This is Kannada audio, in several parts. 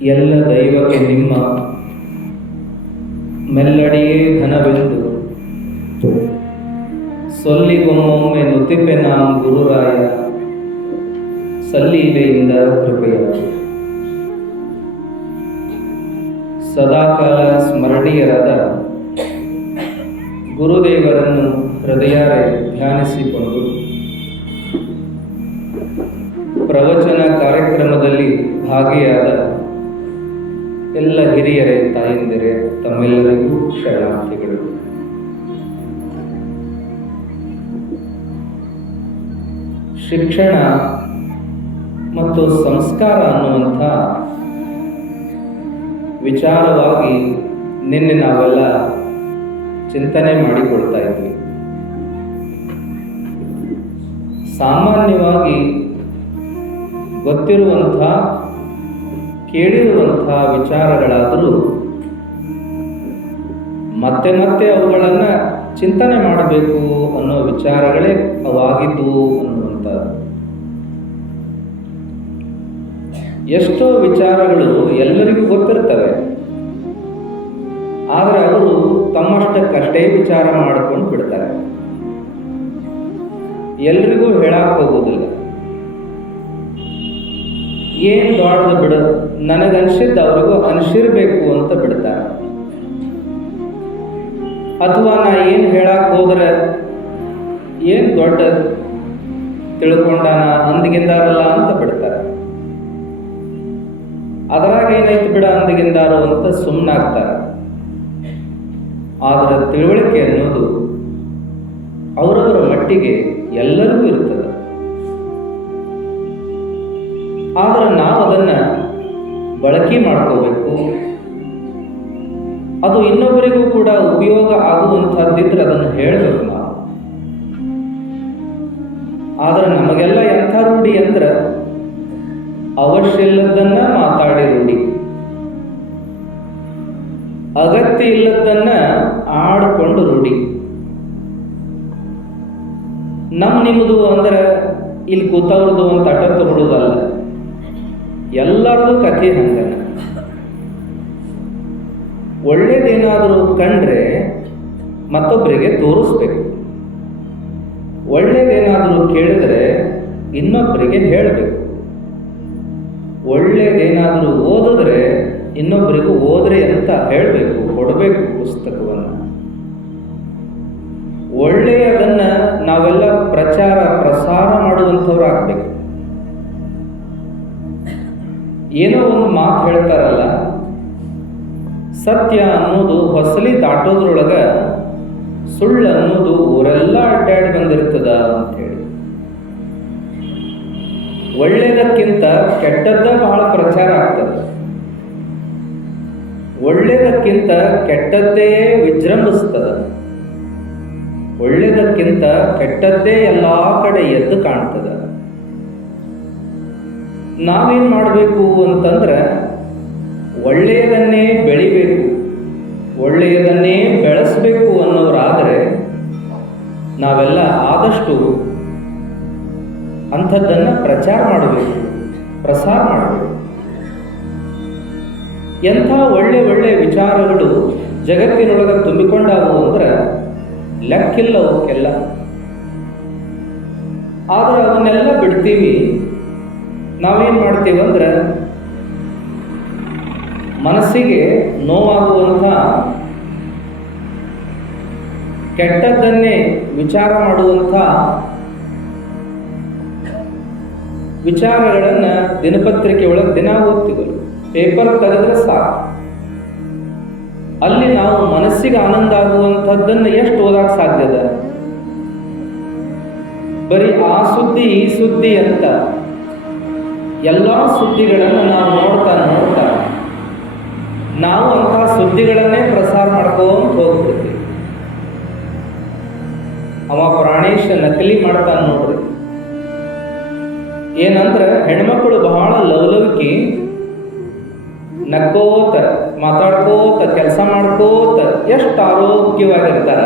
ಎಲ್ಲ ದೈವಕ್ಕೆ ನಿಮ್ಮ ಮೆಲ್ಲಡಿಯೇ ಘನವೆಂದು ಸೊಲ್ಲಿಗೊಮ್ಮೊಮ್ಮೆ ನುತಿಪೆ ನಾಂ ಗುರುರಾಯ ಸಲ್ಲೀಲೆಯಿಂದ ಕೃಪೆಯ ಸದಾಕಾಲ ಸ್ಮರಣೀಯರಾದ ಗುರುದೇವರನ್ನು ಹೃದಯಾರೆ ಧ್ಯಾನಿಸಿಕೊಂಡು ಪ್ರವಚನ ಕಾರ್ಯಕ್ರಮದಲ್ಲಿ ಭಾಗಿಯಾದ ಎಲ್ಲ ಹಿರಿಯರೇ, ತಾಯಂದಿರೇ, ತಮ್ಮೆಲ್ಲರಿಗೂ ಶರಣಾರ್ಥಿಗಳು. ಶಿಕ್ಷಣ ಮತ್ತು ಸಂಸ್ಕಾರ ಅನ್ನುವಂಥ ವಿಚಾರವಾಗಿ ನಿನ್ನೆ ನಾವೆಲ್ಲ ಚಿಂತನೆ ಮಾಡಿಕೊಳ್ತಾ ಇದ್ವಿ. ಸಾಮಾನ್ಯವಾಗಿ ಗೊತ್ತಿರುವಂಥ ಕೇಳಿರುವಂಥ ವಿಚಾರಗಳಾದರೂ ಮತ್ತೆ ಮತ್ತೆ ಅವುಗಳನ್ನು ಚಿಂತನೆ ಮಾಡಬೇಕು ಅನ್ನೋ ವಿಚಾರಗಳೇ ಅವಾಗಿದ್ದು ಅನ್ನುವಂಥದ್ದು. ಎಷ್ಟೋ ವಿಚಾರಗಳು ಎಲ್ಲರಿಗೂ ಗೊತ್ತಿರ್ತವೆ, ಆದರೆ ಅವರು ತಮ್ಮಷ್ಟಕ್ಕಷ್ಟೇ ವಿಚಾರ ಮಾಡಿಕೊಂಡು ಬಿಡ್ತಾರೆ, ಎಲ್ರಿಗೂ ಹೇಳಕ್ಕೆ ಹೋಗೋದಿಲ್ಲ. ಏನು ದೊಡ್ಡದು ಬಿಡು, ನನಗನ್ಸಿದ್ದು ಅವ್ರಿಗೂ ಅನ್ಸಿರ್ಬೇಕು ಅಂತ ಬಿಡ್ತಾರೆ. ಅಥವಾ ನಾ ಏನು ಹೇಳಕ್ಕೆ ಹೋದ್ರೆ ಏನು ದೊಡ್ಡ ತಿಳ್ಕೊಂಡಾನ ಅಂದಿಗಿಂದಾರಲ್ಲ ಅಂತ ಬಿಡ್ತಾರೆ. ಅದರಾಗ ಏನೈತಿ ಬಿಡ ಅಂದಿಗಿಂದಾರು ಅಂತ ಸುಮ್ಮನಾಗ್ತಾರೆ. ಆದರೆ ತಿಳುವಳಿಕೆ ಅನ್ನೋದು ಅವರವರ ಮಟ್ಟಿಗೆ ಎಲ್ಲರಿಗೂ ಇರ್ತದೆ. ಆದರೆ ನಾವು ಅದನ್ನು ಬಳಕೆ ಮಾಡ್ಕೋಬೇಕು. ಅದು ಇನ್ನೊಬ್ಬರಿಗೂ ಕೂಡ ಉಪಯೋಗ ಆಗುವಂಥದ್ದಿದ್ರೆ ಅದನ್ನು ಹೇಳಬೇಕು ನಾವು. ಆದರೆ ನಮಗೆಲ್ಲ ಎಂಥ ರೂಢಿ ಅಂದ್ರೆ ಅವಶ್ಯ ಇಲ್ಲದನ್ನ ಮಾತಾಡಿ ರೂಢಿ, ಅಗತ್ಯ ಇಲ್ಲದನ್ನ ಆಡಿಕೊಂಡು ರೂಢಿ. ನಿಮ್ಮದು ಅಂದ್ರೆ ಇಲ್ಲಿ ಕೂತವ್ರದು ಅಂತ ಅಟ ತಗೊಳ್ಳೋದಲ್ಲ, ಎಲ್ಲರದು ಕಥೆ ಹಂಗೆ. ಒಳ್ಳೇದೇನಾದರೂ ಕಂಡ್ರೆ ಮತ್ತೊಬ್ಬರಿಗೆ ತೋರಿಸ್ಬೇಕು, ಒಳ್ಳೇದೇನಾದರೂ ಕೇಳಿದ್ರೆ ಇನ್ನೊಬ್ಬರಿಗೆ ಹೇಳಬೇಕು, ಒಳ್ಳೇದೇನಾದರೂ ಓದಿದ್ರೆ ಇನ್ನೊಬ್ಬರಿಗೂ ಓದ್ರಿ ಅಂತ ಹೇಳಬೇಕು, ಕೊಡಬೇಕು ಪುಸ್ತಕವನ್ನು. ಒಳ್ಳೆಯದನ್ನು ನಾವೆಲ್ಲ ಪ್ರಸಾರ ಮಾಡುವಂಥವ್ರು ಆಗಬೇಕು. ಏನೋ ಒಂದು ಮಾತು ಹೇಳ್ತಾರಲ್ಲ, ಸತ್ಯ ಅನ್ನೋದು ಹೊಸಲಿ ದಾಟೋದ್ರೊಳಗ ಸುಳ್ಳು ಅನ್ನೋದು ಊರೆಲ್ಲ ಅಡ್ಡಾಡಿ ಬಂದಿರ್ತದ ಅಂತೇಳಿ. ಒಳ್ಳೆಯದಕ್ಕಿಂತ ಕೆಟ್ಟದ್ದ ಬಹಳ ಪ್ರಚಾರ ಆಗ್ತದೆ, ಒಳ್ಳೆಯದಕ್ಕಿಂತ ಕೆಟ್ಟದ್ದೇ ವಿಜೃಂಭಿಸ್ತದ, ಒಳ್ಳೆಯದಕ್ಕಿಂತ ಕೆಟ್ಟದ್ದೇ ಎಲ್ಲ ಕಡೆ ಎದ್ದು ಕಾಣ್ತದ. ನಾವೇನು ಮಾಡಬೇಕು ಅಂತಂದ್ರೆ ಒಳ್ಳೆಯದನ್ನೇ ಬೆಳಿಬೇಕು, ಒಳ್ಳೆಯದನ್ನೇ ಬೆಳೆಸಬೇಕು ಅನ್ನೋರಾದರೆ ನಾವೆಲ್ಲ ಆದಷ್ಟು ಅಂಥದ್ದನ್ನು ಪ್ರಚಾರ ಮಾಡಬೇಕು, ಪ್ರಸಾರ ಮಾಡಬೇಕು. ಎಂಥ ಒಳ್ಳೆ ಒಳ್ಳೆ ವಿಚಾರಗಳು ಜಗತ್ತಿನೊಳಗೆ ತುಂಬಿಕೊಂಡಾವು ಅಂದ್ರೆ ಲೆಕ್ಕಿಲ್ಲ ಅವಕ್ಕೆಲ್ಲ. ಆದರೆ ಅವನ್ನೆಲ್ಲ ಬಿಡ್ತೀವಿ. ನಾವೇನು ಮಾಡ್ತೀವಂದ್ರೆ ಮನಸ್ಸಿಗೆ ನೋವಾಗುವಂಥ ಕೆಟ್ಟದ್ದನ್ನೇ ವಿಚಾರ ಮಾಡುವಂಥ ವಿಚಾರಗಳನ್ನು ದಿನಪತ್ರಿಕೆ ಒಳಗೆ ದಿನ ಓದ್ತೀವಿ. ಪೇಪರ್ ತೆಗೆದ್ರೆ ಸಾಕು, ಅಲ್ಲಿ ನಾವು ಮನಸ್ಸಿಗೆ ಆನಂದ ಆಗುವಂಥದ್ದನ್ನು ಎಷ್ಟು ಓದಕ್ಕೆ ಸಾಧ್ಯದ? ಬರೀ ಆ ಸುದ್ದಿ ಈ ಸುದ್ದಿ ಅಂತ ಎಲ್ಲ ಸುದ್ದಿಗಳನ್ನು ನಾವು ನೋಡ್ತಾ ನಾವು ಅಂತಹ ಸುದ್ದಿಗಳನ್ನೇ ಪ್ರಸಾರ ಮಾಡ್ಕೊಂತ ಹೋಗ್ಬಿಡ್ತೀವಿ. ಅವ ಪ್ರಾಣೇಶ ನಕಲಿ ಮಾಡ್ತಾನೆ ನೋಡ್ರಿ. ಏನಂದ್ರೆ ಹೆಣ್ಮಕ್ಳು ಬಹಳ ಲವಲವಿಕೆ, ನಕ್ಕೋತ ಮಾತಾಡ್ಕೋತ ಕೆಲಸ ಮಾಡ್ಕೋತ ಎಷ್ಟು ಆರೋಗ್ಯವಾಗಿರ್ತಾರ.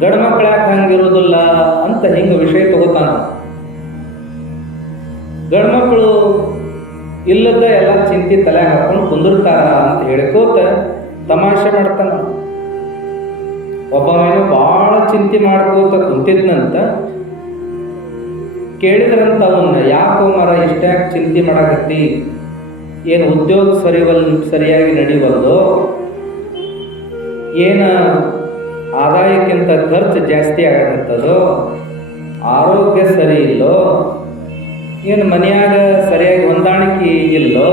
ಗಂಡು ಮಕ್ಳು ಯಾಕೆ ಹಂಗಿರೋದಿಲ್ಲ ಅಂತ ಹಿಂಗೆ ವಿಷಯ ತಗೋತಾನ. ಗಂಡು ಮಕ್ಕಳು ಇಲ್ಲದ ಎಲ್ಲ ಚಿಂತೆ ತಲೆ ಹಾಕೊಂಡು ಕುಂದಿರ್ತಾರ ಅಂತ ಹೇಳ್ಕೋತ ತಮಾಷೆ ಮಾಡ್ತಾನ. ಒಬ್ಬವೇನೋ ಭಾಳ ಚಿಂತೆ ಮಾಡ್ಕೋತ ಕುಂತಿದ್ನಂತ. ಕೇಳಿದ್ರಂತ ಅವನ್ನ, ಯಾಕೋ ಮರ ಇಷ್ಟ್ಯಾಕೆ ಚಿಂತೆ ಮಾಡಾಕತ್ತಿ, ಏನು ಉದ್ಯೋಗ ಸರಿಯಾಗಿ ನಡೆಯುವಲ್ಲೋ, ಏನು ಆದಾಯಕ್ಕಿಂತ ಖರ್ಚು ಜಾಸ್ತಿ ಆಗತ್ತದೋ, ಆರೋಗ್ಯ ಸರಿ ಇಲ್ಲೋ, ಏನು ಮನೆಯಾಗ ಸರಿಯಾಗಿ ಹೊಂದಾಣಿಕೆ ಇಲ್ಲೋ,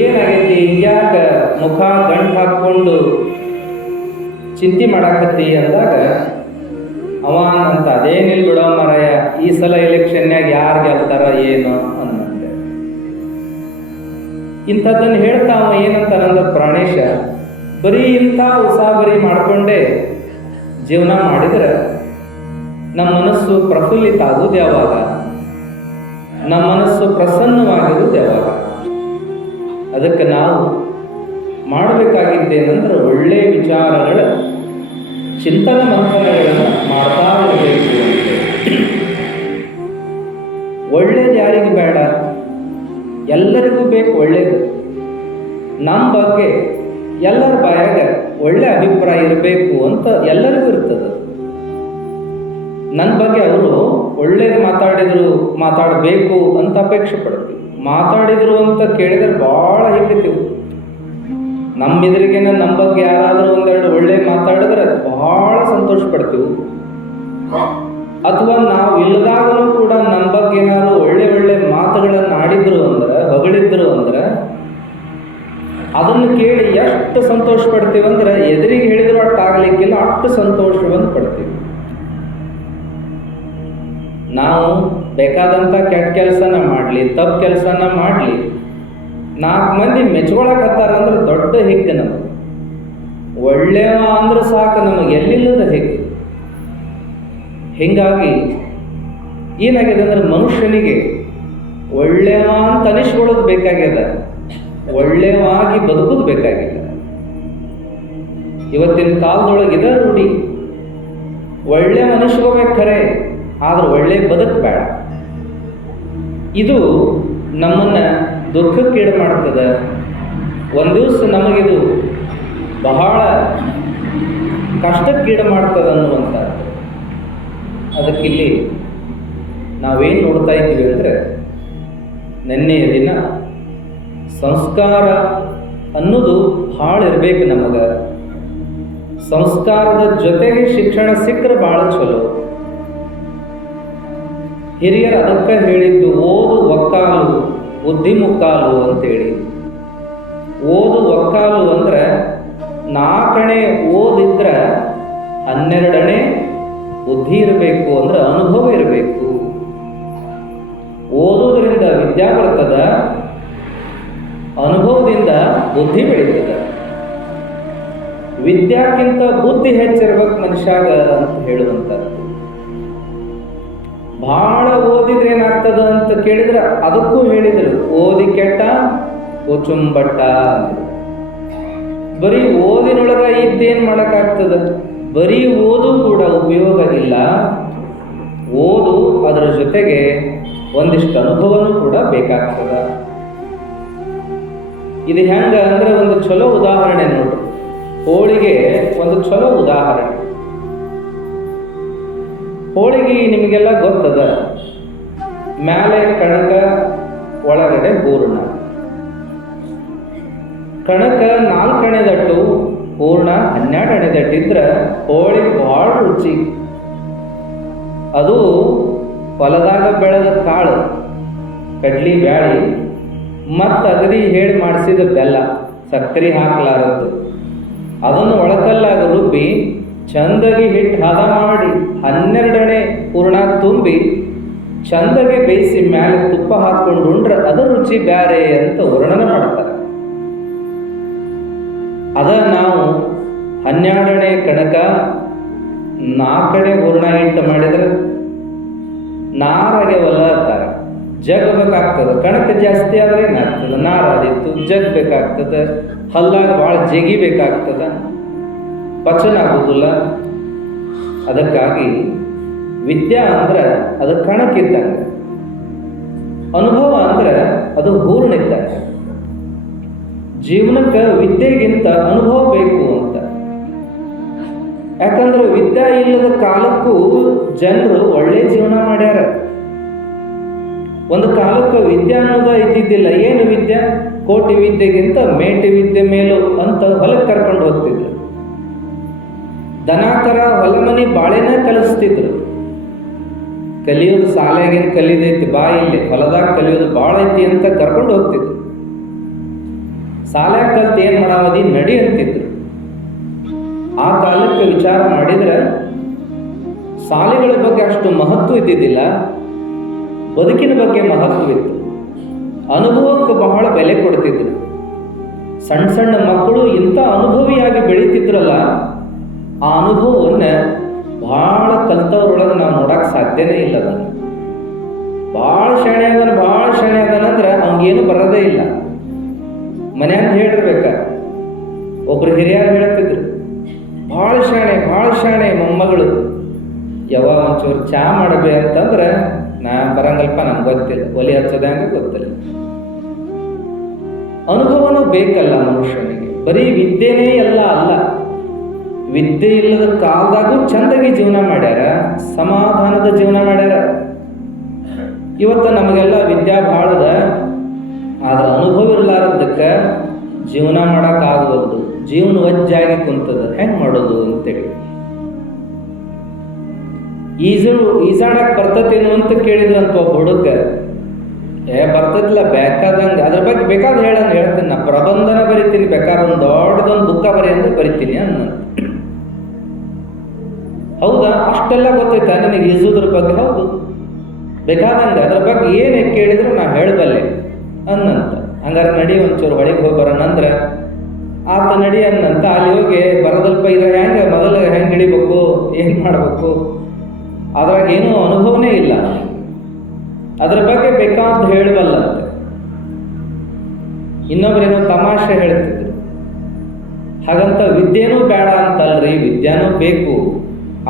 ಏನಾಗೈತಿ, ಹಿಂಗ್ಯಾಕ ಮುಖ ಗಂಟು ಹಾಕ್ಕೊಂಡು ಚಿಂತೆ ಮಾಡಾಕತ್ತಿ ಅಂದಾಗ ಅವ ಅಂತ, ಅದೇನಿಲ್ಲ ಬಿಡೋ ಮರಾಯ, ಈ ಸಲ ಎಲೆಕ್ಷನ್ಯಾಗ ಯಾರು ಗೆಲ್ತಾರ ಏನು ಅನ್ನಂತೆ. ಇಂಥದ್ದನ್ನು ಹೇಳ್ತಾ ಅವ ಏನಂತಾನಂದ್ರೆ ಪ್ರಾಣೇಶ, ಬರೀ ಇಂಥ ಉಸಾಬರಿ ಮಾಡಿಕೊಂಡೇ ಜೀವನ ಮಾಡಿದ್ರೆ ನಮ್ಮ ಮನಸ್ಸು ಪ್ರಫುಲ್ಲಿತ ಆಗೋದು ಯಾವಾಗ, ನಮ್ಮ ಮನಸ್ಸು ಪ್ರಸನ್ನವಾಗಿರೋದು ಯಾವಾಗ? ಅದಕ್ಕೆ ನಾವು ಮಾಡಬೇಕಾಗಿದ್ದೇನೆಂದ್ರೆ ಒಳ್ಳೆಯ ವಿಚಾರಗಳ ಚಿಂತನೆ ಮಂಥನಗಳನ್ನು ಮಾಡ್ತಾ ಇರಬೇಕು. ಒಳ್ಳೇದು ಯಾರಿಗೂ ಬೇಡ, ಎಲ್ಲರಿಗೂ ಬೇಕು ಒಳ್ಳೇದು. ನಮ್ಮ ಬಗ್ಗೆ ಎಲ್ಲರ ಬಾಯಾಗ ಒಳ್ಳೆ ಅಭಿಪ್ರಾಯ ಇರಬೇಕು ಅಂತ ಎಲ್ಲರಿಗೂ ಇರ್ತದೆ. ನನ್ನ ಬಗ್ಗೆ ಅವರು ಒಳ್ಳೇದು ಮಾತಾಡಬೇಕು ಅಂತ ಅಪೇಕ್ಷೆ ಪಡ್ತೀವಿ. ಮಾತಾಡಿದ್ರು ಅಂತ ಕೇಳಿದ್ರೆ ಭಾಳ ಹಿಗ್ತೀವಿ. ನಮ್ಮ ಎದುರಿಗೇನ ನಮ್ಮ ಬಗ್ಗೆ ಯಾರಾದರೂ ಒಂದೆರಡು ಒಳ್ಳೆ ಮಾತಾಡಿದ್ರೆ ಬಹಳ ಸಂತೋಷ ಪಡ್ತೀವಿ. ಅಥವಾ ನಾವು ಇಲ್ಲದಾಗಲೂ ಕೂಡ ನಮ್ಮ ಬಗ್ಗೆ ಏನಾದ್ರು ಒಳ್ಳೆ ಮಾತುಗಳನ್ನು ಆಡಿದ್ರು ಅಂದ್ರೆ, ಹೊಗಳಿದ್ರು ಅಂದ್ರೆ ಅದನ್ನು ಕೇಳಿ ಎಷ್ಟು ಸಂತೋಷ ಪಡ್ತೀವಿ ಅಂದ್ರೆ, ಎದುರಿಗೆ ಹೇಳಿದ್ರು ಅಷ್ಟಾಗಲಿಕ್ಕಿಲ್ಲ, ಅಷ್ಟು ಸಂತೋಷವನ್ನು ಪಡ್ತೀವಿ. ನಾವು ಬೇಕಾದಂಥ ಕೆಟ್ಟ ಕೆಲಸನ ಮಾಡಲಿ, ತಪ್ಪು ಕೆಲಸನ ಮಾಡಲಿ, 4 ಮಂದಿ ಮೆಚ್ಕೊಳಕತ್ತಾರ ಅಂದ್ರೆ ದೊಡ್ಡ ಹಿಗ್ಗು ನಮಗೆ. ಒಳ್ಳೆಯ ಅಂದ್ರೆ ಸಾಕು, ನಮಗೆ ಎಲ್ಲಿಲ್ಲದ ಹಿಗ್ಗು. ಹೀಗಾಗಿ ಏನಾಗಿದೆ ಅಂದ್ರೆ, ಮನುಷ್ಯನಿಗೆ ಒಳ್ಳೆಯ ಅಂತ ಅನಿಸ್ಕೊಳ್ಳೋದು ಬೇಕಾಗ್ಯದ, ಒಳ್ಳೆಯವಾಗಿ ಬದುಕೋದು ಬೇಕಾಗಿಲ್ಲ. ಇವತ್ತಿನ ಕಾಲದೊಳಗೆ ಇದ ರೂಢಿ, ಒಳ್ಳೆ ಅನಿಸ್ಕೋಬೇಕು ಖರೆ, ಆದ್ರೆ ಒಳ್ಳೆ ಬದುಕಬೇಡ. ಇದು ನಮ್ಮನ್ನ ದುಃಖಕ್ಕೀಡು ಮಾಡ್ತದೆ. ಒಂದು ದಿವಸ ನಮಗಿದು ಬಹಳ ಕಷ್ಟಕ್ಕೀಡು ಮಾಡ್ತದೆ ಅನ್ನುವಂಥದ್ದು. ಅದಕ್ಕಿಲ್ಲಿ ನಾವೇನು ನೋಡ್ತಾ ಇದ್ದೀವಿ ಅಂದರೆ, ನೆನ್ನೆಯ ದಿನ ಸಂಸ್ಕಾರ ಅನ್ನೋದು ಭಾಳ ಇರಬೇಕು ನಮಗೆ. ಸಂಸ್ಕಾರದ ಜೊತೆಗೆ ಶಿಕ್ಷಣ ಸಿಕ್ಕರೆ ಭಾಳ ಚಲೋ. ಹಿರಿಯರು ಅದಕ್ಕೆ ಹೇಳಿದ್ದು, ಓದು ಒಕ್ಕಾಲು ಬುದ್ಧಿ ಮುಕ್ಕಾಲು ಅಂತೇಳಿ. ಓದು ಒಕ್ಕಾಲು ಅಂದ್ರೆ 4 ಓದಿದ್ರೆ 12 ಬುದ್ಧಿ ಇರಬೇಕು, ಅಂದ್ರೆ ಅನುಭವ ಇರಬೇಕು. ಓದೋದ್ರಿಂದ ವಿದ್ಯಾ ಬರ್ತದ, ಅನುಭವದಿಂದ ಬುದ್ಧಿ ಬೆಳೀತದ. ವಿದ್ಯಾಕ್ಕಿಂತ ಬುದ್ಧಿ ಹೆಚ್ಚಿರ್ಬೇಕು ಮನುಷ್ಯಾಗ ಅಂತ ಹೇಳುವಂಥದ್ದು. ಬಹಳ ಓದಿದ್ರೆ ಏನಾಗ್ತದ ಅಂತ ಕೇಳಿದ್ರೆ ಅದಕ್ಕೂ ಹೇಳಿದರು, ಓದಿ ಕೆಟ್ಟ ಕೊಚುಂಬಟ್ಟ. ಬರೀ ಓದಿನೊಳಗ ಇದ್ದೇನ್ ಮಾಡಕ್ಕಾಗ್ತದ? ಬರೀ ಓದು ಕೂಡ ಉಪಯೋಗ ಇಲ್ಲ. ಓದು ಅದರ ಜೊತೆಗೆ ಒಂದಿಷ್ಟು ಅನುಭವನೂ ಕೂಡ ಬೇಕಾಗ್ತದ. ಇದು ಹೆಂಗ ಅಂದ್ರೆ, ಒಂದು ಚಲೋ ಉದಾಹರಣೆ ನೋಡ್ರಿ. ಹೋಳಿಗೆ ಒಂದು ಚಲೋ ಉದಾಹರಣೆ. ಹೋಳಿಗೆ ನಿಮಗೆಲ್ಲ ಗೊತ್ತದ, ಮ್ಯಾಲೆ ಕಣಕ, ಒಳಗಡೆ ಹೂರ್ಣ. ಕಣಕ 4 ಅಣೆದಟ್ಟು, ಹೂರ್ಣ 12 ಅಣೆದಟ್ಟಿದ್ರೆ ಹೋಳಿಗೆ ಭಾಳ ರುಚಿ. ಅದು ಹೊಲದಾಗ ಬೆಳೆದ ಕಾಳು, ಕಡ್ಲಿ ಬ್ಯಾಳಿ, ಮತ್ತು ಅಗದಿ ಹೇಳಿ ಮಾಡಿಸಿದ ಬೆಲ್ಲ, ಸಕ್ಕರೆ ಹಾಕಲಾರದ್ದು. ಅದನ್ನು ಒಳಕಲ್ಲಾಗ ರುಬ್ಬಿ ಚಂದಗೆ ಹಿಟ್ಟು ಹದ ಮಾಡಿ 12 ಹೂರ್ಣ ತುಂಬಿ ಚಂದಗೆ ಬೇಯಿಸಿ ಮ್ಯಾಲೆ ತುಪ್ಪ ಹಾಕೊಂಡು ಉಂಡ್ರೆ ಅದು ರುಚಿ ಬ್ಯಾರೆ ಅಂತ ವರ್ಣನೆ ಮಾಡ್ತಾರೆ. ಅದ ನಾವು 12 ಕಣಕ 4 ಹೂರ್ಣ ಹಿಟ್ಟು ಮಾಡಿದ್ರೆ ನಾರಾಗ್ಯವಲ್ಲ ಅಂತಾರೆ. ಜಗ್ಬೇಕಾಗ್ತದೆ. ಕಣಕ ಜಾಸ್ತಿ ಆದ್ರೆ ಏನಾಗ್ತದೆ? ನಾರಾದಿತ್ತು, ಜಗ್ಬೇಕಾಗ್ತದೆ. ಹಲ್ಲಾಗ ಭಾಳ ಜಗಿಬೇಕಾಗ್ತದೆ, ಪಚನ ಆಗುವುದಿಲ್ಲ. ಅದಕ್ಕಾಗಿ ವಿದ್ಯಾ ಅಂದ್ರೆ ಅದು ಕಣಕ್ಕಿದ್ದಂಗೆ. ಅನುಭವ ಅಂದ್ರೆ ಅದು ಹೂರ್ಣಿದ್ದ. ಜೀವನಕ್ಕೆ ವಿದ್ಯೆಗಿಂತ ಅನುಭವ ಬೇಕು ಅಂತ. ಯಾಕಂದ್ರೆ ವಿದ್ಯೆ ಇಲ್ಲದ ಕಾಲಕ್ಕೂ ಜನರು ಒಳ್ಳೆ ಜೀವನ ಮಾಡ್ಯಾರ. ಒಂದು ಕಾಲಕ್ಕೆ ವಿದ್ಯೆ ಅನ್ನೋದ ಇದ್ದಿದ್ದಿಲ್ಲ. ಏನು ವಿದ್ಯೆ? ಕೋಟಿ ವಿದ್ಯೆಗಿಂತ ಮೇಟಿ ವಿದ್ಯೆ ಮೇಲು ಅಂತ ಹೊಲಕ್ಕೆ ಕರ್ಕೊಂಡು ಹೋಗ್ತಿದ್ರು. ದನಕರ ಹೊಲ ಮನಿ ಬಾಳೆನ ಕಲಿಸ್ತಿದ್ರು. ಕಲಿಯೋದು ಶಾಲೆಗೇನು ಕಲಿದೈತಿ, ಬಾ ಇಲ್ಲಿ ಹೊಲದಾಗ ಕಲಿಯೋದು ಭಾಳ ಐತಿ ಅಂತ ಕರ್ಕೊಂಡು ಹೋಗ್ತಿದ್ರು. ಶಾಲೆ ಕಲ್ತು ಏನ್ ಮಾಡಾವದಿ, ನಡಿ ಅಂತಿದ್ರು. ಆ ಕಾಲಕ್ಕೆ ವಿಚಾರ ಮಾಡಿದ್ರೆ ಶಾಲೆಗಳ ಬಗ್ಗೆ ಅಷ್ಟು ಮಹತ್ವ ಇದ್ದಿದ್ದಿಲ್ಲ, ಬದುಕಿನ ಬಗ್ಗೆ ಮಹತ್ವ ಇತ್ತು. ಅನುಭವಕ್ಕೆ ಬಹಳ ಬೆಲೆ ಕೊಡ್ತಿದ್ರು. ಸಣ್ಣ ಸಣ್ಣ ಮಕ್ಕಳು ಇಂಥ ಅನುಭವಿಯಾಗಿ ಬೆಳೀತಿದ್ರಲ್ಲ, ಆ ಅನುಭವವನ್ನ ಬಹಳ ಕಲ್ತವ್ರೊಳಗೆ ನಾವು ನೋಡಕ್ ಸಾಧ್ಯನೇ ಇಲ್ಲ. ಅದನ್ನು ಭಾಳ ಶಾಣೆ ಅದಾನಂದ್ರೆ ಅವ್ನಿಗೇನು ಬರೋದೇ ಇಲ್ಲ. ಮನೆ ಅಂತ ಹೇಳಿರ್ಬೇಕ. ಒಬ್ರು ಹಿರಿಯರು ಹೇಳ್ತಿದ್ರು, ಭಾಳ ಶಾಣೆ ಮೊಮ್ಮಗಳು. ಯಾವಾಗ ಒಂಚೂರು ಚಾ ಮಾಡಬೇ ಅಂತಂದ್ರೆ ನಾ ಬರಂಗಲ್ಪ, ನಮ್ಗೆ ಗೊತ್ತಿಲ್ಲ, ಒಲಿ ಹಚ್ಚೋದ ಹಂಗೆ ಗೊತ್ತಿಲ್ಲ. ಅನುಭವನೂ ಬೇಕಲ್ಲ ಮನುಷ್ಯನಿಗೆ. ಬರೀ ವಿದ್ಯೆನೇ ಎಲ್ಲ ಅಲ್ಲ. ವಿದ್ಯೆ ಇಲ್ಲದ ಕಾಲದಾಗೂ ಚಂದಾಗಿ ಜೀವನ ಮಾಡ್ಯಾರ, ಸಮಾಧಾನದ ಜೀವನ ಮಾಡ್ಯಾರ. ಇವತ್ತು ನಮಗೆಲ್ಲ ವಿದ್ಯಾ ಭಾಳದ, ಆದ್ರೆ ಅನುಭವ ಇರಲಾರದಕ್ಕೆ ಜೀವನ ಮಾಡೋಕ್ಕಾಗವಲ್ದು. ಜೀವನ ವಜ್ಜಾಗಿ ಕುಂತದ, ಹೆಂಗೆ ಮಾಡೋದು ಅಂತೇಳಿ. ಈಜಾಡಕ್ ಬರ್ತತೇನು ಅಂತ ಕೇಳಿದ್ರಂತ ಒಬ್ಬ ಹುಡುಗ. ಬರ್ತೈತಿಲ್ಲ ಬೇಕಾದಂಗೆ, ಅದ್ರ ಬಗ್ಗೆ ಬೇಕಾದ್ರೆ ಹೇಳ್ತೀನಿ. ನಾ ಪ್ರಬಂಧನ ಬರಿತೀನಿ, ಬೇಕಾದ್ರೆ ಒಂದು ದೊಡ್ಡದೊಂದು ಬುಕ್ಕ ಬರೀ ಅಂದ್ರೆ ಬರಿತೀನಿ ಅನ್ನ. ಹೌದಾ, ಅಷ್ಟೆಲ್ಲ ಗೊತ್ತೈತಾ ನಿನಗೆ ಈಜುದ್ರ ಬಗ್ಗೆ? ಹೌದು, ಬೇಕಾದಂಗೆ ಅದ್ರ ಬಗ್ಗೆ ಏನೇ ಕೇಳಿದ್ರು ನಾ ಹೇಳಬಲ್ಲೆ ಅನ್ನಂತ. ಹಂಗಾರೆ ನಡಿ ಒಂಚೂರು ಹೊಳಿಗೆ ಹೋಗಿ ಬರೋಣ ಅಂದ್ರೆ ಆತ ನಡಿ ಅನ್ನಂತ. ಅಲ್ಲಿ ಹೋಗಿ ಬರೋದಲ್ಪ ಇದ್ರೆ ಮೊದಲು ಹೆಂಗೆ ಹಿಡಿಬೇಕು, ಏನು ಮಾಡಬೇಕು, ಅದ್ರಾಗ ಏನೂ ಅನುಭವನೇ ಇಲ್ಲ. ಅದ್ರ ಬಗ್ಗೆ ಬೇಕಾದ ಹೇಳಬಲ್ಲಂತೆ. ಇನ್ನೊಬ್ರೇನೋ ತಮಾಷೆ ಹೇಳ್ತಿದ್ರು, ಹಾಗಂತ ವಿದ್ಯೆನೂ ಬೇಡ ಅಂತಲ್ರಿ, ವಿದ್ಯಾನೂ ಬೇಕು,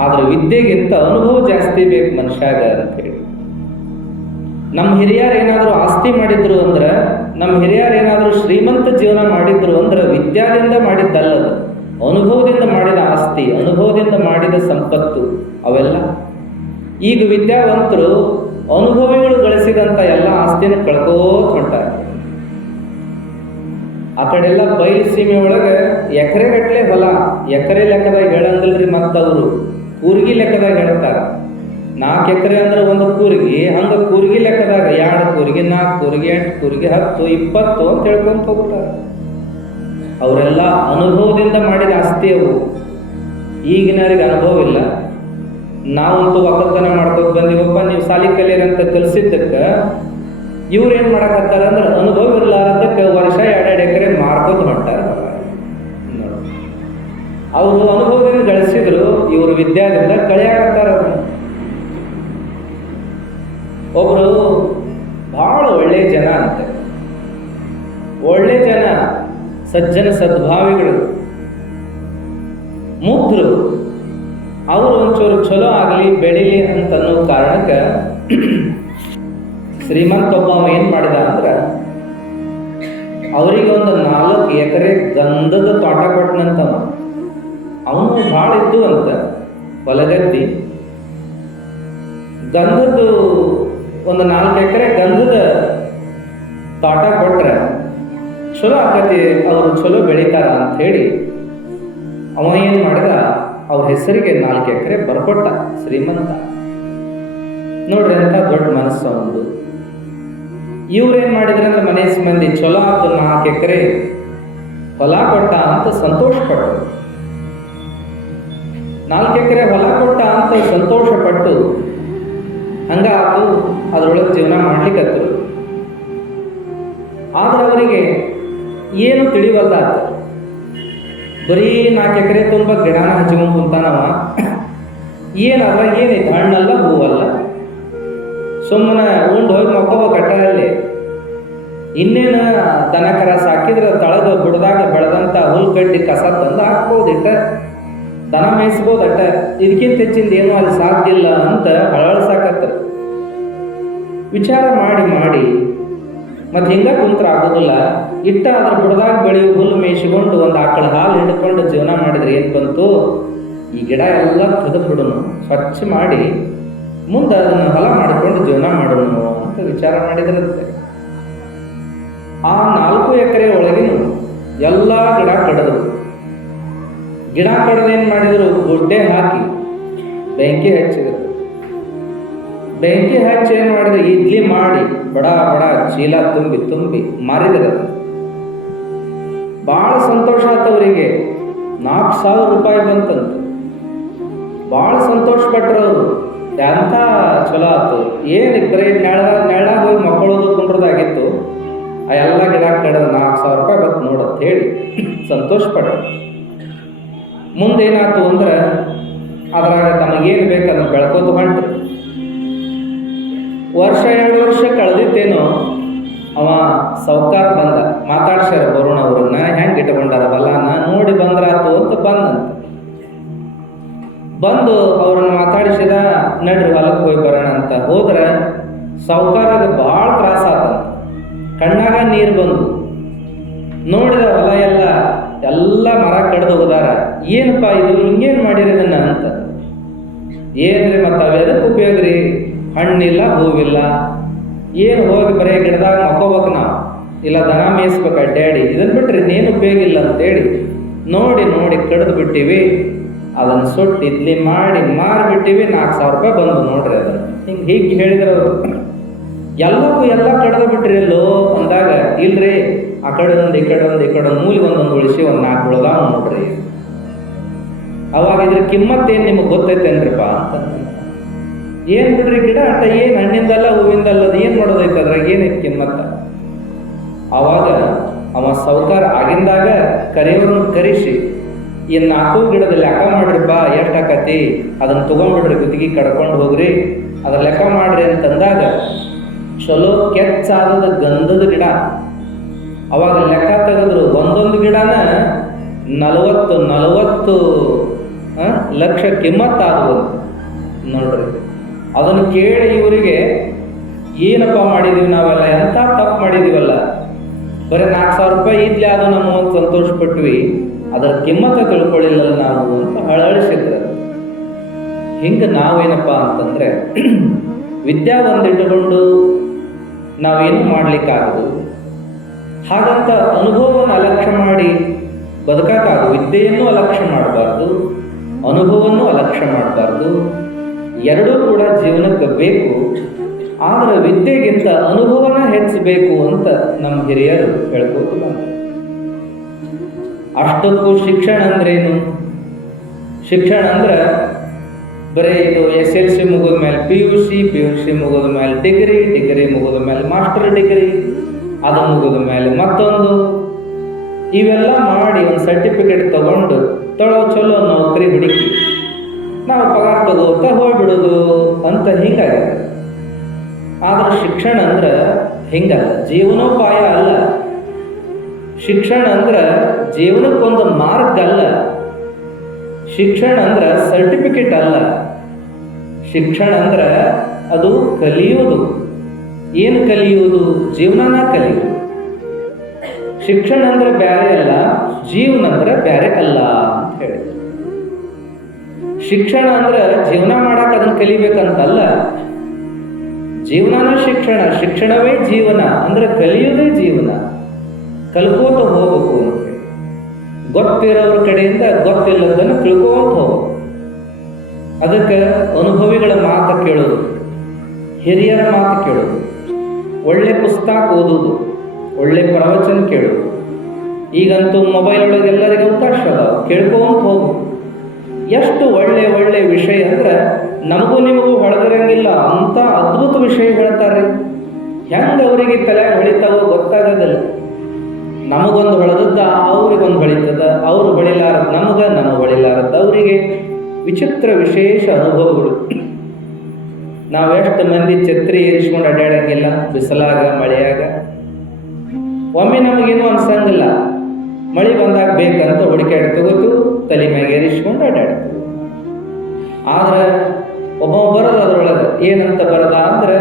ಆದ್ರೆ ವಿದ್ಯೆಗಿಂತ ಅನುಭವ ಜಾಸ್ತಿ ಬೇಕು ಮನುಷ್ಯಾಗ ಅಂತ ಹೇಳಿ. ನಮ್ಮ ಹಿರಿಯರು ಏನಾದರೂ ಆಸ್ತಿ ಮಾಡಿದ್ರು ಅಂದ್ರೆ, ನಮ್ಮ ಹಿರಿಯರು ಏನಾದರೂ ಶ್ರೀಮಂತ ಜೀವನ ಮಾಡಿದ್ರು ಅಂದ್ರೆ ವಿದ್ಯಾದಿಂದ ಮಾಡಿದ್ದಲ್ಲದು, ಅನುಭವದಿಂದ ಮಾಡಿದ ಆಸ್ತಿ, ಅನುಭವದಿಂದ ಮಾಡಿದ ಸಂಪತ್ತು ಅವೆಲ್ಲ. ಈಗ ವಿದ್ಯಾವಂತರು ಅನುಭವಿಗಳು ಗಳಿಸಿದಂಥ ಎಲ್ಲ ಆಸ್ತಿನ ಕಳ್ಕೋತ ಹೊಂಟಾರ. ಆ ಕಡೆಲ್ಲ ಬಯಲು ಸೀಮೆ ಒಳಗೆ ಎಕರೆಗಟ್ಟಲೆ ಹೊಲ, ಎಕರೆ ಲೆಕ್ಕದಾಗ ಹೇಳಂಗಿಲ್ರಿ, ಮತ್ತವರು ಕೂರ್ಗಿ ಲೆಕ್ಕದಾಗ ಹೇಳ್ತಾರ. 4 ಎಕರೆ ಅಂದ್ರೆ ಒಂದು ಕೂರ್ಗಿ, ಹಂಗ ಕೂರ್ಗಿ ಲೆಕ್ಕದಾಗ 2 ಕೂರ್ಗಿ, 4 ಕೂರ್ಗಿ, 8 ಕೂರ್ಗಿ, 10, 20 ಅಂತ ಹೇಳ್ಕೊಂತ ಹೋಗ್ತಾರ. ಅವರೆಲ್ಲ ಅನುಭವದಿಂದ ಮಾಡಿದ ಆಸ್ತಿ ಅವು. ಈಗಿನವ್ರಿಗೆ ಅನುಭವ ಇಲ್ಲ. ನಾವಂತೂ ಒಕ್ಕಲ್ತನ ಮಾಡ್ಕೋತ ಬಂದಿವಪ್ಪ, ನೀವು ಸಾಲಿ ಕಲೀರಿ ಅಂತ ಕಲಿಸಿದ್ದಕ್ಕೆ ಇವ್ರು ಏನು ಮಾಡಕತ್ತಾರ ಅಂದ್ರೆ ಅನುಭವ ಇರಲಾರದಕ್ಕೆ ವರ್ಷ 2 ಎಕರೆ ಮಾರ್ಕೋತ ಹೊಂಟಾರ. ಅವರು ಅನುಭವದಿಂದ ಗಳಿಸಿದ್ರು, ಇವರು ವಿದ್ಯಾದಿಂದ ಕಳೆಯಾಕತ್ತಾರ. ಒಬ್ರು ಬಹಳ ಒಳ್ಳೆ ಜನ ಅಂತೆ, ಒಳ್ಳೆ ಜನ, ಸಜ್ಜನ ಸದ್ಭಾವಿಗಳು, ಮುಗ್ಧರು. ಅವರು ಒಂಚೂರು ಚಲೋ ಆಗಲಿ ಬೆಳೀಲಿ ಅಂತ ಅನ್ನೋ ಕಾರಣಕ್ಕೆ ಶ್ರೀಮಂತ ಒಬ್ಬ ಏನು ಮಾಡಿದ ಅಂದ್ರೆ ಅವರಿಗೆ ಒಂದು 4 ಎಕರೆ ಗಂಧದ ತೋಟ ಕೊಟ್ಟನಂತ. ಅವನು ಭಾಳ ಇದ್ದು ಅಂತ ಹೊಲಗದ್ದಿ. ಗಂಧದ್ದು ಒಂದು 4 ಎಕರೆ ಗಂಧದ ತೋಟ ಕೊಟ್ರೆ ಚಲೋ ಆಕತಿ, ಅವರು ಚಲೋ ಬೆಳೀತಾರ ಅಂತ ಹೇಳಿ ಅವ ಏನು ಮಾಡಿದ, ಅವ್ರ ಹೆಸರಿಗೆ 4 ಎಕರೆ ಬರ್ಕೊಟ್ಟ. ಶ್ರೀಮಂತ ನೋಡ್ರಿ, ಅಂತ ದೊಡ್ಡ ಮನಸ್ಸು ಒಂದು. ಇವ್ರೇನ್ ಮಾಡಿದ್ರೆ ಅಂದ್ರೆ ಮನೆ ಮಂದಿ ಚಲೋ ಆತು 4 ಎಕರೆ ಹೊಲ ಕೊಟ್ಟ ಅಂತ ಸಂತೋಷ ಪಟ್ಟರು. 4 ಎಕರೆ ಹೊಲ ಕೊಟ್ಟ ಅಂತ ಸಂತೋಷ ಪಟ್ಟು ಹಂಗ ಆತು, ಅದ್ರೊಳಗೆ ಜೀವನ ಮಾಡ್ಲಿಕ್ಕತ್ತರು. ಆದ್ರೆ ಅವರಿಗೆ ಏನು ತಿಳಿವಲ್ಲ. ಬರೀ 4 ಎಕರೆ ತುಂಬ ಗಿಡನ ಹಚ್ಕೊಂಡು ಕುಂತಾನವ. ಏನಲ್ಲ, ಏನೈತೆ, ಹಣ್ಣಲ್ಲ ಹೂವಲ್ಲ, ಸುಮ್ಮನೆ ಉಂಡು ಹೋಗಿ ಮಕ್ಕೋಬ ಕಟ್ಟಲ್ಲಿ. ಇನ್ನೇನು ದನಕರ ಸಾಕಿದ್ರೆ ತಳಗ ಬುಡದಾಗ ಬೆಳೆದಂಥ ಹುಲ್ ಕಡ್ಡಿ ಕಸ ತಂದು ಹಾಕ್ಬೋದು, ಇಟ್ಟ ದನ ಮೇಯಿಸ್ಬೋದು ಅಟ್ಟ. ಇದಕ್ಕಿಂತ ಹೆಚ್ಚಿಂದ ಏನೂ ಅಲ್ಲಿ ಸಾಧ್ಯ ಇಲ್ಲ ಅಂತ ಹಳಸಾಕತ್ತ. ವಿಚಾರ ಮಾಡಿ ಮಾಡಿ ಮತ್ತು ಹಿಂಗೆ ಕುಂತ್ರ ಆಗೋದಿಲ್ಲ. ಇಟ್ಟ ಅದ್ರ ಬುಡದಾಗ ಬೆಳೆಯು ಹುಲ್ಲು ಮೇಯಿಸಿಕೊಂಡು ಒಂದು ಆಕಳ ಹಾಲು ಹಿಡ್ಕೊಂಡು ಜೀವನ ಮಾಡಿದ್ರೆ ಏನು ಬಂತು? ಈ ಗಿಡ ಎಲ್ಲ ತೆಗೆದು ಬಿಡೋನು, ಸ್ವಚ್ಛ ಮಾಡಿ ಮುಂದೆ ಅದನ್ನು ಹೊಲ ಮಾಡಿಕೊಂಡು ಜೀವನ ಮಾಡೋನು ಅಂತ ವಿಚಾರ ಮಾಡಿದ್ರಂತೆ. ಆ 4 ಎಕರೆ ಒಳಗಿನ ಎಲ್ಲ ಗಿಡ ಕಡಿದ್ರು. ಗಿಡ ಕಡ್ದೇನು ಮಾಡಿದ್ರು? ಗುಡ್ಡೆ ಹಾಕಿ ಬೆಂಕಿ ಹಚ್ಚಿದ್ರು. ಬೆಂಕಿ ಹಚ್ಚಿ ಏನು ಮಾಡಿದ್ರು? ಇಡ್ಲಿ ಮಾಡಿ ಬಡ ಬಡ ಚೀಲ ತುಂಬಿ ತುಂಬಿ ಮಾರಿದ್ರು. ಭಾಳ ಸಂತೋಷ ಆತವರಿಗೆ. 4,000 ರೂಪಾಯಿ ಬಂತಂತ. ಭಾಳ ಸಂತೋಷ ಪಟ್ರು ಅವರು. ಎಂಥ ಚಲೋ ಆಯ್ತು. ಏನು ಬರೀ ನೆಳ್ಳಾಗ ಹೋಗಿ ಮಕ್ಕಳೋದು ಕುಂಡ್ರದಾಗಿತ್ತು. ಆ ಎಲ್ಲ ಗಿಡ ಕಡ್ದು 4,000 ರೂಪಾಯಿ ಬಂತು ನೋಡತ್ ಹೇಳಿ ಸಂತೋಷ ಪಟ್ರು. ಮುಂದೇನಾಯ್ತು ಅಂದ್ರೆ ಅದ್ರಾಗ ತಮಗೇನು ಬೇಕು ಅದನ್ನು ಬೆಳ್ಕೋತ ಹೊಂಟ್ರು. ವರ್ಷ 2 ವರ್ಷ ಕಳೆದಿತ್ತೇನೋ ಅವ ಸಾವ್ಕಾರ ಬಂದ. ಮಾತಾಡ್ಸ್ಯಾರ ಬರುಣ ಅವ್ರನ್ನ, ಹೆಂಗೆ ಇಟ್ಕೊಂಡಾರ ಬಲ್ಲಾನ ನೋಡಿ ಬಂದ್ರಾತು ಅಂತ ಬಂದಂತ. ಬಂದು ಅವ್ರನ್ನ ಮಾತಾಡಿಸಿದ, ನಡ್ರಿ ಹೊಲಕ್ಕೆ ಹೋಗಿ ಬರೋಣ ಅಂತ ಹೋದ್ರೆ ಸಾವ್ಕಾರಾಗ ಭಾಳ ತ್ರಾಸ ಆತಂತ. ಕಣ್ಣಾಗ ನೀರು ಬಂದು ನೋಡಿದ ಹೊಲ ಎಲ್ಲ ಮರ ಕಡ್ದು ಹೋದಾರ. ಏನಪ್ಪ ಇದು, ಹಿಂಗೇನು ಮಾಡಿರಿ ಇದನ್ನ ಅಂತ. ಏನ್ರಿ ಮತ್ತು ಅವೆದಕ್ಕೆ ಉಪಯೋಗ ರೀ? ಹಣ್ಣಿಲ್ಲ ಹೂವಿಲ್ಲ, ಏನು ಹೋಗಿ ಬರೀ ಗಿಡದಾಗ ಮಕ್ಕೋಬೇಕು ನಾವು, ಇಲ್ಲ ದನ ಮೇಯಿಸ್ಬೇಕು ಅಡ್ಡಾಡಿ, ಇದನ್ನು ಬಿಟ್ರಿ ಇನ್ನೇನು ಉಪಯೋಗ ಇಲ್ಲ ಅಂತೇಳಿ ನೋಡಿ ನೋಡಿ ಕಡ್ದು ಬಿಟ್ಟಿವಿ. ಅದನ್ನು ಸುಟ್ಟು ಇಡ್ಲಿ ಮಾಡಿ ಮಾರಿಬಿಟ್ಟಿವಿ. 4,000 ರೂಪಾಯಿ ಬಂದು ನೋಡ್ರಿ ಅದನ್ನು. ಹೀಗೆ ಹೇಳಿದ್ರು ಅವರು. ಎಲ್ಲಕ್ಕೂ ಎಲ್ಲ ಕಡ್ದು ಬಿಟ್ರಿ ಎಲ್ಲೋ ಅಂದಾಗ, ಇಲ್ರಿ ಆ ಕಡೆ ಒಂದು ಈ ಕಡೆ ಒಂದು ಮೂಲಿಗೆ ಒಂದೊಂದು ಉಳಿಸಿ ಒಂದು 4 ಉಳ್ದಾವ ನೋಡ್ರಿ. ಅವಾಗ ಇದ್ರ ಕಿಮ್ಮತ್ತೇನು ನಿಮಗೆ ಗೊತ್ತೈತೇನ್ರಿಪ್ಪ ಅಂತ. ಏನು ಬಿಡ್ರಿ ಗಿಡ ಅಟ್ಟ, ಏನು ಹಣ್ಣಿಂದಲ್ಲ ಹೂವಿಂದಲ್ಲ, ಅದು ಏನು ಮಾಡೋದೈತೆ ಅದ್ರಾಗ ಏನೈತೆ ಕಿಮ್ಮತ್ತ? ಆವಾಗ ಅವ ಸಾವ್ಕಾರ ಆಗಿಂದಾಗ ಕರೆಯವ್ರನ್ನ ಕರೆಸಿ, ಈ 4 ಗಿಡದ ಲೆಕ್ಕ ಮಾಡ್ರಿಪ್ಪ, ಎಷ್ಟು ಆಕತಿ ಅದನ್ನು ತೊಗೊಂಡ್ಬಿಡ್ರಿ, ಗುತ್ತಿಗೆ ಕಡ್ಕೊಂಡು ಹೋಗ್ರಿ, ಅದ್ರ ಲೆಕ್ಕ ಮಾಡ್ರಿ ಅಂತಂದಾಗ ಚಲೋ ಕೆಚ್ಚಾದ ಗಂಧದ ಗಿಡ. ಅವಾಗ ಲೆಕ್ಕ ತೆಗೆದ್ರು ಒಂದೊಂದು ಗಿಡನ 40 ಲಕ್ಷ ಕಿಮ್ಮತ್ತಾದವು ನೋಡ್ರಿ. ಅದನ್ನು ಕೇಳಿ ಇವರಿಗೆ ಏನಪ್ಪ ಮಾಡಿದೀವಿ ನಾವೆಲ್ಲ, ಎಂಥ ತಪ್ಪು ಮಾಡಿದೀವಲ್ಲ, ಬರೀ 4,000 ರೂಪಾಯಿ ಇದ್ಲಿ ಅದು ನಮ್ಮ ಒಂದು ಸಂತೋಷ ಪಟ್ವಿ, ಅದರ ಕಿಮ್ಮತ್ತ ತಿಳ್ಕೊಳ್ಳಿಲ್ಲ ನಾವು ಅಂತ ಹಳಹಳಿಸಿದ್ರು. ಹಿಂಗೆ ನಾವೇನಪ್ಪ ಅಂತಂದರೆ ವಿದ್ಯಾ ಒಂದಿಟ್ಟುಕೊಂಡು ನಾವೇನು ಮಾಡಲಿಕ್ಕಾಗದು. ಹಾಗಂತ ಅನುಭವವನ್ನು ಅಲಕ್ಷ್ಯ ಮಾಡಿ ಬದುಕಕ್ಕಾಗದು. ವಿದ್ಯೆಯನ್ನು ಅಲಕ್ಷ್ಯ ಮಾಡಬಾರ್ದು, ಅನುಭವವನ್ನು ಅಲಕ್ಷ್ಯ ಮಾಡಬಾರ್ದು. ಎರಡೂ ಕೂಡ ಜೀವನಕ್ಕೆ ಬೇಕು. ಆದರೆ ವಿದ್ಯೆಗಿಂತ ಅನುಭವನ ಹೆಚ್ಚಬೇಕು ಅಂತ ನಮ್ಮ ಹಿರಿಯರು ಹೇಳ್ಬೋದು. ಅಷ್ಟಕ್ಕೂ ಶಿಕ್ಷಣ ಅಂದ್ರೇನು? ಶಿಕ್ಷಣ ಅಂದ್ರೆ ಬರೀ ಇದು SLC ಮುಗಿದ ಮೇಲೆ PUC ಮುಗಿದ ಮೇಲೆ ಡಿಗ್ರಿ ಮುಗಿದ ಮೇಲೆ ಮಾಸ್ಟರ್ ಡಿಗ್ರಿ, ಅದು ಮುಗಿದ ಮೇಲೆ ಮತ್ತೊಂದು, ಇವೆಲ್ಲ ಮಾಡಿ ಒಂದು ಸರ್ಟಿಫಿಕೇಟ್ ತಗೊಂಡು ಚಲೋ ನೌಕರಿ ಹುಡುಕಿ ನಾವು ಪಗಾರ ತಗೋತಾ ಹೋಗ್ಬಿಡೋದು ಅಂತ ಹಿಂಗಾಗಿದೆ. ಆದ್ರೆ ಶಿಕ್ಷಣ ಅಂದ್ರೆ ಹಿಂಗಲ್ಲ, ಜೀವನೋಪಾಯ ಅಲ್ಲ. ಶಿಕ್ಷಣ ಅಂದ್ರೆ ಜೀವನಕ್ಕೊಂದು ಮಾರ್ಗ ಅಲ್ಲ. ಶಿಕ್ಷಣ ಅಂದ್ರೆ ಸರ್ಟಿಫಿಕೇಟ್ ಅಲ್ಲ. ಶಿಕ್ಷಣ ಅಂದ್ರೆ ಅದು ಕಲಿಯೋದು. ಏನು ಕಲಿಯೋದು? ಜೀವನನ ಕಲಿಯೋದು. ಶಿಕ್ಷಣ ಅಂದ್ರೆ ಬ್ಯಾರೆ ಅಲ್ಲ, ಜೀವನ ಅಂದ್ರೆ ಬ್ಯಾರೆ ಅಲ್ಲ ಅಂತ ಹೇಳಿ. ಶಿಕ್ಷಣ ಅಂದ್ರೆ ಜೀವನ ಮಾಡಕ್ಕೆ ಅದನ್ನು ಕಲಿಬೇಕಂತಲ್ಲ. ಜೀವನನ ಶಿಕ್ಷಣ, ಶಿಕ್ಷಣವೇ ಜೀವನ ಅಂದ್ರೆ ಕಲಿಯೋದೇ ಜೀವನ. ಕಲ್ಕೋತ ಹೋಗ್ಬೇಕು ಅಂತ. ಗೊತ್ತಿರೋರ ಕಡೆಯಿಂದ ಗೊತ್ತಿಲ್ಲದನ್ನು ತಿಳ್ಕೋತ ಹೋಗ್ಬೇಕು. ಅದಕ್ಕೆ ಅನುಭವಿಗಳ ಮಾತು ಕೇಳೋದು, ಹಿರಿಯರ ಮಾತು ಕೇಳೋದು, ಒಳ್ಳೆ ಪುಸ್ತಕ ಓದೋದು, ಒಳ್ಳೆ ಪ್ರವಚನ ಕೇಳೋದು. ಈಗಂತೂ ಮೊಬೈಲ್ ಒಳಗೆ ಎಲ್ಲರಿಗೂ ಅವಕಾಶ ಅದಾವ, ಕೇಳ್ಕೊಂತ ಹೋಗು. ಎಷ್ಟು ಒಳ್ಳೆ ಒಳ್ಳೆ ವಿಷಯ ಅಂದ್ರೆ ನಮಗೂ ನಿಮಗೂ ಹೊಳೆದಿರಂಗಿಲ್ಲ ಅಂತ ಅದ್ಭುತ ವಿಷಯ ಹೇಳ್ತಾರೆ. ಹೆಂಗೆ ಅವರಿಗೆ ತಲೆ ಹೊಳಿತಾವೋ ಗೊತ್ತಾಗೋದಿಲ್ಲ. ನಮಗೊಂದು ಹೊಳೆದದ್ದ ಅವ್ರಿಗೊಂದು ಹೊಳಿತದ, ಅವ್ರು ಹೊಳಿಲಾರದು ನಮಗೆ, ನಮಗೆ ಹೊಳಿಲಾರದ್ದು ಅವರಿಗೆ. ವಿಚಿತ್ರ ವಿಶೇಷ ಅನುಭವಗಳು. ನಾವೆಷ್ಟು ಮಂದಿ ಛತ್ರಿ ಏರಿಸ್ಕೊಂಡು ಅಡ್ಡಾಡಂಗಿಲ್ಲ ಬಿಸಿಲಾಗ ಮಳೆಯಾಗ. ಒಮ್ಮೆ ನಮಗೇನು ಅನ್ಸಂಗಿಲ್ಲ, ಮಳೆ ಬಂದಾಗ ಬೇಕಂತ ಹುಡುಕಾಡಿ ತಗೋತು, ತಲೆ ಮ್ಯಾಗ ಏರಿಸ್ಕೊಂಡು ಅಡ್ಡಾಡ್ತೀವಿ. ಆದ್ರೆ ಒಬ್ಬ ಬರೋದು ಅದ್ರೊಳಗೆ ಏನಂತ ಬರದ ಅಂದ್ರೆ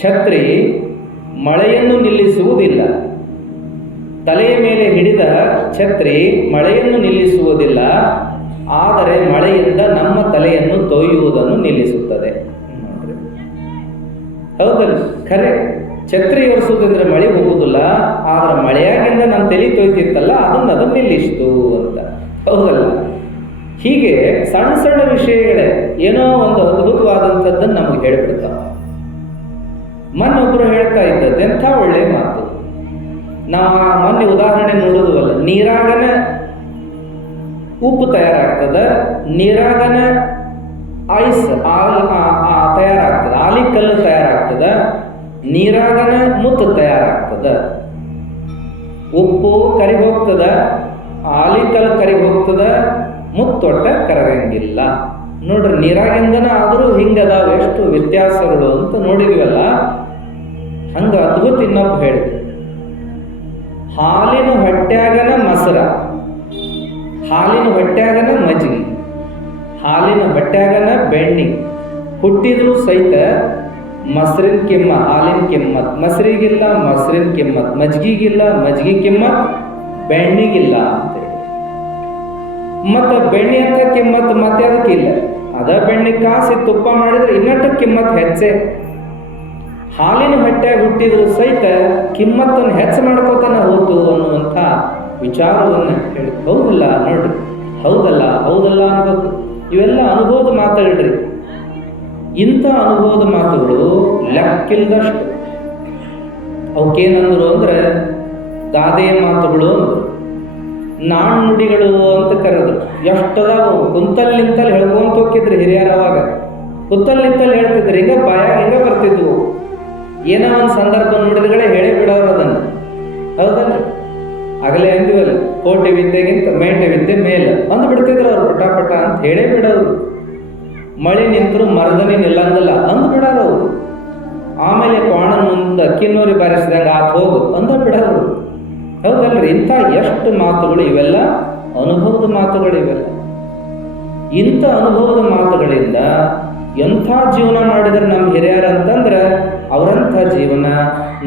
ಛತ್ರಿ ಮಳೆಯನ್ನು ನಿಲ್ಲಿಸುವುದಿಲ್ಲ. ತಲೆಯ ಮೇಲೆ ಹಿಡಿದ ಛತ್ರಿ ಮಳೆಯನ್ನು ನಿಲ್ಲಿಸುವುದಿಲ್ಲ, ಆದರೆ ಮಳೆಯಿಂದ ನಮ್ಮ ತಲೆಯನ್ನು ತೊಯ್ಯುವುದನ್ನು ನಿಲ್ಲಿಸುತ್ತದೆ. ಹೌದಲ್ಲ? ಖರೆ. ಛತ್ರಿ ಒರೆಸೋದಂದ್ರೆ ಮಳೆ ಹೋಗುವುದಿಲ್ಲ, ಆದ್ರೆ ಮಳೆಯಾಗಿಂದ ನಮ್ಮ ತಲೆ ತೊಯ್ತಿತ್ತಲ್ಲ ಅದನ್ನು ನಿಲ್ಲಿಸ್ತು ಅಂತ. ಹೌದಲ್ಲ? ಹೀಗೆ ಸಣ್ಣ ಸಣ್ಣ ವಿಷಯಗಳೇ ಏನೋ ಒಂದು ಅದ್ಭುತವಾದಂಥದ್ದನ್ನು ನಮಗೆ ಹೇಳಿಬಿಡ್ತಾವ. ಮೊನ್ನೊಬ್ಬರು ಹೇಳ್ತಾ ಇದ್ದದ್ದು ಎಂಥ ಒಳ್ಳೆ ಮಾತು. ನಾವು ಮೊನ್ನೆ ಉದಾಹರಣೆ ನೋಡೋದುವಲ್ಲ, ನೀರಾಗನ ಉಪ್ಪು ತಯಾರಾಗ್ತದ, ನೀರಾಗನ ಐಸ್ ತಯಾರಾಗ್ತದ, ಆಲಿಕಲ್ಲು ತಯಾರಾಗ್ತದ, ನೀರಾಗನ ಮುತ್ತು ತಯಾರಾಗ್ತದ. ಉಪ್ಪು ಕರಿ ಹೋಗ್ತದ, ಆಲಿಕಲ್ಲು ಕರಿ ಹೋಗ್ತದ, ಮುತ್ತೊಟ್ಟ ಕರಗಂಗಿಲ್ಲ. ನೋಡ್ರಿ, ನೀರಾಗಿಂದನ ಆದರೂ ಹಿಂಗದಾವ ಎಷ್ಟು ವ್ಯತ್ಯಾಸಗಳು ಅಂತ ನೋಡಿದ್ವಲ್ಲ. ಹಂಗ ಅದ್ಭುತ ಇನ್ನೊಬ್ಬ ಹೇಳಿದೆ, ಹಾಲಿನ ಹೊಟ್ಯಾಗನ ಮೊಸರ, ಹಾಲಿನ ಹೊಟ್ಯಾಗನ ಮಜ್ಜಿಗೆ, ಹಾಲಿನ ಹೊಟ್ಯಾಗನ ಬೆಣ್ಣೆ, ಹುಟ್ಟಿದ್ರು ಸಹಿತ ಮೊಸರಿನ ಕಿಮ್ಮತ್, ಹಾಲಿನ ಕಿಮ್ಮತ್ ಮೊಸರಿಗಿಲ್ಲ, ಮೊಸರಿನ ಕಿಮ್ಮತ್ ಮಜ್ಜಿಗಿಲ್ಲ, ಮಜ್ಜಿಗೆ ಕಿಮ್ಮತ್ ಬೆಣ್ಣಿಗಿಲ್ಲ ಅಂತೇಳಿ. ಮತ್ತು ಬೆಣ್ಣೆ ಅಂತ ಕಿಮ್ಮತ್ ಮತ್ತೆ ಅದಕ್ಕಿಲ್ಲ. ಅದ ಬೆಣ್ಣೆ ಕಾಸಿ ತುಪ್ಪ ಮಾಡಿದ್ರೆ ಇನ್ನಷ್ಟು ಕಿಮ್ಮತ್ ಹೆಚ್ಚೆ. ಹಾಲಿನ ಹೊಟ್ಟೆಯಾಗ ಹುಟ್ಟಿದ್ರು ಸಹಿತ ಕಿಮ್ಮತ್ತನ್ನು ಹೆಚ್ಚು ಮಾಡ್ಕೋತಾನೆ ಹೋತು ಅನ್ನುವಂಥ ವಿಚಾರವನ್ನು ಹೇಳಿ. ಹೌದಲ್ಲ? ನೋಡ್ರಿ, ಹೌದಲ್ಲ ಹೌದಲ್ಲ ಅನ್ಬೇಕು. ಇವೆಲ್ಲ ಅನುಭವದ ಮಾತುಗಳ್ರಿ. ಇಂಥ ಅನುಭವದ ಮಾತುಗಳು ಲೆಕ್ಕಿಲ್ದಷ್ಟು. ಅವಕ್ಕೇನಂದ್ರು ಅಂದ್ರೆ ಗಾದೆಯ ಮಾತುಗಳು ಅಂದರು, ನಾಣ್ಣುಡಿಗಳು ಅಂತ ಕರೆದ್ರು. ಎಷ್ಟದಾವು ಕುಂತಲ್ ನಿಂತಲ್ಲಿ ಹೇಳ್ಕೊಂತ ಹೋಗಿದ್ರಿ ಹಿರಿಯರ. ಅವಾಗ ಕುತ್ತಲ್ ನಿಂತಲ್ಲಿ ಹೇಳ್ತಿದ್ರು, ಹಿಂಗ ಬಾಯಾಗ ಹಿಂಗ ಬರ್ತಿದ್ವು. ಏನೋ ಒಂದು ಸಂದರ್ಭ ನೋಡಿದ್ಗಳೇ ಹೇಳೇ ಬಿಡೋರು ಅದನ್ನು. ಹೌದಲ್ಲ? ಆಗಲೇ ಅಂದಿವಲ್ಲ, ಕೋಟೆ ವಿದ್ಯೆಗಿಂತ ಮೇಟೆ ವಿದ್ಯೆ ಮೇಲೆ ಅಂದು ಬಿಡ್ತಿದ್ರು ಅವ್ರು. ಪಟ ಅಂತ ಹೇಳೇ ಬಿಡೋರು. ಮಳೆ ನಿಂತರು ಮರದನಿ ನಿಲ್ಲಂಗಲ್ಲ ಅಂದು ಬಿಡೋರು ಅವರು. ಆಮೇಲೆ ಕ್ವಾಣನ ಮುಂದೆ ಕಿನ್ನೂರಿ ಬಾರಿಸಿದಂಗೆ ಆತ್ ಹೋಗು ಅಂದ ಬಿಡೋರು. ಹೌದಲ್ರಿ? ಇಂಥ ಎಷ್ಟು ಮಾತುಗಳು ಇವೆಲ್ಲ ಅನುಭವದ ಮಾತುಗಳು. ಇವೆಲ್ಲ ಇಂಥ ಅನುಭವದ ಮಾತುಗಳಿಂದ ಎಂಥ ಜೀವನ ಮಾಡಿದ್ರೆ ನಮ್ಮ ಹಿರಿಯರು ಅಂತಂದ್ರೆ ಅವರಂಥ ಜೀವನ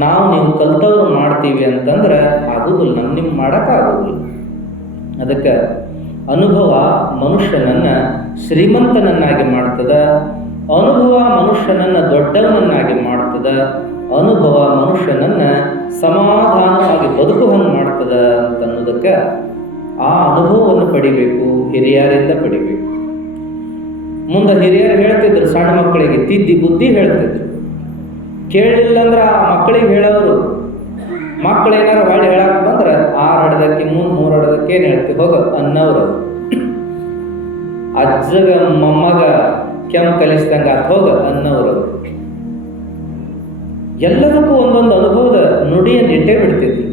ನೀವು ಕಲ್ತವ್ರು ಮಾಡ್ತೀವಿ ಅಂತಂದ್ರೆ ಆಗುದಿಲ್ಲ, ನಿಮ್ಗೆ ಮಾಡೋಕ್ಕಾಗೋದಿಲ್ಲ. ಅದಕ್ಕೆ ಅನುಭವ ಮನುಷ್ಯನನ್ನು ಶ್ರೀಮಂತನನ್ನಾಗಿ ಮಾಡ್ತದ, ಅನುಭವ ಮನುಷ್ಯನನ್ನು ದೊಡ್ಡವನನ್ನಾಗಿ ಮಾಡ್ತದ, ಅನುಭವ ಮನುಷ್ಯನನ್ನು ಸಮಾಧಾನವಾಗಿ ಬದುಕುವಂಗೆ ಮಾಡ್ತದ ಅಂತನ್ನೋದಕ್ಕೆ ಆ ಅನುಭವವನ್ನು ಪಡಿಬೇಕು, ಹಿರಿಯರಿಂದ ಪಡಿಬೇಕು. ಮುಂದೆ ಹಿರಿಯರು ಹೇಳ್ತಿದ್ರು ಸಣ್ಣ ಮಕ್ಕಳಿಗೆ ತಿದ್ದಿ ಬುದ್ಧಿ ಹೇಳ್ತಿದ್ರು. ಕೇಳಲಿಲ್ಲ ಅಂದ್ರೆ ಆ ಮಕ್ಕಳಿಗೆ ಹೇಳೋರು. ಮಕ್ಕಳೇನಾರು ಹೊಳ್ಳಿ ಹೇಳಕ್ಕೆ ಬಂದ್ರೆ 6 ಅಡದಕ್ಕೆ 3 ಅಡದಕ್ಕೆ ಏನು ಹೇಳ್ತೀವಿ ಹೋಗ ಅನ್ನೋರು. ಅಜ್ಜಗ ಮೊಮ್ಮಗ ಕೆಮ್ಮ ಕಲಿಸ್ದಂಗೆ ಹೋಗ ಅನ್ನೋರು. ಎಲ್ಲದಕ್ಕೂ ಒಂದೊಂದು ಅನುಭವದ ನುಡಿಯನ್ನು ಇಟ್ಟೇ ಬಿಡ್ತಿದ್ರು.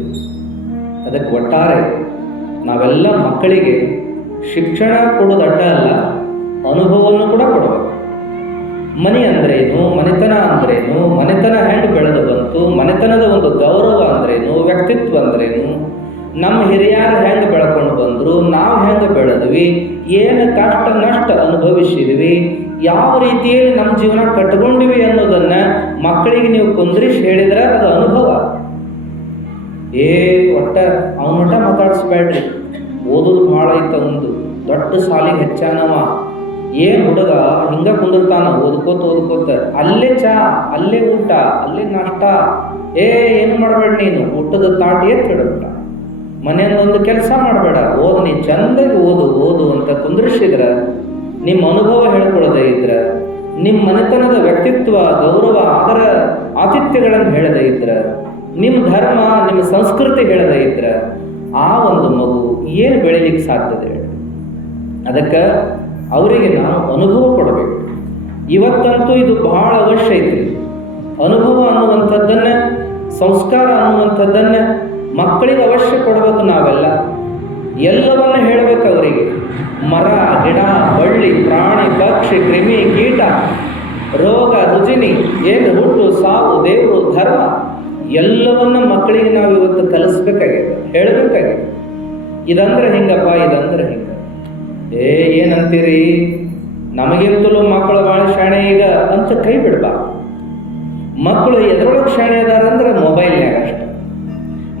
ಅದಕ್ಕೆ ಒಟ್ಟಾರೆ ನಾವೆಲ್ಲ ಮಕ್ಕಳಿಗೆ ಶಿಕ್ಷಣ ಕೊಡೋದು ಅಡ್ಡ ಅಲ್ಲ, ಅನುಭವವನ್ನು ಕೂಡ ಕೊಡಬೇಕು. ಮನೆ ಅಂದ್ರೇನು, ಮನೆತನ ಅಂದ್ರೇನು, ಮನೆತನ ಹೆಂಗೆ ಬೆಳೆದು ಬಂತು, ಮನೆತನದ ಒಂದು ಗೌರವ ಅಂದ್ರೇನು, ವ್ಯಕ್ತಿತ್ವ ಅಂದ್ರೇನು, ನಮ್ಮ ಹಿರಿಯರು ಹೆಂಗೆ ಬೆಳ್ಕೊಂಡು ಬಂದರು, ನಾವು ಹೆಂಗೆ ಬೆಳೆದ್ವಿ, ಏನು ಕಷ್ಟ ನಷ್ಟ ಅನುಭವಿಸಿದ್ವಿ, ಯಾವ ರೀತಿಯಲ್ಲಿ ನಮ್ಮ ಜೀವನ ಕಟ್ಕೊಂಡಿವಿ ಅನ್ನೋದನ್ನು ಮಕ್ಕಳಿಗೆ ನೀವು ಕುಂದ್ರಿಸಿ ಹೇಳಿದ್ರೆ ಅದು ಅನುಭವ. ಅವನೊಟ್ಟ ಮಾತಾಡಿಸ್ಬೇಡ್ರಿ, ಓದೋದು ಭಾಳ ಐತ, ಒಂದು ದೊಡ್ಡ ಸಾಲಿಗೆ ಹೆಚ್ಚಾನವ, ಏನು ಹುಡುಗ ಹಿಂಗೆ ಕುಂದಿರ್ತಾನ ಓದ್ಕೋತ ಅಲ್ಲೇ ಚಾ, ಅಲ್ಲೇ ಊಟ, ಅಲ್ಲೇ ನಾಷ್ಟ, ಏನು ಮಾಡಬೇಡ ನೀನು, ಊಟದ ತಾಟ ಎತ್ತಿಡಬೇಡ, ಮನೆಯಿಂದ ಒಂದು ಕೆಲಸ ಮಾಡಬೇಡ, ನೀ ಚಂದಾಗಿ ಓದು ಅಂತ ಕುಂದ್ರಿಸಿದ್ರೆ, ನಿಮ್ಮ ಅನುಭವ ಹೇಳ್ಕೊಳ್ಳೋದೇ ಇದ್ರೆ, ನಿಮ್ಮ ಮನೆತನದ ವ್ಯಕ್ತಿತ್ವ ಗೌರವ ಅದರ ಆತಿಥ್ಯಗಳನ್ನು ಹೇಳದೇ ಇದ್ರೆ, ನಿಮ್ಮ ಧರ್ಮ ನಿಮ್ಮ ಸಂಸ್ಕೃತಿ ಹೇಳದೇ ಇದ್ರೆ ಆ ಒಂದು ಮಗು ಏನು ಬೆಳೀಲಿಕ್ಕೆ ಸಾಧ್ಯತೆ ಹೇಳಿ. ಅದಕ್ಕೆ ಅವರಿಗೆ ನಾವು ಅನುಭವ ಕೊಡಬೇಕು. ಇವತ್ತಂತೂ ಇದು ಬಹಳ ಅವಶ್ಯ ಐತ್ರಿ. ಅನುಭವ ಅನ್ನುವಂಥದ್ದನ್ನು, ಸಂಸ್ಕಾರ ಅನ್ನುವಂಥದ್ದನ್ನು ಮಕ್ಕಳಿಗೆ ಅವಶ್ಯ ಕೊಡಬೇಕು. ನಾವೆಲ್ಲ ಎಲ್ಲವನ್ನ ಹೇಳಬೇಕು ಅವರಿಗೆ. ಮರ ಗಿಡ ಬಳ್ಳಿ ಪ್ರಾಣಿ ಪಕ್ಷಿ ಕ್ರಿಮಿ ಕೀಟ ರೋಗ ರುಜಿನಿ ಏನು ಹುಟ್ಟು ಸಾವು ದೇವರು ಧರ್ಮ ಎಲ್ಲವನ್ನ ಮಕ್ಕಳಿಗೆ ನಾವು ಇವತ್ತು ಕಲಿಸ್ಬೇಕಾಗಿದೆ, ಹೇಳಬೇಕಾಗಿದೆ. ಇದಂದ್ರೆ ಹಿಂಗಪ್ಪ, ಇದಂದ್ರೆ ಹಿಂಗ. ಏನಂತೀರಿ, ನಮಗಿಂತಲೂ ಮಕ್ಕಳು ಭಾಳ ಶಾಣೆ ಈಗ ಅಂತ ಕೈ ಬಿಡಬಾರ್ದು. ಮಕ್ಕಳು ಎದ್ರೊಳಗೆ ಶಾಣೆ ಅದಾರ ಅಂದ್ರೆ ಮೊಬೈಲ್ನಾಗ ಅಷ್ಟೆ.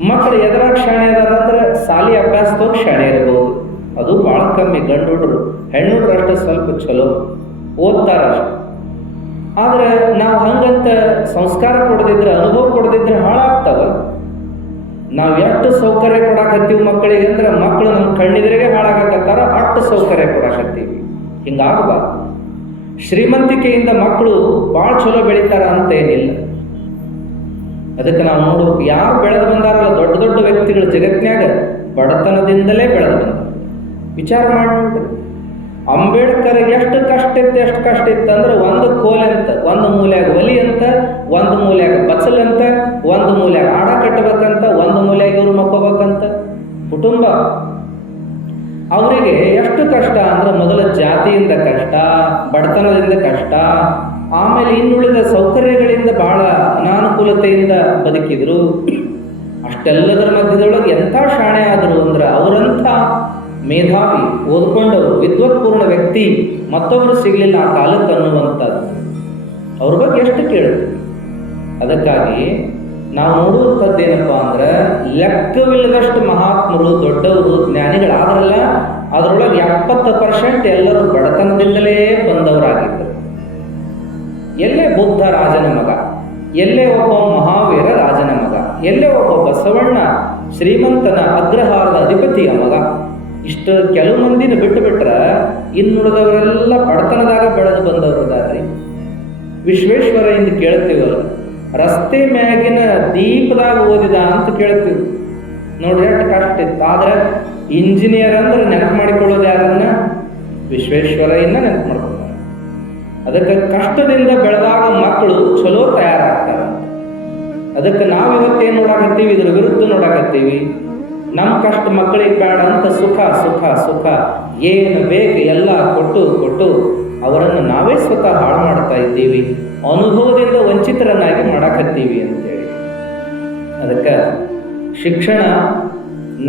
ಮಕ್ಕಳು ಎದ್ರಾಗ ಶಾಣೆ ಅದಾರ ಅಂದ್ರೆ ಸಾಲಿ ಅಭ್ಯಾಸದಾಗ ಶಾಣೆ ಇರ್ಬೋದು, ಅದು ಭಾಳ ಕಮ್ಮಿ. ಗಂಡು ಹುಡ್ರು, ಹೆಣ್ಣು ಹುಡ್ರು ಅಷ್ಟೇ ಸ್ವಲ್ಪ ಚಲೋ ಓದ್ತಾರ ಅಷ್ಟೆ. ಆದ್ರೆ ನಾವು ಹಂಗಂತ ಸಂಸ್ಕಾರ ಕೊಡದಿದ್ರೆ, ಅನುಭವ ಕೊಡದಿದ್ರೆ ಹಾಳಾಗ್ತಾವ. ನಾವು ಎಷ್ಟು ಸೌಕರ್ಯ ಕೊಡಾಕತ್ತೀವಿ ಮಕ್ಕಳಿಗೆ ಅಂದ್ರೆ ಮಕ್ಕಳು ನಮ್ಮ ಕಣ್ಣಿದ್ರಿಗೆ ಹಾಳಾಗತ್ತಾರ, ಅಷ್ಟು ಸೌಕರ್ಯ ಕೊಡಾಕತ್ತೀವಿ. ಹಿಂಗಾಗಬಾರ್ದು. ಶ್ರೀಮಂತಿಕೆಯಿಂದ ಮಕ್ಕಳು ಭಾಳ ಚಲೋ ಬೆಳೀತಾರ ಅಂತ ಏನಿಲ್ಲ. ಅದಕ್ಕೆ ನಾವು ನೋಡ್ಬೇಕು, ಯಾರು ಬೆಳೆದು ಬಂದಾರಲ್ಲ ದೊಡ್ಡ ದೊಡ್ಡ ವ್ಯಕ್ತಿಗಳು ಜಗತ್ತಿನಾಗ ಬಡತನದಿಂದಲೇ ಬೆಳೆದು ಬಂದ. ವಿಚಾರ ಮಾಡಿ ನೋಡ್ರಿ, ಅಂಬೇಡ್ಕರ್ ಎಷ್ಟು ಕಷ್ಟ ಇತ್ತು ಅಂದ್ರೆ ಒಂದು ಕೋಲೆ ಅಂತ, ಒಂದು ಮೂಲ್ಯಾಗ ಒಲಿ ಅಂತ, ಒಂದು ಮೂಲ್ಯಾಗ ಬಚ್ಚಲ್ ಅಂತ, ಒಂದು ಮೂಲ್ಯಾಗ ಆಡ ಕಟ್ಟಬೇಕಂತ, ಒಂದು ಮೂಲ್ಯಾಗ ಇವ್ರು ಮಕ್ಕೋಬೇಕಂತ. ಕುಟುಂಬ ಅವರಿಗೆ ಎಷ್ಟು ಕಷ್ಟ ಅಂದ್ರೆ ಮೊದಲ ಜಾತಿಯಿಂದ ಕಷ್ಟ, ಬಡತನದಿಂದ ಕಷ್ಟ, ಆಮೇಲೆ ಇನ್ನುಳಿದ ಸೌಕರ್ಯಗಳಿಂದ ಬಹಳ ಅನಾನುಕೂಲತೆಯಿಂದ ಬದುಕಿದ್ರು. ಅಷ್ಟೆಲ್ಲದರ ಮಧ್ಯದೊಳಗೆ ಎಂಥ ಶಾಣೆ ಆದರು ಅಂದ್ರೆ ಅವರಂಥ ಮೇಧಾವಿ, ಓದ್ಕೊಂಡವರು, ವಿದ್ವತ್ಪೂರ್ಣ ವ್ಯಕ್ತಿ ಮತ್ತೊಬ್ಬರು ಸಿಗಲಿಲ್ಲ ಆ ಕಾಲಕ್ಕೆ ಅನ್ನುವಂಥದ್ದು ಅವ್ರ ಬಗ್ಗೆ ಎಷ್ಟು ಕೇಳುತ್ತೆ. ಅದಕ್ಕಾಗಿ ನಾವು ನೋಡುವಂಥದ್ದೇನಪ್ಪ ಅಂದ್ರೆ ಲೆಕ್ಕವಿಲ್ಲದಷ್ಟು ಮಹಾತ್ಮರು, ದೊಡ್ಡವರು, ಜ್ಞಾನಿಗಳಾದ್ರಲ್ಲ ಅದರೊಳಗೆ 70% ಎಲ್ಲರೂ ಬಡತನದಿಂದಲೇ ಬಂದವರಾಗಿದ್ದರು. ಎಲ್ಲೇ ಬುದ್ಧ ರಾಜನ ಮಗ, ಎಲ್ಲೇ ಒಬ್ಬ ಮಹಾವೀರ ರಾಜನ ಮಗ, ಎಲ್ಲೇ ಒಬ್ಬ ಬಸವಣ್ಣ ಶ್ರೀಮಂತನ ಅಗ್ರಹಾರದ ಅಧಿಪತಿಯ ಮಗ, ಇಷ್ಟು ಕೆಲವು ಮಂದಿನ ಬಿಟ್ಟರೆ ಇನ್ನುಳಿದವರೆಲ್ಲ ಬಡತನದಾಗ ಬೆಳೆದು ಬಂದವರು ಇದಾರ್ರಿ. ವಿಶ್ವೇಶ್ವರಯ್ಯಂದು ಕೇಳ್ತೀವಲ್ಲ, ರಸ್ತೆ ಮ್ಯಾಗಿನ ದೀಪದಾಗ ಓದಿದ ಅಂತ ಕೇಳ್ತೀವಿ. ನೋಡ್ರಿ ಎಷ್ಟು ಕಷ್ಟ ಇತ್ತು. ಆದ್ರೆ ಇಂಜಿನಿಯರ್ ಅಂದ್ರೆ ನೆನಪು ಮಾಡಿಕೊಳ್ಳೋದು ಯಾರನ್ನ? ವಿಶ್ವೇಶ್ವರಯ್ಯನ ನೆನಪು ಮಾಡ್ಕೊಳ್ತಾರೆ. ಅದಕ್ಕೆ ಕಷ್ಟದಿಂದ ಬೆಳೆದಾಗ ಮಕ್ಕಳು ಚಲೋ ತಯಾರಾಗ್ತಾರೆ. ಅದಕ್ಕೆ ನಾವು ಇವತ್ತೇನು ನೋಡಾಕತ್ತೀವಿ, ಇದ್ರ ವಿರುದ್ಧ ನೋಡಾಕತ್ತೀವಿ. ನಮ್ಮ ಕಷ್ಟ ಮಕ್ಕಳಿಗೆ ಬೇಡ ಅಂತ ಸುಖ ಸುಖ ಸುಖ ಏನು ಬೇಕು ಎಲ್ಲ ಕೊಟ್ಟು ಅವರನ್ನು ನಾವೇ ಸ್ವತಃ ಹಾಳು ಮಾಡ್ತಾ ಇದ್ದೀವಿ, ಅನುಭವದಿಂದ ವಂಚಿತರನ್ನಾಗಿ ಮಾಡಾಕತ್ತೀವಿ ಅಂತೇಳಿ. ಅದಕ್ಕೆ ಶಿಕ್ಷಣ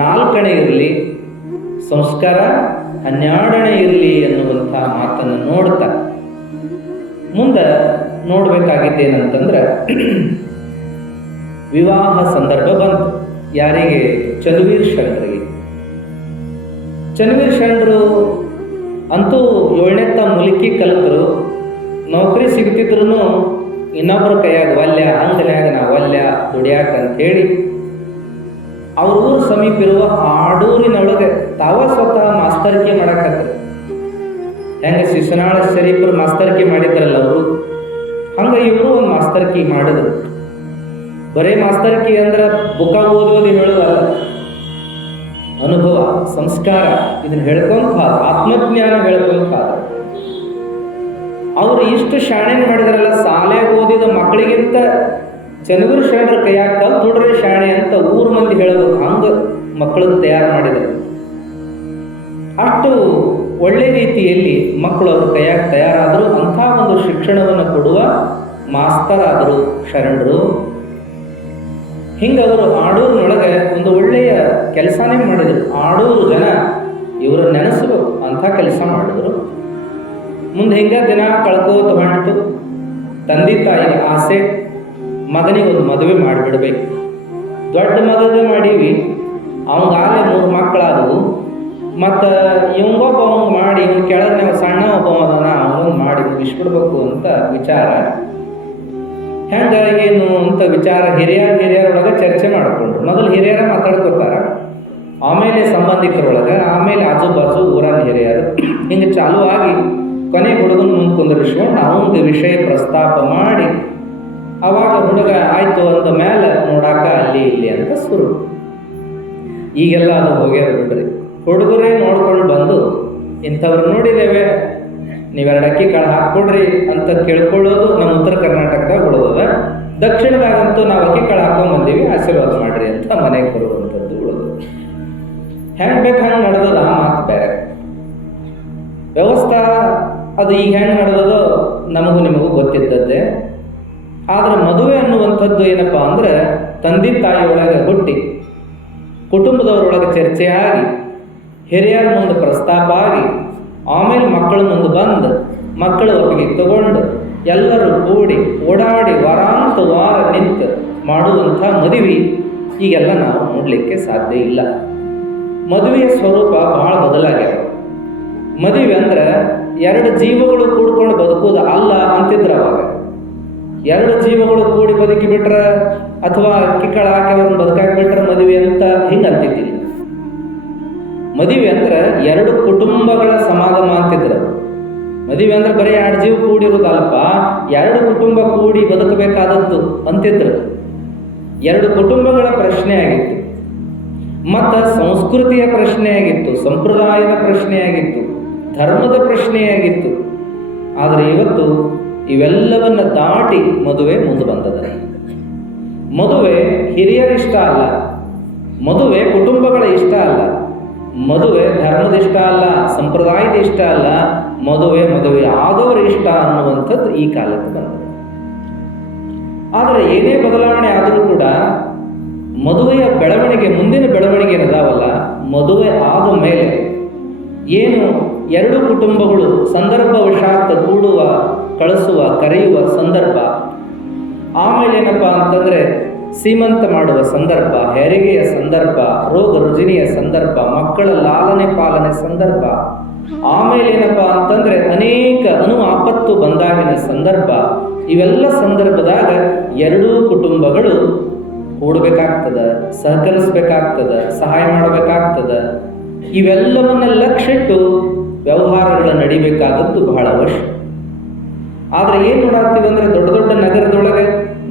4 ಇರಲಿ, ಸಂಸ್ಕಾರ 12 ಇರಲಿ ಅನ್ನುವಂಥ ಮಾತನ್ನು ನೋಡ್ತಾ ಮುಂದೆ ನೋಡ್ಬೇಕಾಗಿದ್ದೇನಂತಂದ್ರೆ ವಿವಾಹ ಸಂದರ್ಭ ಬಂತು. ಯಾರಿಗೆ? ಚನ್ನವೀರ್ ಶರಣರಿಗೆ. ಚನ್ನವೀರ್ ಶರಣರು ಅಂತೂ 7ನೇ ಮುಲಿಕಿ ಕಲಿತರು. ನೌಕರಿ ಸಿಗ್ತಿದ್ರು ಇನ್ನೊಬ್ಬರ ಕೈಯಾಗ ವಲ್ಯ, ಅಂಗನ್ಯಾಗ ನಾ ವಲ್ಯ ದುಡಿಯಾಕ ಅಂತೇಳಿ ಅವ್ರ ಊರು ಸಮೀಪ ಇರುವ ಆಡೂರಿನೊಳಗೆ ತಾವ ಸ್ವತಃ ಮಾಸ್ತರ್ಕಿ ಮಾಡಾಕತ್ರು. ಹೆಂಗೆ ಶಿಶುನಾಳ ಶರೀಫರು ಮಾಸ್ತರ್ಕಿ ಮಾಡಿದ್ರಲ್ಲ ಅವರು, ಹಂಗೆ ಇವರು ಒಂದು ಮಾಸ್ತರ್ಕಿ ಮಾಡಿದ್ರು. ಬರೇ ಮಾಸ್ತರ್ಕಿ ಅಂದ್ರೆ ಬುಕ್ಕ ಓದೋದು ಹೇಳೋದಲ್ಲ, ಅನುಭವ, ಸಂಸ್ಕಾರ ಇದನ್ನ ಹೇಳ್ಕೊಂತ ಆತ್ಮಜ್ಞಾನ ಹೇಳ್ಕೊಂತ ಅವರು ಇಷ್ಟು ಶಾಣೆ ಮಾಡಿದ್ರಲ್ಲ. ಶಾಲೆಗೆ ಓದಿದ ಮಕ್ಕಳಿಗಿಂತ ಚನ್ನವೀರ್ ಶರಣರ ಕೈಯಾಗ ಕಲ್ತು ಹುಡ್ರೆ ಶಾಣೆ ಅಂತ ಊರು ಮಂದಿ ಹೇಳಬೇಕು. ಹಂಗೆ ಮಕ್ಕಳನ್ನು ತಯಾರು ಮಾಡಿದರು. ಅಷ್ಟು ಒಳ್ಳೆ ರೀತಿಯಲ್ಲಿ ಮಕ್ಕಳು ಅವ್ರ ಕೈಯಾಗ ತಯಾರಾದರು. ಅಂಥ ಒಂದು ಶಿಕ್ಷಣವನ್ನು ಕೊಡುವ ಮಾಸ್ತರಾದರು ಶರಣರು. ಹಿಂಗೆ ಅವರು ಆಡೂರಿನೊಳಗೆ ಒಂದು ಒಳ್ಳೆಯ ಕೆಲಸನೇ ಮಾಡಿದರು. ಆಡೂರು ಜನ ಇವರು ನೆನೆಸಬೇಕು ಅಂಥ ಕೆಲಸ ಮಾಡಿದರು. ಮುಂದೆ ಹಿಂಗೆ ದಿನ ಕಳ್ಕೋತ ಹೊಂಟು. ತಂದೆ ತಾಯಿ ಆಸೆ, ಮಗನಿಗೆ ಒಂದು ಮದುವೆ ಮಾಡಿಬಿಡ್ಬೇಕು. ದೊಡ್ಡ ಮದುವೆ ಮಾಡೀವಿ, ಅವಂಗಾಗಲೇ 3 ಮಕ್ಕಳಾದವು. ಮತ್ತು ಇವಂಗೊಬ್ಬ ಅವಂಗೆ ಮಾಡಿ, ಇವ್ನ ಕೆಳಗೆ ಸಣ್ಣ ಒಬ್ಬ ಅದನ ಅವನೊಂದು ಮಾಡಿ ಮುಗಿಸ್ಬಿಡ್ಬೇಕು ಅಂತ ವಿಚಾರ. ಹೆಂಗೆ ಏನು ಅಂತ ವಿಚಾರ ಹಿರಿಯರೊಳಗೆ ಚರ್ಚೆ ಮಾಡಿಕೊಂಡ್ರು. ಮೊದಲು ಹಿರಿಯರ ಮಾತಾಡ್ಕೊತಾರ, ಆಮೇಲೆ ಸಂಬಂಧಿಕರೊಳಗೆ, ಆಮೇಲೆ ಆಜು ಬಾಜು ಊರನ ಹಿರಿಯರು. ಹಿಂಗೆ ಚಾಲು ಆಗಿ ಕೊನೆ ಹುಡುಗನ ಮುಂದೆ ಕುಂದಿರಿಸ್ಕೊಂಡು ಅವನಿಗೆ ವಿಷಯ ಪ್ರಸ್ತಾಪ ಮಾಡಿ ಅವಾಗ ಹುಡುಗ ಆಯ್ತು ಅಂದ ಮೇಲೆ ನೋಡಾಕ ಅಲ್ಲಿ ಇಲ್ಲಿ ಅಂತ ಶುರು. ಈಗೆಲ್ಲ ಅದು ಹೋಗ್ಯಾರ ಬಿಡ್ರಿ. ಹುಡುಗರೇ ನೋಡ್ಕೊಂಡು ಬಂದು ಇಂಥವ್ರು ನೋಡಿದ್ದೇವೆ, ನೀವೆರಡು ಅಕ್ಕಿ ಕಾಳು ಹಾಕ್ಕೊಡ್ರಿ ಅಂತ ಕೇಳ್ಕೊಳ್ಳೋದು ನಮ್ಮ ಉತ್ತರ ಕರ್ನಾಟಕದಾಗ ಉಳಿದದ. ದಕ್ಷಿಣದಾಗಂತೂ ನಾವು ಅಕ್ಕಿ ಕಾಳು ಹಾಕೊಂಡ್ ಬಂದೀವಿ, ಆಶೀರ್ವಾದ ಮಾಡ್ರಿ ಅಂತ ಮನೆಗೆ ಬರುವಂಥದ್ದು ಉಳಿದು. ಹೆಂಗೆ ಬೇಕು ಹಂಗೆ ನಡೆದದ ಆ ಮಾತು ಬೇರೆ. ವ್ಯವಸ್ಥಾ ಅದು ಈಗ ಹೆಂಗೆ ನಡೆದದೋ ನಮಗೂ ನಿಮಗೂ ಗೊತ್ತಿದ್ದದ್ದೇ. ಆದರೆ ಮದುವೆ ಅನ್ನುವಂಥದ್ದು ಏನಪ್ಪ ಅಂದ್ರೆ ತಂದೆ ತಾಯಿ ಒಳಗೆ ಹುಟ್ಟಿ, ಕುಟುಂಬದವರೊಳಗೆ ಚರ್ಚೆ ಆಗಿ, ಹಿರಿಯರ ಮುಂದೆ ಪ್ರಸ್ತಾಪ ಆಗಿ, ಆಮೇಲೆ ಮಕ್ಕಳ ಮುಂದೆ ಬಂದು, ಮಕ್ಕಳು ಒಪ್ಪಿಗೆ ತಗೊಂಡು ಎಲ್ಲರೂ ಕೂಡಿ ಓಡಾಡಿ ವಾರಾಂತ ವಾರ ನಿಂತು ಮಾಡುವಂಥ ಮದುವೆ ಈಗೆಲ್ಲ ನಾವು ನೋಡಲಿಕ್ಕೆ ಸಾಧ್ಯ ಇಲ್ಲ. ಮದುವೆಯ ಸ್ವರೂಪ ಬಹಳ ಬದಲಾಗ್ಯಾವ. ಮದುವೆ ಅಂದ್ರೆ ಎರಡು ಜೀವಗಳು ಕೂಡ್ಕೊಂಡು ಬದುಕುವುದು ಅಲ್ಲ ಅಂತಿದ್ರು ಅವಾಗ. ಎರಡು ಜೀವಗಳು ಕೂಡಿ ಬದುಕಿ ಬಿಟ್ರೆ ಅಥವಾ ಕಿಕ್ಕಳ ಹಾಕಿ ಅವ್ರನ್ನ ಬದುಕಾಕ್ಬಿಟ್ರೆ ಮದುವೆ ಅಂತ ಹಿಂಗೆ ಅಂತಿದ್ದಿಲ್ಲ. ಮದುವೆ ಅಂದ್ರೆ ಎರಡು ಕುಟುಂಬಗಳ ಸಮಾಗಮ ಅಂತಿದ್ರು. ಮದುವೆ ಅಂದ್ರೆ ಬರೀ ಎರಡು ಜೀವ ಕೂಡಿರೋದಲ್ಪ, ಎರಡು ಕುಟುಂಬ ಕೂಡಿ ಬದುಕಬೇಕಾದದ್ದು ಅಂತಿದ್ರು. ಎರಡು ಕುಟುಂಬಗಳ ಪ್ರಶ್ನೆ ಆಗಿತ್ತು, ಮತ್ತು ಸಂಸ್ಕೃತಿಯ ಪ್ರಶ್ನೆ ಆಗಿತ್ತು, ಸಂಪ್ರದಾಯದ ಪ್ರಶ್ನೆ ಆಗಿತ್ತು, ಧರ್ಮದ ಪ್ರಶ್ನೆಯಾಗಿತ್ತು. ಆದರೆ ಇವತ್ತು ಇವೆಲ್ಲವನ್ನ ದಾಟಿ ಮದುವೆ ಮುಂದೆ ಬಂದದ. ಮದುವೆ ಹಿರಿಯರ ಇಷ್ಟ ಅಲ್ಲ, ಮದುವೆ ಕುಟುಂಬಗಳ ಇಷ್ಟ ಅಲ್ಲ, ಮದುವೆ ಧರ್ಮದ ಇಷ್ಟ ಅಲ್ಲ, ಸಂಪ್ರದಾಯದ ಇಷ್ಟ ಅಲ್ಲ, ಮದುವೆ ಆದವರ ಇಷ್ಟ ಅನ್ನುವಂಥದ್ದು ಈ ಕಾಲಕ್ಕೆ ಬಂದದ. ಆದರೆ ಏನೇ ಬದಲಾವಣೆ ಆದರೂ ಕೂಡ ಮದುವೆಯ ಬೆಳವಣಿಗೆ, ಮುಂದಿನ ಬೆಳವಣಿಗೆ ಏನದಾವಲ್ಲ, ಮದುವೆ ಆದ ಮೇಲೆ ಏನು ಎರಡು ಕುಟುಂಬಗಳು ಸಂದರ್ಭವಶಾತ್ ಕೂಡುವ, ಕಳಿಸುವ, ಕರೆಯುವ ಸಂದರ್ಭ, ಆಮೇಲೆ ಏನಪ್ಪ ಅಂತಂದರೆ ಸೀಮಂತ ಮಾಡುವ ಸಂದರ್ಭ, ಹೆರಿಗೆಯ ಸಂದರ್ಭ, ರೋಗ ರುಜಿನಿಯ ಸಂದರ್ಭ, ಮಕ್ಕಳ ಲಾಲನೆ ಪಾಲನೆ ಸಂದರ್ಭ, ಆಮೇಲೆ ಏನಪ್ಪ ಅಂತಂದರೆ ಅನೇಕ ಆಪತ್ತು ಬಂದಾಗಿನ ಸಂದರ್ಭ, ಇವೆಲ್ಲ ಸಂದರ್ಭದಾಗ ಎರಡೂ ಕುಟುಂಬಗಳು ಕೂಡಬೇಕಾಗ್ತದೆ, ಸಹಕರಿಸ್ಬೇಕಾಗ್ತದೆ, ಸಹಾಯ ಮಾಡಬೇಕಾಗ್ತದೆ. ಇವೆಲ್ಲವನ್ನ ಲಕ್ಷಿಟ್ಟು ವ್ಯವಹಾರಗಳು ನಡಿಬೇಕಾದದ್ದು ಬಹಳ ಅವಶ್ಯ. ಆದರೆ ಏನು ನೋಡಾಕ್ತೀವಿ ಅಂದರೆ ದೊಡ್ಡ ದೊಡ್ಡ ನಗರದೊಳಗೆ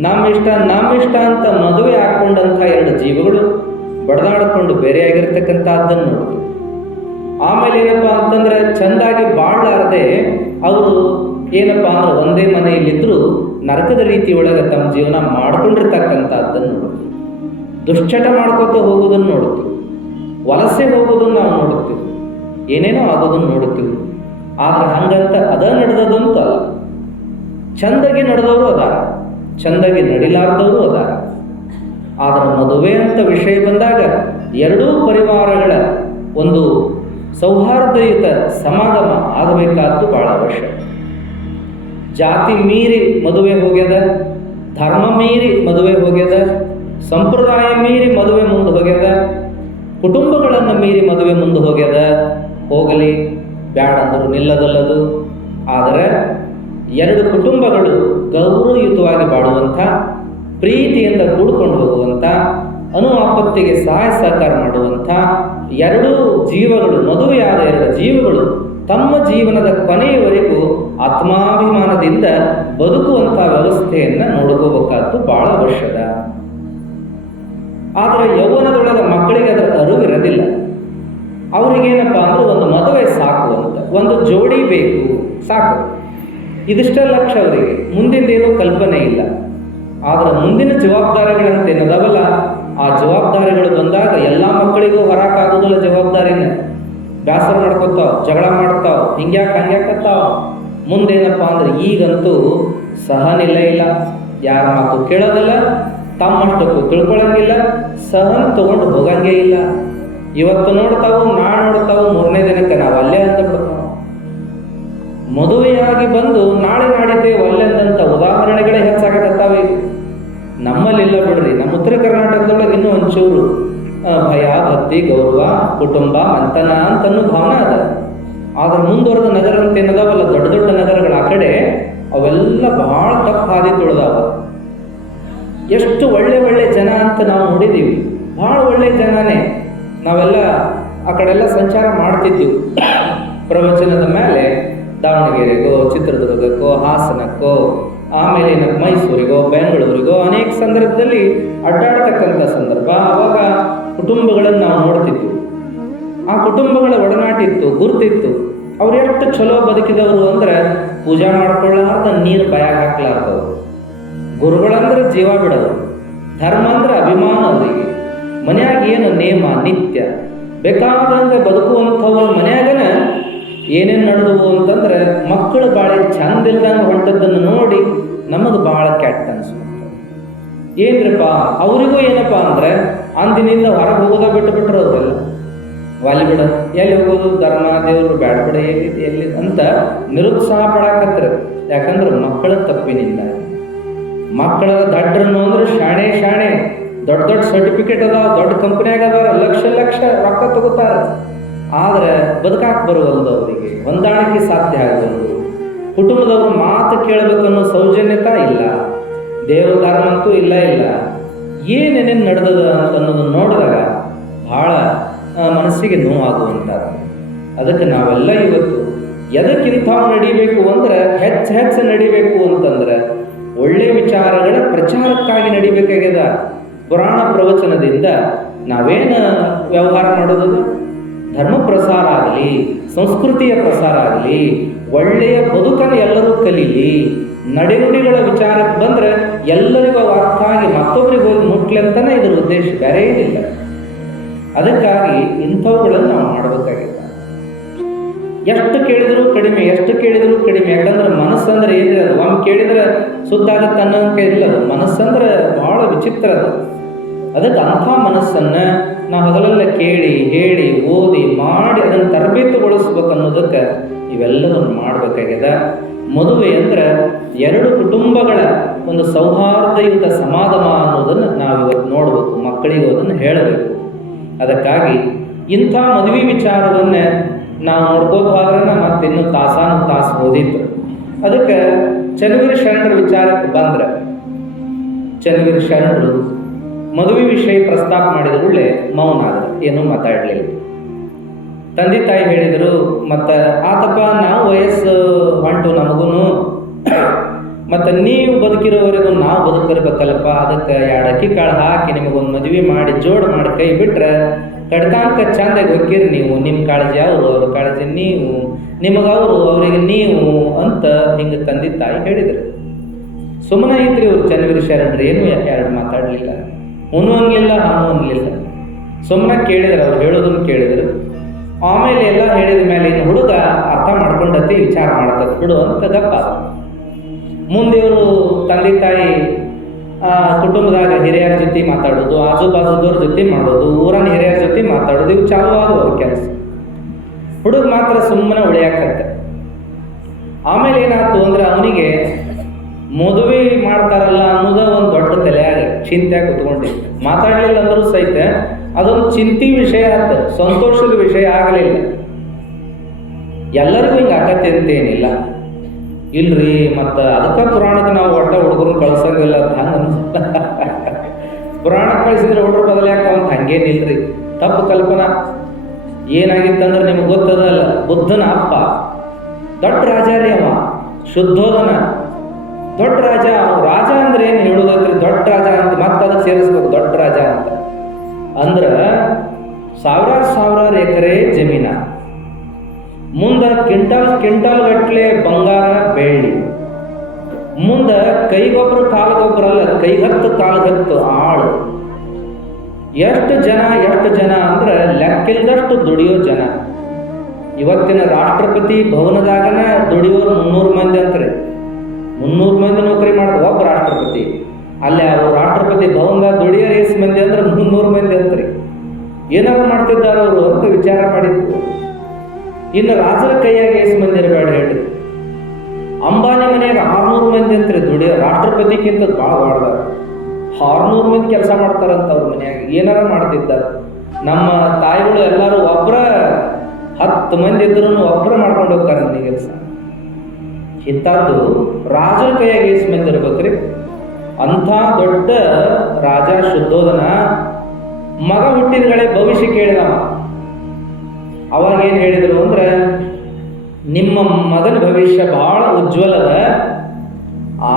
ನಮ್ಮಿಷ್ಟ ಅಂತ ಮದುವೆ ಹಾಕ್ಕೊಂಡಂಥ ಎರಡು ಜೀವಗಳು ಬಡದಾಡಿಕೊಂಡು ಬೇರೆಯಾಗಿರ್ತಕ್ಕಂಥದ್ದನ್ನು ನೋಡ್ತೀವಿ. ಆಮೇಲೆ ಏನಪ್ಪ ಅಂತಂದರೆ ಚೆಂದಾಗಿ ಬಾಳಲಾರದೆ ಅವರು ಏನಪ್ಪ ಅಂದ್ರೆ ಒಂದೇ ಮನೆಯಲ್ಲಿದ್ದರೂ ನರಕದ ರೀತಿಯೊಳಗೆ ತಮ್ಮ ಜೀವನ ಮಾಡ್ಕೊಂಡಿರ್ತಕ್ಕಂಥದ್ದನ್ನು ನೋಡ್ತೀವಿ. ದುಶ್ಚಟ ಮಾಡ್ಕೊತ ಹೋಗೋದನ್ನು ನೋಡ್ತೀವಿ, ವಲಸೆ ಹೋಗೋದನ್ನು ನಾವು ನೋಡುತ್ತೀವಿ, ಏನೇನೋ ಆಗೋದನ್ನು ನೋಡುತ್ತೀವಿ. ಆದರೆ ಹಂಗಂತ ಅದ ನಡೆದದಂತ ಅಲ್ಲ. ಚಂದಾಗಿ ನಡೆದವರು ಅದಾರ, ಚಂದಾಗಿ ನಡಿಲಾರ್ದವರು ಅದಾರ. ಆದರೆ ಮದುವೆ ಅಂತ ವಿಷಯ ಬಂದಾಗ ಎರಡೂ ಪರಿವಾರಗಳ ಒಂದು ಸೌಹಾರ್ದಯುತ ಸಮಾಗಮ ಆಗಬೇಕಾದ್ದು ಬಹಳ ಅವಶ್ಯ. ಜಾತಿ ಮೀರಿ ಮದುವೆ ಹೋಗ್ಯದ, ಧರ್ಮ ಮೀರಿ ಮದುವೆ ಹೋಗ್ಯದ, ಸಂಪ್ರದಾಯ ಮೀರಿ ಮದುವೆ ಮುಂದೆ ಹೋಗ್ಯದ, ಕುಟುಂಬಗಳನ್ನು ಮೀರಿ ಮದುವೆ ಮುಂದೆ ಹೋಗ್ಯದ. ಹೋಗಲಿ, ಬ್ಯಾಡ ಅಂದರು ನಿಲ್ಲದಲ್ಲದು. ಆದರೆ ಎರಡು ಕುಟುಂಬಗಳು ಗೌರವಯುತವಾಗಿ ಬಾಳುವಂಥ, ಪ್ರೀತಿಯಿಂದ ಕೂಡ್ಕೊಂಡು ಹೋಗುವಂಥ, ಆಪತ್ತಿಗೆ ಸಹಾಯ ಸಹಕಾರ ಮಾಡುವಂಥ ಎರಡೂ ಜೀವಗಳು, ಮದುವೆಯಾದ ಎರಡು ಜೀವಗಳು ತಮ್ಮ ಜೀವನದ ಕೊನೆಯವರೆಗೂ ಆತ್ಮಾಭಿಮಾನದಿಂದ ಬದುಕುವಂಥ ವ್ಯವಸ್ಥೆಯನ್ನು ನೋಡ್ಕೋಬೇಕಾದ್ದು ಬಹಳ ಅವಶ್ಯದ. ಆದರೆ ಯೌವನದೊಳಗೆ ಮಕ್ಕಳಿಗೆ ಅದರ ಅರಿವಿರೋದಿಲ್ಲ. ಅವರಿಗೇನಪ್ಪ ಅಂದ್ರೆ ಒಂದು ಮದುವೆ ಸಾಕು ಅಂತ, ಒಂದು ಜೋಡಿ ಬೇಕು ಸಾಕು, ಇದಿಷ್ಟೇ ಲಕ್ಷ್ಯ ಅವರಿಗೆ. ಮುಂದಿಂದೇನೂ ಕಲ್ಪನೆ ಇಲ್ಲ. ಆದರೆ ಮುಂದಿನ ಜವಾಬ್ದಾರಿಗಳಂತ ಏನದವಲ್ಲ, ಆ ಜವಾಬ್ದಾರಿಗಳು ಬಂದಾಗ ಎಲ್ಲ ಮಕ್ಕಳಿಗೂ ಹೊರಕಾಗೋದಿಲ್ಲ. ಜವಾಬ್ದಾರಿನ ಬೇಸರ ಮಾಡ್ಕೊತಾವ, ಜಗಳ ಮಾಡ್ತಾವ, ಹಂಗ್ಯಾಕತ್ತಾವ. ಮುಂದೇನಪ್ಪ ಅಂದ್ರೆ ಈಗಂತೂ ಸಹನಿಲ್ಲ ಇಲ್ಲ, ಯಾರ ಮಾತು ಕೇಳೋದಿಲ್ಲ, ತಮ್ಮಷ್ಟಕ್ಕೂ ತಿಳ್ಕೊಳ್ಳಂಗಿಲ್ಲ, ಸಹನ್ ತಗೊಂಡು ಹೋಗಂಗೇ ಇಲ್ಲ. ಇವತ್ತು ನೋಡ್ತಾವು, ನಾಳೆ ನೋಡ್ತಾವು, ಮೂರನೇ ದಿನಕ್ಕೆ ನಾವು ಅಲ್ಲೇ ಅಂತ ಬಿಡ್ತಾವ. ಮದುವೆಯಾಗಿ ಬಂದು ನಾಳೆ ನಾಡಿದ್ದೆ ಒಳ್ಳೆದಂತ ಉದಾಹರಣೆಗಳೇ ಹೆಚ್ಚಾಗತ್ತಾವೆ. ನಮ್ಮಲ್ಲಿಲ್ಲ ಬಿಡ್ರಿ. ನಮ್ಮ ಉತ್ತರ ಕರ್ನಾಟಕದೊಳಗೆ ಇನ್ನೂ ಒಂಚೂರು ಭಯ, ಭಕ್ತಿ, ಗೌರವ, ಕುಟುಂಬ ಅಂತನ ಅಂತನೂ ಭಾವನೆ ಅದ. ಆದ್ರೆ ಮುಂದುವರೆದ ನಗರ ಅಂತ ಏನದಾವಲ್ಲ, ದೊಡ್ಡ ದೊಡ್ಡ ನಗರಗಳ ಆ ಕಡೆ ಅವೆಲ್ಲ ಬಹಳ ತಪ್ಪು ಹಾದಿ ತುಳಿದಾವ. ಎಷ್ಟು ಒಳ್ಳೆ ಜನ ಅಂತ ನಾವು ನೋಡಿದ್ದೀವಿ, ಭಾಳ ಒಳ್ಳೆ ಜನನೇ. ನಾವೆಲ್ಲ ಆ ಕಡೆಲ್ಲ ಸಂಚಾರ ಮಾಡ್ತಿದ್ದೀವಿ. ಪ್ರವಚನದ ಮೇಲೆ ದಾವಣಗೆರೆಗೋ, ಚಿತ್ರದುರ್ಗಕ್ಕೋ, ಹಾಸನಕ್ಕೋ, ಆಮೇಲೆ ಮೈಸೂರಿಗೋ, ಬೆಂಗಳೂರಿಗೋ ಅನೇಕ ಸಂದರ್ಭದಲ್ಲಿ ಅಡ್ಡಾಡ್ತಕ್ಕಂಥ ಸಂದರ್ಭ. ಆವಾಗ ಕುಟುಂಬಗಳನ್ನು ನಾವು ನೋಡ್ತಿದ್ವಿ. ಆ ಕುಟುಂಬಗಳ ಒಡನಾಟ ಇತ್ತು, ಗುರ್ತಿತ್ತು. ಅವ್ರು ಎಷ್ಟು ಚಲೋ ಬದುಕಿದವರು ಅಂದ್ರೆ ಪೂಜಾ ಮಾಡ್ಕೊಳ್ಳಾರ್ದ ನೀರು ಭಯ ಹಾಕ್ಲಾರ್ದವ್ರು. ಗುರುಗಳಂದ್ರೆ ಜೀವ ಬಿಡೋರು, ಧರ್ಮ ಅಂದ್ರೆ ಅಭಿಮಾನ ಅವರಿಗೆ. ಮನ್ಯಾಗ ಏನು ನೇಮ ನಿತ್ಯ ಬೇಕಾದಂಗೆ ಬದುಕುವಂಥವ್ರ ಮನ್ಯಾಗನ ಏನೇನು ನಡೆದವು ಅಂತಂದ್ರೆ ಮಕ್ಕಳು ಭಾಳ ಚಂದ ಇಲ್ದಂಗೆ ಹೊಂಟದ್ದನ್ನು ನೋಡಿ ನಮಗೆ ಭಾಳ ಕೆಟ್ಟ ಅನ್ಸುತ್ತೆ. ಏನ್ರಪ್ಪ ಅವರಿಗೂ ಏನಪ್ಪ ಅಂದ್ರೆ ಅಂದಿನಿಂದ ಹೊರಗೆ ಹೋಗೋದ ಬಿಟ್ಟುಬಿಟ್ರು ಅವರೆಲ್ಲ. ವಾಲಿ ಬಿಡ, ಎಲ್ಲಿ ಹೋಗೋದು, ಧರ್ಮ ದೇವರು ಬ್ಯಾಡ್ಬಿಡ, ಎಲ್ಲಿ ಅಂತ ನಿರುತ್ಸಾಹ ಪಡಾಕತ್ರ. ಯಾಕಂದ್ರೆ ಮಕ್ಕಳ ತಪ್ಪಿನಿಂದ. ಮಕ್ಕಳ ದಡ್ರನ್ನು ಅಂದ್ರೆ ಶಾಣೆ ದೊಡ್ಡ ದೊಡ್ಡ ಸರ್ಟಿಫಿಕೇಟ್ ಅದಾವ, ದೊಡ್ಡ ಕಂಪ್ನಿಯಾಗ ಅದಾವ, ಲಕ್ಷ ಲಕ್ಷ ರೊಕ್ಕ ತಗೋತಾರ. ಆದ್ರೆ ಬದುಕಾಕ್ ಬರುವಲ್ದು, ಅವರಿಗೆ ಹೊಂದಾಣಿಕೆ ಸಾಧ್ಯ ಆಗಬಲ್ದು. ಕುಟುಂಬದವ್ರ ಮಾತು ಕೇಳಬೇಕನ್ನೋ ಸೌಜನ್ಯತಾ ಇಲ್ಲ, ದೇವ್ರ ಧರ್ಮ ಅಂತೂ ಇಲ್ಲ. ಏನೇನೇನು ನಡೆದದ ಅಂತ ಅನ್ನೋದನ್ನು ನೋಡಿದಾಗ ಬಹಳ ಮನಸ್ಸಿಗೆ ನೋವಾಗುವಂಥದ್ದು. ಅದಕ್ಕೆ ನಾವೆಲ್ಲ ಇವತ್ತು ಎದಕ್ಕಿಂತ ನಡಿಬೇಕು ಅಂದ್ರೆ ಹೆಚ್ಚು ನಡಿಬೇಕು ಅಂತಂದ್ರೆ ಒಳ್ಳೆ ವಿಚಾರಗಳ ಪ್ರಚಾರಕ್ಕಾಗಿ ನಡಿಬೇಕಾಗ್ಯದ. ಪುರಾಣ ಪ್ರವಚನದಿಂದ ನಾವೇನು ವ್ಯವಹಾರ ಮಾಡೋದು? ಧರ್ಮ ಪ್ರಸಾರ ಆಗಲಿ, ಸಂಸ್ಕೃತಿಯ ಪ್ರಸಾರ ಆಗಲಿ, ಒಳ್ಳೆಯ ಬದುಕನ್ನು ಎಲ್ಲರೂ ಕಲೀಲಿ. ನಡೆನುಡಿಗಳ ವಿಚಾರಕ್ಕೆ ಬಂದರೆ ಎಲ್ಲರಿಗೂ ಅರ್ಥ ಆಗಿ ಮತ್ತೊಬ್ಬರಿಗೆ ಹೋಗಿ ಮುಟ್ಲಿ ಅಂತಲೇ ಇದರ ಉದ್ದೇಶ, ಬೇರೆ ಏನಿಲ್ಲ. ಅದಕ್ಕಾಗಿ ಇಂಥವುಗಳನ್ನು ನಾವು ಮಾಡಬೇಕಾಗಿದೆ. ಎಷ್ಟು ಕೇಳಿದರೂ ಕಡಿಮೆ. ಯಾಕಂದ್ರೆ ಮನಸ್ಸಂದ್ರೆ ಏನಿದೆ, ಅದು ಒಮ್ಮೆ ಕೇಳಿದ್ರೆ ಸುದ್ದಾಗತ್ತೆ ಅನ್ನೋಂಗೆ ಇಲ್ಲ. ಅದು ಮನಸ್ಸಂದ್ರೆ ಬಹಳ ವಿಚಿತ್ರ ಅದು. ಅದಕ್ಕೆ ಅಂಥ ಮನಸ್ಸನ್ನು ನಾವು ಹಗಲೆಲ್ಲ ಕೇಳಿ ಹೇಳಿ ಓದಿ ಮಾಡಿ ಅದನ್ನು ತರಬೇತುಗೊಳಿಸ್ಬೇಕು ಅನ್ನೋದಕ್ಕೆ ಇವೆಲ್ಲವನ್ನು ಮಾಡಬೇಕಾಗಿದೆ. ಮದುವೆ ಅಂದ್ರೆ ಎರಡು ಕುಟುಂಬಗಳ ಒಂದು ಸೌಹಾರ್ದಯುತ ಸಮಾಗಮ ಅನ್ನೋದನ್ನು ನಾವು ಇವತ್ತು ನೋಡಬೇಕು, ಮಕ್ಕಳಿಗೆ ಅದನ್ನು ಹೇಳಬೇಕು. ಅದಕ್ಕಾಗಿ ಇಂಥ ಮದುವೆ ವಿಚಾರವನ್ನೇ ನಾವು ನೋಡ್ಕೋತ ಹೋದ್ರೆ ಮತ್ತೆ ಇನ್ನೂ ತಾಸು ಓದಿತ್ತು. ಅದಕ್ಕೆ ಚನ್ನವೀರ ಶರಣರ ವಿಚಾರಕ್ಕೆ ಬಂದ್ರೆ, ಚನ್ನವೀರ ಶರಣರು ಮದುವೆ ವಿಷಯ ಪ್ರಸ್ತಾಪ ಮಾಡಿದ ಕೂಡಲೇ ಮೌನ ಆದರು, ಏನೂ ಮಾತಾಡಲಿಲ್ಲ. ತಂದೆ ತಾಯಿ ಹೇಳಿದರು, ಮತ್ತು ಆತಪ್ಪ ನಾವು ವಯಸ್ಸು ಹೊಂಟು ನಮಗೂ, ಮತ್ತು ನೀವು ಬದುಕಿರೋವರೆಗೂ ನಾವು ಬದುಕಿರ್ಬೇಕಲ್ಲಪ್ಪ. ಅದಕ್ಕೆ 2 ಅಕ್ಕಿ ಕಾಳು ಹಾಕಿ ನಿಮಗೊಂದು ಮದುವೆ ಮಾಡಿ ಜೋಡು ಮಾಡಿ ಕೈ ಬಿಟ್ರೆ ಕಡ್ತಾಂಕ ಚಂದಾಗಿ ಹೋಗಿರಿ ನೀವು. ನಿಮ್ಮ ಕಾಳಜಿ ಅವರು, ಅವ್ರ ಕಾಳಜಿ ನೀವು, ನಿಮಗವರು ಅವರಿಗೆ ನೀವು ಅಂತ ಹಿಂಗೆ ತಂದೆ ತಾಯಿ ಹೇಳಿದರು. ಸುಮ್ಮನೆ ಇದ್ರಿ ಅವರು ಚನ್ನವೀರ ಶರಣರು, ಏನೂ ಎರಡು ಮಾತಾಡಲಿಲ್ಲ, ಹೂನು ಅನ್ನಲಿಲ್ಲ ಹಾನು ಅನ್ನಲಿಲ್ಲ. ಸುಮ್ಮನೆ ಕೇಳಿದ್ರು, ಅವ್ರು ಹೇಳೋದನ್ನು ಕೇಳಿದರು. ಆಮೇಲೆ ಎಲ್ಲ ಹೇಳಿದ ಮೇಲೆ ಇನ್ನು ಹುಡುಗ ಅರ್ಥ ಮಾಡ್ಕೊಂಡತಿ, ವಿಚಾರ ಮಾಡ್ತದೆ ಬಿಡು ಅಂತ ಗಪ್ಪ. ಮುಂದೆ ಇವರು ತಂದೆ ತಾಯಿ ಕುಟುಂಬದಾಗ ಹಿರಿಯರ ಜೊತೆ ಮಾತಾಡೋದು, ಆಜುಬಾಜುದವ್ರ ಜೊತೆ ಮಾಡೋದು, ಊರನ್ನ ಹಿರಿಯರ ಜೊತೆ ಮಾತಾಡೋದು, ಇವು ಚಾಲು ಆದವು ಕೆಲಸ. ಹುಡುಗ ಮಾತ್ರ ಸುಮ್ಮನೆ ಉಳಿಯಾಕತ್ತೆ. ಆಮೇಲೆ ಏನಾಯ್ತು ಅಂದ್ರೆ ಅವನಿಗೆ ಮದುವೆ ಮಾಡ್ತಾರಲ್ಲ ಅನ್ನೋದ ಒಂದು ದೊಡ್ಡ ತಲೆಯಾಗ ಚಿಂತೆ ಕುತ್ಕೊಂಡಿತ್ತು. ಮಾತಾಡಲಿಲ್ಲ ಅಂದರೂ ಸಹಿತ ಅದೊಂದು ಚಿಂತೆ ವಿಷಯ ಆಯ್ತು, ಸಂತೋಷದ ವಿಷಯ ಆಗಲಿಲ್ಲ. ಎಲ್ಲರಿಗೂ ಹಿಂಗೆ ಆಗತ್ತೆ ಅಂತೇನಿಲ್ಲ ಇಲ್ರಿ. ಮತ್ತು ಅದಕ್ಕೆ ಪುರಾಣಕ್ಕೆ ನಾವು ಹುಡುಗರು ಕಳ್ಸಂಗಿಲ್ಲ ಅಂತ ಹಂಗೆ ಪುರಾಣಕ್ಕೆ ಕಳಿಸಿದ್ರೆ ಹುಡುಗರು ಬದಲಾಗ್ತಾವಂತ ಹಂಗೇನಿಲ್ರಿ, ತಪ್ಪು ಕಲ್ಪನಾ. ಏನಾಗಿತ್ತಂದ್ರೆ ನಿಮ್ಗೆ ಗೊತ್ತದಲ್ಲ, ಬುದ್ಧನ ಅಪ್ಪ ದೊಡ್ಡ ರಾಜ ರೀ, ಅವ ಶುದ್ಧೋಧನ ದೊಡ್ಡ ರಾಜ. ರಾಜ ಅಂದ್ರೆ ಏನು ಹೇಳೋದತ್ರಿ, ದೊಡ್ಡ ರಾಜ ಅಂತ ಮತ್ತೆ ಅದಕ್ಕೆ ಸೇರಿಸ್ಬೇಕು, ದೊಡ್ಡ ರಾಜ ಅಂತ ಅಂದ್ರೆ ಸಾವಿರಾರು ಎಕರೆ ಜಮೀನ, ಮುಂದೆ ಕ್ವಿಂಟಲ್ ಗಟ್ಟಲೆ ಬಂಗಾರ ಬೆಳ್ಳಿ, ಮುಂದೆ ಕೈಗೊಬ್ಬರು ಕಾಲಗೊಬ್ಬರ ಅಲ್ಲ, ಕಾಲಗತ್ತು ಆಳು. ಎಷ್ಟು ಜನ ಅಂದ್ರೆ ಲೆಕ್ಕಿಲ್ಲದಷ್ಟು ದುಡಿಯೋ ಜನ. ಇವತ್ತಿನ ರಾಷ್ಟ್ರಪತಿ ಭವನದಾಗನ ದುಡಿಯೋರು 300 ಮಂದಿ ಅಂತಾರೆ. 300 ಮಂದಿ ನೌಕರಿ ಮಾಡೋದು ಒಬ್ಬ ರಾಷ್ಟ್ರಪತಿ. ಅಲ್ಲಿ ಅವರು ರಾಷ್ಟ್ರಪತಿ ಭವನದಾಗ ದುಡಿಯೋರು ಎಷ್ಟು ಮಂದಿ ಅಂದ್ರೆ 300 ಮಂದಿ ಅಂತಾರೆ. ಏನಾದ್ರು ಮಾಡ್ತಿದ್ದಾರೆ ಅವರು ಅಂತ ವಿಚಾರ ಮಾಡಿತ್ತು. ಇನ್ನು ರಾಜರ ಕೈಯಾಗ ಎಷ್ಟು ಮಂದಿ ಇರಬೇಡ ಹೇಳ್ರಿ. ಅಂಬಾನಿ ಮನೆಯಾಗ 600 ಮಂದಿ ಅಂತಾರೆ ದುಡಿಯೋ, ರಾಷ್ಟ್ರಪತಿಗಿಂತ ಭಾಳ ಮಾಡ್ದಾರ. 600 ಮಂದಿ ಕೆಲಸ ಮಾಡ್ತಾರಂತ ಅವ್ರ ಮನೆಯಾಗ, ಏನಾರ ಮಾಡ್ತಿದ್ದಾರೆ. ನಮ್ಮ ತಾಯಿಗಳು ಎಲ್ಲರೂ ಒಬ್ಬರ 10 ಮಂದಿ ಇದ್ರೂ ಒಬ್ಬರ ಮಾಡ್ಕೊಂಡು ಹೋಗ್ತಾರೆ ಮನೆ ಕೆಲಸ. ಇಂಥದ್ದು ರಾಜರ ಕೈಯಾಗ ಎಷ್ಟು ಮಂದಿ ಇರ್ಬೇಕ್ರಿ. ಅಂಥ ದೊಡ್ಡ ರಾಜ ಶುದ್ಧೋಧನ ಮಗ ಹುಟ್ಟಿದಗಳೇ ಭವಿಷ್ಯ ಕೇಳಿದವ. ಅವಾಗ ಏನು ಹೇಳಿದರು ಅಂದ್ರೆ, ನಿಮ್ಮ ಮಗನ ಭವಿಷ್ಯ ಬಹಳ ಉಜ್ವಲದ,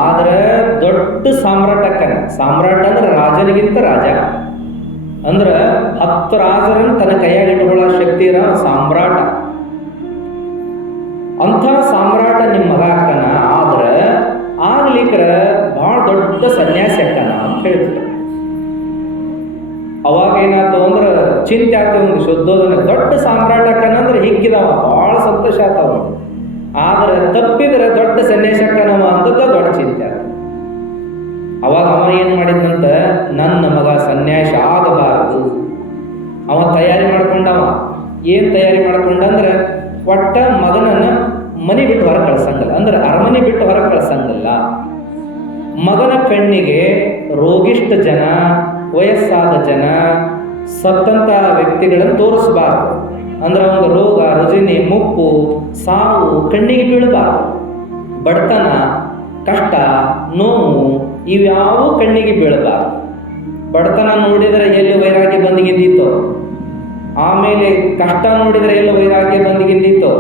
ಆದ್ರೆ ದೊಡ್ಡ ಸಾಮ್ರಾಟಕ್ಕನ. ಸಾಮ್ರಾಟ ಅಂದ್ರೆ ರಾಜನಿಗಿಂತ ರಾಜ ಅಂದ್ರೆ 10 ರಾಜರನ್ನು ತನ್ನ ಕೈಯಾಗ ಇಟ್ಟುಕೊಳ್ಳೋ ಶಕ್ತಿ ಇರೋ ಸಾಮ್ರಾಟ. ಅಂಥ ಸಾಮ್ರಾಟ ನಿಮ್ಮ ಮಗ ಅಕ್ಕನ, ಆದ್ರೆ ಆಗ್ಲಿಕ್ರ ಬಹಳ ದೊಡ್ಡ ಸನ್ಯಾಸಿ ಅಕ್ಕನ ಅಂತ ಹೇಳ್ಬಿಟ್ರು. ಅವಾಗ ಏನಾಯ್ತು ಅಂದ್ರೆ ಚಿಂತೆ ಆಗ್ತದೆ ಒಂದು ಶುದ್ಧೋಧನ, ದೊಡ್ಡ ಸಾಮ್ರಾಟ ಅಕ್ಕನಂದ್ರೆ ಹಿಗ್ಗಿದವ, ಬಹಳ ಸಂತೋಷ ಆಗ್ತಾವ. ಆದ್ರೆ ತಪ್ಪಿದ್ರೆ ದೊಡ್ಡ ಸನ್ಯಾಸಿ ಅಕ್ಕನವ ಅಂತದ ದೊಡ್ಡ ಚಿಂತೆ ಆಗ್ತದೆ. ಅವಾಗ ಅವ ಏನು ಮಾಡಿದ್ನಂತ, ನನ್ನ ಮಗ ಸನ್ಯಾಸಿ ಆಗಬಾರದು. ಅವ ತಯಾರಿ ಮಾಡ್ಕೊಂಡವ, ಏನು ತಯಾರಿ ಮಾಡ್ಕೊಂಡಂದ್ರೆ ಒಟ್ಟ ಮಗನನ್ನ ಮನೆ ಬಿಟ್ಟು ಹೊರ ಕಳ್ಸಂಗಿಲ್ಲ, ಅಂದ್ರೆ ಅರಮನೆ ಬಿಟ್ಟು ಹೊರ ಕಳ್ಸಂಗಿಲ್ಲ. ಮಗನ ಕಣ್ಣಿಗೆ ರೋಗಿಷ್ಠ ಜನ, ವಯಸ್ಸಾದ ಜನ, ಸತ್ತಂತ ವ್ಯಕ್ತಿಗಳನ್ನು ತೋರಿಸಬಾರ್ದು. ಅಂದ್ರೆ ಒಂದು ರೋಗ ರುಜಿನಿ, ಮುಪ್ಪು, ಸಾವು ಕಣ್ಣಿಗೆ ಬೀಳಬಾರ್ದು. ಬಡತನ, ಕಷ್ಟ, ನೋವು ಇವ್ಯಾವೂ ಕಣ್ಣಿಗೆ ಬೀಳಬಾರ್ದು. ಬಡತನ ನೋಡಿದರೆ ಎಲ್ಲಿ ವೈರಾಗ್ಯ ಬಂದಿಗಿಂದಿತ್ತು, ಆಮೇಲೆ ಕಷ್ಟ ನೋಡಿದರೆ ಎಲ್ಲಿ ವೈರಾಗ್ಯ ಬಂದಿಗಿಂದಿತ್ತು,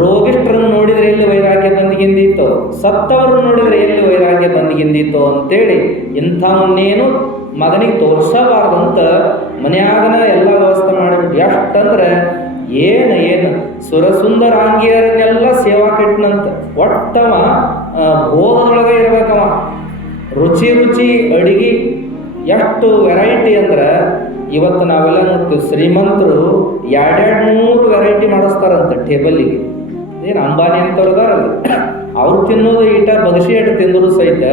ರೋಗಿಷ್ಠರನ್ನು ನೋಡಿದರೆ ಎಲ್ಲಿ ವೈರಾಗ್ಯ ಬಂದಿಗಿಂದಿತ್ತು, ಸತ್ತವರನ್ನು ನೋಡಿದರೆ ಎಲ್ಲಿ ವೈರಾಗ್ಯ ಬಂದಿಗಿಂದಿತ್ತು ಅಂತೇಳಿ ಇಂಥವನ್ನೇನು ಮಗನಿಗೆ ತೋರಿಸಬಾರ್ದಂತ ಮನ್ಯಾಗನ ಎಲ್ಲ ವ್ಯವಸ್ಥೆ ಮಾಡಿಬಿಟ್ಟು ಎಷ್ಟಂದ್ರೆ ಏನು ಸುರಸುಂದರಾಂಗಿಯರನ್ನೆಲ್ಲ ಸೇವಾ ಕೆಟ್ಟನಂತ. ಒಟ್ಟವ ಭೋಗದೊಳಗೆ ಇರ್ಬೇಕವ. ರುಚಿ ಅಡಿಗೆ ಎಷ್ಟು ವೆರೈಟಿ ಅಂದ್ರೆ ಇವತ್ತು ನಾವೆಲ್ಲ ನೋಡ್ತೀವಿ, ಶ್ರೀಮಂತರು 200 ವೆರೈಟಿ ಮಾಡಿಸ್ತಾರಂತ ಟೇಬಲ್ಲಿಗೆ. ಏನು ಅಂಬಾನಿ ಅಂತವ್ರು ಇದಾರಲ್ಲ, ಅವ್ರು ತಿನ್ನೋದು ಈಟ ಬಗಸಿ ಇಟ್ಟು ತಿಂದರು ಸಹಿತ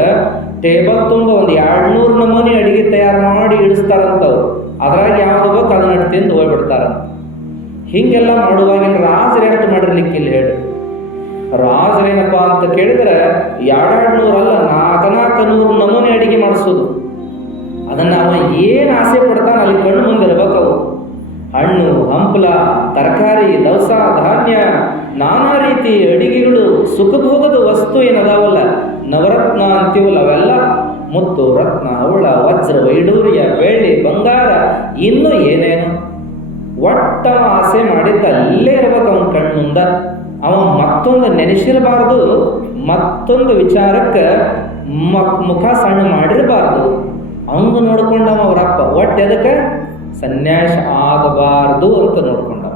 ಟೇಬಲ್ ತುಂಬ ಒಂದು 200 ನಮೂನಿ ಅಡಿಗೆ ತಯಾರು ಮಾಡಿ ಇಡಿಸ್ತಾರಂತವ್ರು. ಅದ್ರಾಗ ಯಾವ್ದು ಬೇಕು ಅದನ್ನ ತಿಂದು ಹೋಗ್ಬಿಡ್ತಾರಂತ. ಹೀಗೆಲ್ಲ ಮಾಡುವಾಗಿನ ರಾಜರು ಎಷ್ಟು ಮಾಡಿರ್ಲಿಕ್ಕಿಲ್ಲ ಹೇಳಿ. ರಾಜರೇನಪ್ಪ ಅಂತ ಕೇಳಿದ್ರೆ 200 ಅಲ್ಲ 400 ನಮೂನಿ ಅಡಿಗೆ ಮಾಡಿಸೋದು. ಅದನ್ನ ಅವ ಏನು ಆಸೆ ಪಡ್ತಾನೆ ಅಲ್ಲಿ ಕಣ್ಣು ಮುಂದಿರ್ಬೇಕು. ಅವು ಹಣ್ಣು, ಹಂಪಲ, ತರಕಾರಿ, ದವಸ, ಧಾನ್ಯ, ನಾನಾ ರೀತಿ ಅಡಿಗೆಗಳು, ಸುಖಭೋಗದ ವಸ್ತು ಏನದಾವಲ್ಲ, ನವರತ್ನ ಅಂತೀವಲ್ಲ, ಅವೆಲ್ಲ ಮುತ್ತು, ರತ್ನ, ಹವಳ, ವಜ್ರ, ವೈಡೂರ್ಯ, ಬೆಳ್ಳಿ, ಬಂಗಾರ, ಇನ್ನೂ ಏನೇನು ಒಟ್ಟ ಆಸೆ ಮಾಡಿದ್ದ ಅಲ್ಲೇ ಇರ್ಬೇಕು ಅವನ ಕಣ್ಣುಂದ. ಅವ ಮತ್ತೊಂದು ನೆನೆಸಿರಬಾರ್ದು, ಮತ್ತೊಂದು ವಿಚಾರಕ್ಕೆ ಮುಖ ಸಣ್ಣ ಮಾಡಿರಬಾರ್ದು. ಅವಂಗ ನೋಡ್ಕೊಂಡವ ಅವರಪ್ಪ ಒಟ್ಟು ಎದಕ್ಕೆ ಸನ್ಯಾಸ ಆಗಬಾರ್ದು ಅಂತ ನೋಡ್ಕೊಂಡವ.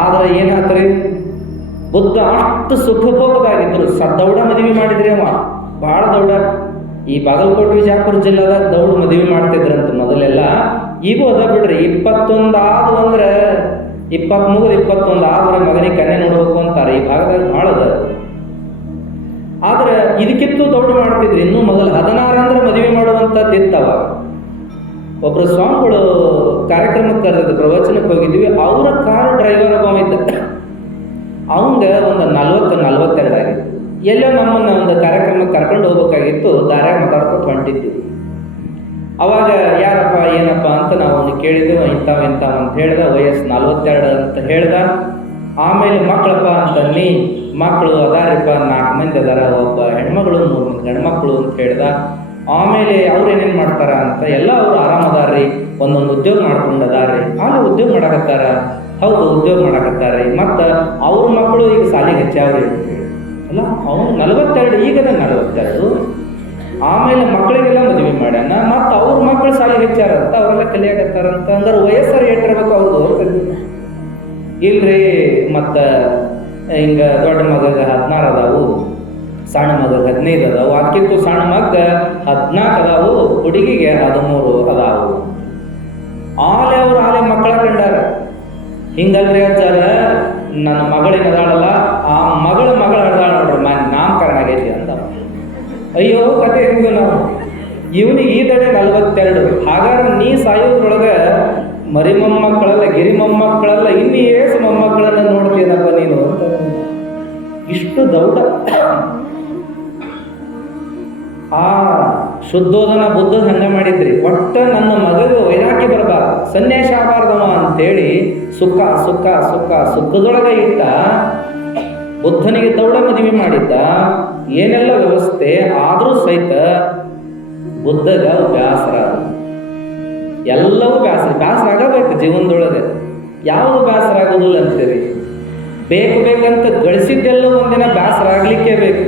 ಆದ್ರೆ ಏನಾತ್ರಿ, ಬುದ್ಧ ಅಷ್ಟು ಸುಖಭೋಗದಾಗಿದ್ರು. ದೌಡ ಮದುವೆ ಮಾಡಿದ್ರಿ ಅವ, ಭಾಳ ದೌಡ. ಈ ಬಾಗಲಕೋಟೆ ವಿಜಯಪುರ ಜಿಲ್ಲಾದಾಗ ದೌಡ ಮದುವೆ ಮಾಡ್ತಿದ್ರಂತ ಮೊದಲೆಲ್ಲ. ಈಗೂ ಅದ ಬಿಡ್ರಿ, 21 ಆದ್ವು ಅಂದ್ರೆ 21 ಆದ್ರೆ ಮಗನಿಗೆ ಕನ್ಯೆ ನೋಡ್ಬೇಕು ಅಂತಾರೆ. ಈ ಭಾಗದಾಗ ಭಾಳ ಅದ. ಆದ್ರೆ ಇದಕ್ಕಿಂತೂ ದೌಡ ಮಾಡ್ತಿದ್ರಿ ಇನ್ನೂ ಮೊದಲು. 16 ಅಂದ್ರೆ ಮದುವೆ ಮಾಡುವಂಥದ್ದು ಇತ್ತವ. ಒಬ್ರು ಸ್ವಾಮಿಗಳು ಕಾರ್ಯಕ್ರಮಕ್ಕೆ ಕರೆದಿದ್ದು, ಪ್ರವಚನಕ್ಕೆ ಹೋಗಿದ್ವಿ. ಅವರ ಕಾರ್ ಡ್ರೈವರ್ ಒಬ್ಬ ಇದ್ದ. ಅವಂಗ ಒಂದು 40-42 ಆಗಿತ್ತು. ಎಲ್ಲೋ ನಮ್ಮನ್ನ ಒಂದು ಕಾರ್ಯಕ್ರಮಕ್ಕೆ ಕರ್ಕೊಂಡು ಹೋಗ್ಬೇಕಾಗಿತ್ತು. ದಾರ್ಯಾಗ ಮಾತಾಡ್ಕೊಂಡು ಹೊಂಟಿದ್ವಿ. ಅವಾಗ ಯಾರಪ್ಪ ಏನಪ್ಪ ಅಂತ ನಾವು ಅವ್ನಿಗೆ ಕೇಳಿದ್ವಿ. ಇಂಥವ್ ಅಂತ ಹೇಳ್ದ. ವಯಸ್ಸು 42 ಅಂತ ಹೇಳ್ದ. ಆಮೇಲೆ ಮಕ್ಕಳಪ್ಪ ಅಂತನ್ನಿ. ಮಕ್ಕಳು ಅದಾರಿಪ್ಪ 4 ಮಂದಿ ಅದಾರ, ಒಬ್ಬ ಹೆಣ್ಮಗಳು 3 ಮಂದಿ ಗಂಡ್ಮಕ್ಳು ಅಂತ ಹೇಳ್ದ. ಆಮೇಲೆ ಅವ್ರು ಏನೇನು ಮಾಡ್ತಾರ ಅಂತ ಎಲ್ಲ ಅವ್ರು ಆರಾಮದಾರ್ರಿ, ಒಂದೊಂದು ಉದ್ಯೋಗ ಮಾಡ್ಕೊಂಡು ಅದಾರ್ರಿ. ಅಲ್ಲಿ ಉದ್ಯೋಗ ಮಾಡಕತ್ತಾರ. ಹೌದು, ಉದ್ಯೋಗ ಮಾಡಕತ್ತಾರ್ರಿ. ಮತ್ತು ಅವ್ರ ಮಕ್ಕಳು ಈಗ ಸಾಲಿಗೆ ಹಚ್ಚಾವ್ರಿ ಅಂತ ಹೇಳಿ. ಅಲ್ಲ, ಅವನು 42, ಈಗದ 42. ಆಮೇಲೆ ಮಕ್ಕಳಿಗೆಲ್ಲ ಮದುವೆ ಮಾಡ್ಯಾನ. ಮತ್ತು ಅವ್ರ ಮಕ್ಕಳು ಸಾಲಿಗೆ ಹಚ್ಚಾರಂತ, ಅವರೆಲ್ಲ ಕಲಿಯಾಕತ್ತಾರಂತ. ಅಂದ್ರೆ ವಯಸ್ಸರು ಏಟಿರ್ಬೇಕು ಅವ್ರದ್ದು? ಇಲ್ರಿ, ಮತ್ತು ಹಿಂಗೆ ದೊಡ್ಡ ಮಗಗೆ 16 ಅದಾವು, ಸಣ್ಣ ಮಗಗೆ 15 ಅದಾವು. ಅದಕ್ಕಿಂತ ಸಣ್ಣ ಮಗ 14 ಅದಾವು, ಹುಡುಗಿಗೆ 13 ಅದಾವು. ಆಲೆ ಮಕ್ಕಳ ಕಂಡಾರ. ಹಿಂಗಲ್ರಿ ಅಜ್ಜಾರ, ನನ್ನ ಮಗಳೇನದಾಳಲ್ಲ, ಆ ಮಗಳ ಅದಾಳ ನೋಡ್ರಿ, ನಾಮಕರಣ ಆಗೈತಿ ಅಂತ. ಅಯ್ಯೋ ಕತೆ ಹಿಂಗ. ನಾವು ಇವನಿಗೆ ಈದಡೆ 42. ಹಾಗಾದ್ರೆ ನೀ ಸಾಯೋದ್ರೊಳಗೆ ಮರಿ ಮೊಮ್ಮಕ್ಕಳಲ್ಲ, ಗಿರಿ ಮೊಮ್ಮಕ್ಕಳಲ್ಲ, ಇನ್ನು ಏಸು ಮೊಮ್ಮಕ್ಕಳನ್ನ ನೋಡ್ತೀನಪ್ಪ ನೀನು ಅಂತ. ಇಷ್ಟು ದೌಡ. ಆ ಶುದ್ಧೋಧನ ಬುದ್ಧ ಹಂಗ ಮಾಡಿದ್ರಿ. ಒಟ್ಟ ನನ್ನ ಮಗಗೆ ವೈರಾಗ್ಯ ಬರಬಾರ್ದು, ಸನ್ಯಾಸ ಆಗಬಾರ್ದವ ಅಂತೇಳಿ ಸುಖದೊಳಗೆ ಇಟ್ಟ. ಬುದ್ಧನಿಗೆ ದೌಡ ಮದುವೆ ಮಾಡಿದ್ದ, ಏನೆಲ್ಲ ವ್ಯವಸ್ಥೆ ಆದರೂ ಸಹಿತ ಬುದ್ಧಗ ಬ್ಯಾಸರ. ಎಲ್ಲವೂ ಬ್ಯಾಸರ ಆಗಬೇಕು ಜೀವನದೊಳಗೆ. ಯಾವುದು ಬ್ಯಾಸರ ಆಗೋದಿಲ್ಲ ಅಂತೀರಿ? ಬೇಕಂತ ಗಳಿಸಿದ್ದೆಲ್ಲ ಒಂದಿನ ಬ್ಯಾಸರ ಆಗ್ಲಿಕ್ಕೆ ಬೇಕು.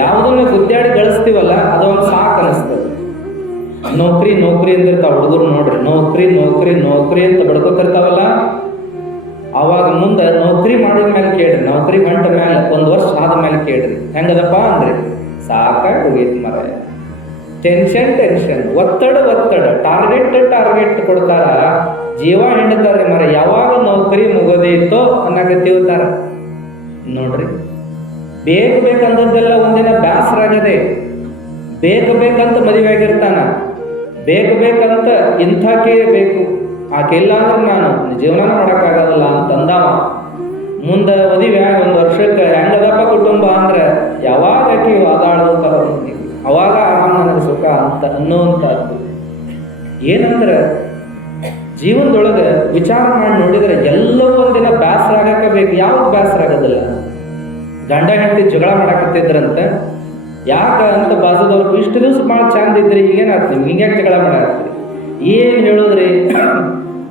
ಯಾವುದನ್ನ ಗುದ್ದಾಡಿ ಗಳಿಸ್ತೀವಲ್ಲ ಅದೊಂದು ಸಾಕು ಅನಿಸ್ತದೆ. ನೌಕರಿ ಅಂದಿರ್ತಾವ ಹುಡುಗರು ನೋಡ್ರಿ. ನೌಕರಿ ಅಂತ ಬಡ್ಕೋತಿರ್ತಾವಲ್ಲ, ಅವಾಗ ಮುಂದೆ ನೌಕರಿ ಮಾಡಿದ ಮೇಲೆ ಕೇಳ್ರಿ, ನೌಕರಿ ಗಂಟ ಮೇಲೆ 1 ವರ್ಷ ಆದ ಮೇಲೆ ಕೇಳ್ರಿ ಹೆಂಗದಪ್ಪ ಅಂದ್ರೆ ಸಾಕಾಗಿ ಹೋಗೈತಿ ಮರ. ಟೆನ್ಷನ್, ಒತ್ತಡ, ಟಾರ್ಗೆಟ್ ಕೊಡ್ತಾರ, ಜೀವ ಹಿಂಡ್ತಾರೆ ಮರ. ಯಾವಾಗ ನೌಕರಿ ಮುಗೋದೇ ಇತ್ತೋ ಅನ್ನಕತ್ತೀವತ್ತಾರ ನೋಡ್ರಿ. ಬೇಕಂದದ್ದೆಲ್ಲ ಒಂದಿನ ಬ್ಯಾಸರ ಆಗದೆ, ಬೇಕಂತ ಮದುವೆ ಆಗಿರ್ತಾನ, ಬೇಕಂತ ಇಂಥಕ್ಕೆ ಬೇಕು, ಆಕೆ ಇಲ್ಲ ಅಂದ್ರೆ ನಾನು ಜೀವನ ಮಾಡೋಕ್ಕಾಗೋದಿಲ್ಲ ಅಂತ ಅಂದವ. ಮುಂದೆ ಮದುವೆಯಾಗ 1 ವರ್ಷಕ್ಕೆ ಹೆಂಗದಪ್ಪ ಕುಟುಂಬ ಅಂದ್ರೆ ಯಾವಾಗ ಆಕೆ ವಾದಾಡೋದು ಅವಾಗ ಆರಾಮ ನನಗೆ ಸುಖ ಅಂತ ಅನ್ನುವಂಥದ್ದು. ಏನಂದ್ರೆ ಜೀವನದೊಳಗೆ ವಿಚಾರ ಮಾಡಿ ನೋಡಿದರೆ ಎಲ್ಲವೂ ಒಂದಿನ ಬೇಸರ ಆಗಕ್ಕೆ ಬೇಕು. ಯಾವಾಗ ಬೇಸರ ಆಗೋದಿಲ್ಲ? ಗಂಡ ಹೆಂಡತಿ ಜಗಳ ಮಾಡಾಕತ್ತಿದ್ರಂತೆ. ಯಾಕ ಅಂತ ಬಾಜುದವ್ರು ಇಷ್ಟು ದಿವಸ ಭಾಳ ಚಂದ ಇದ್ರಿ, ಈಗೇನಾಗ್ತದೆ ನಿಮ್ಗೆ ಹಿಂಗ್ಯಾಕೆ ಜಗಳ ಮಾಡಾಕ್ತೀರಿ? ಏನು ಹೇಳೋದ್ರಿ,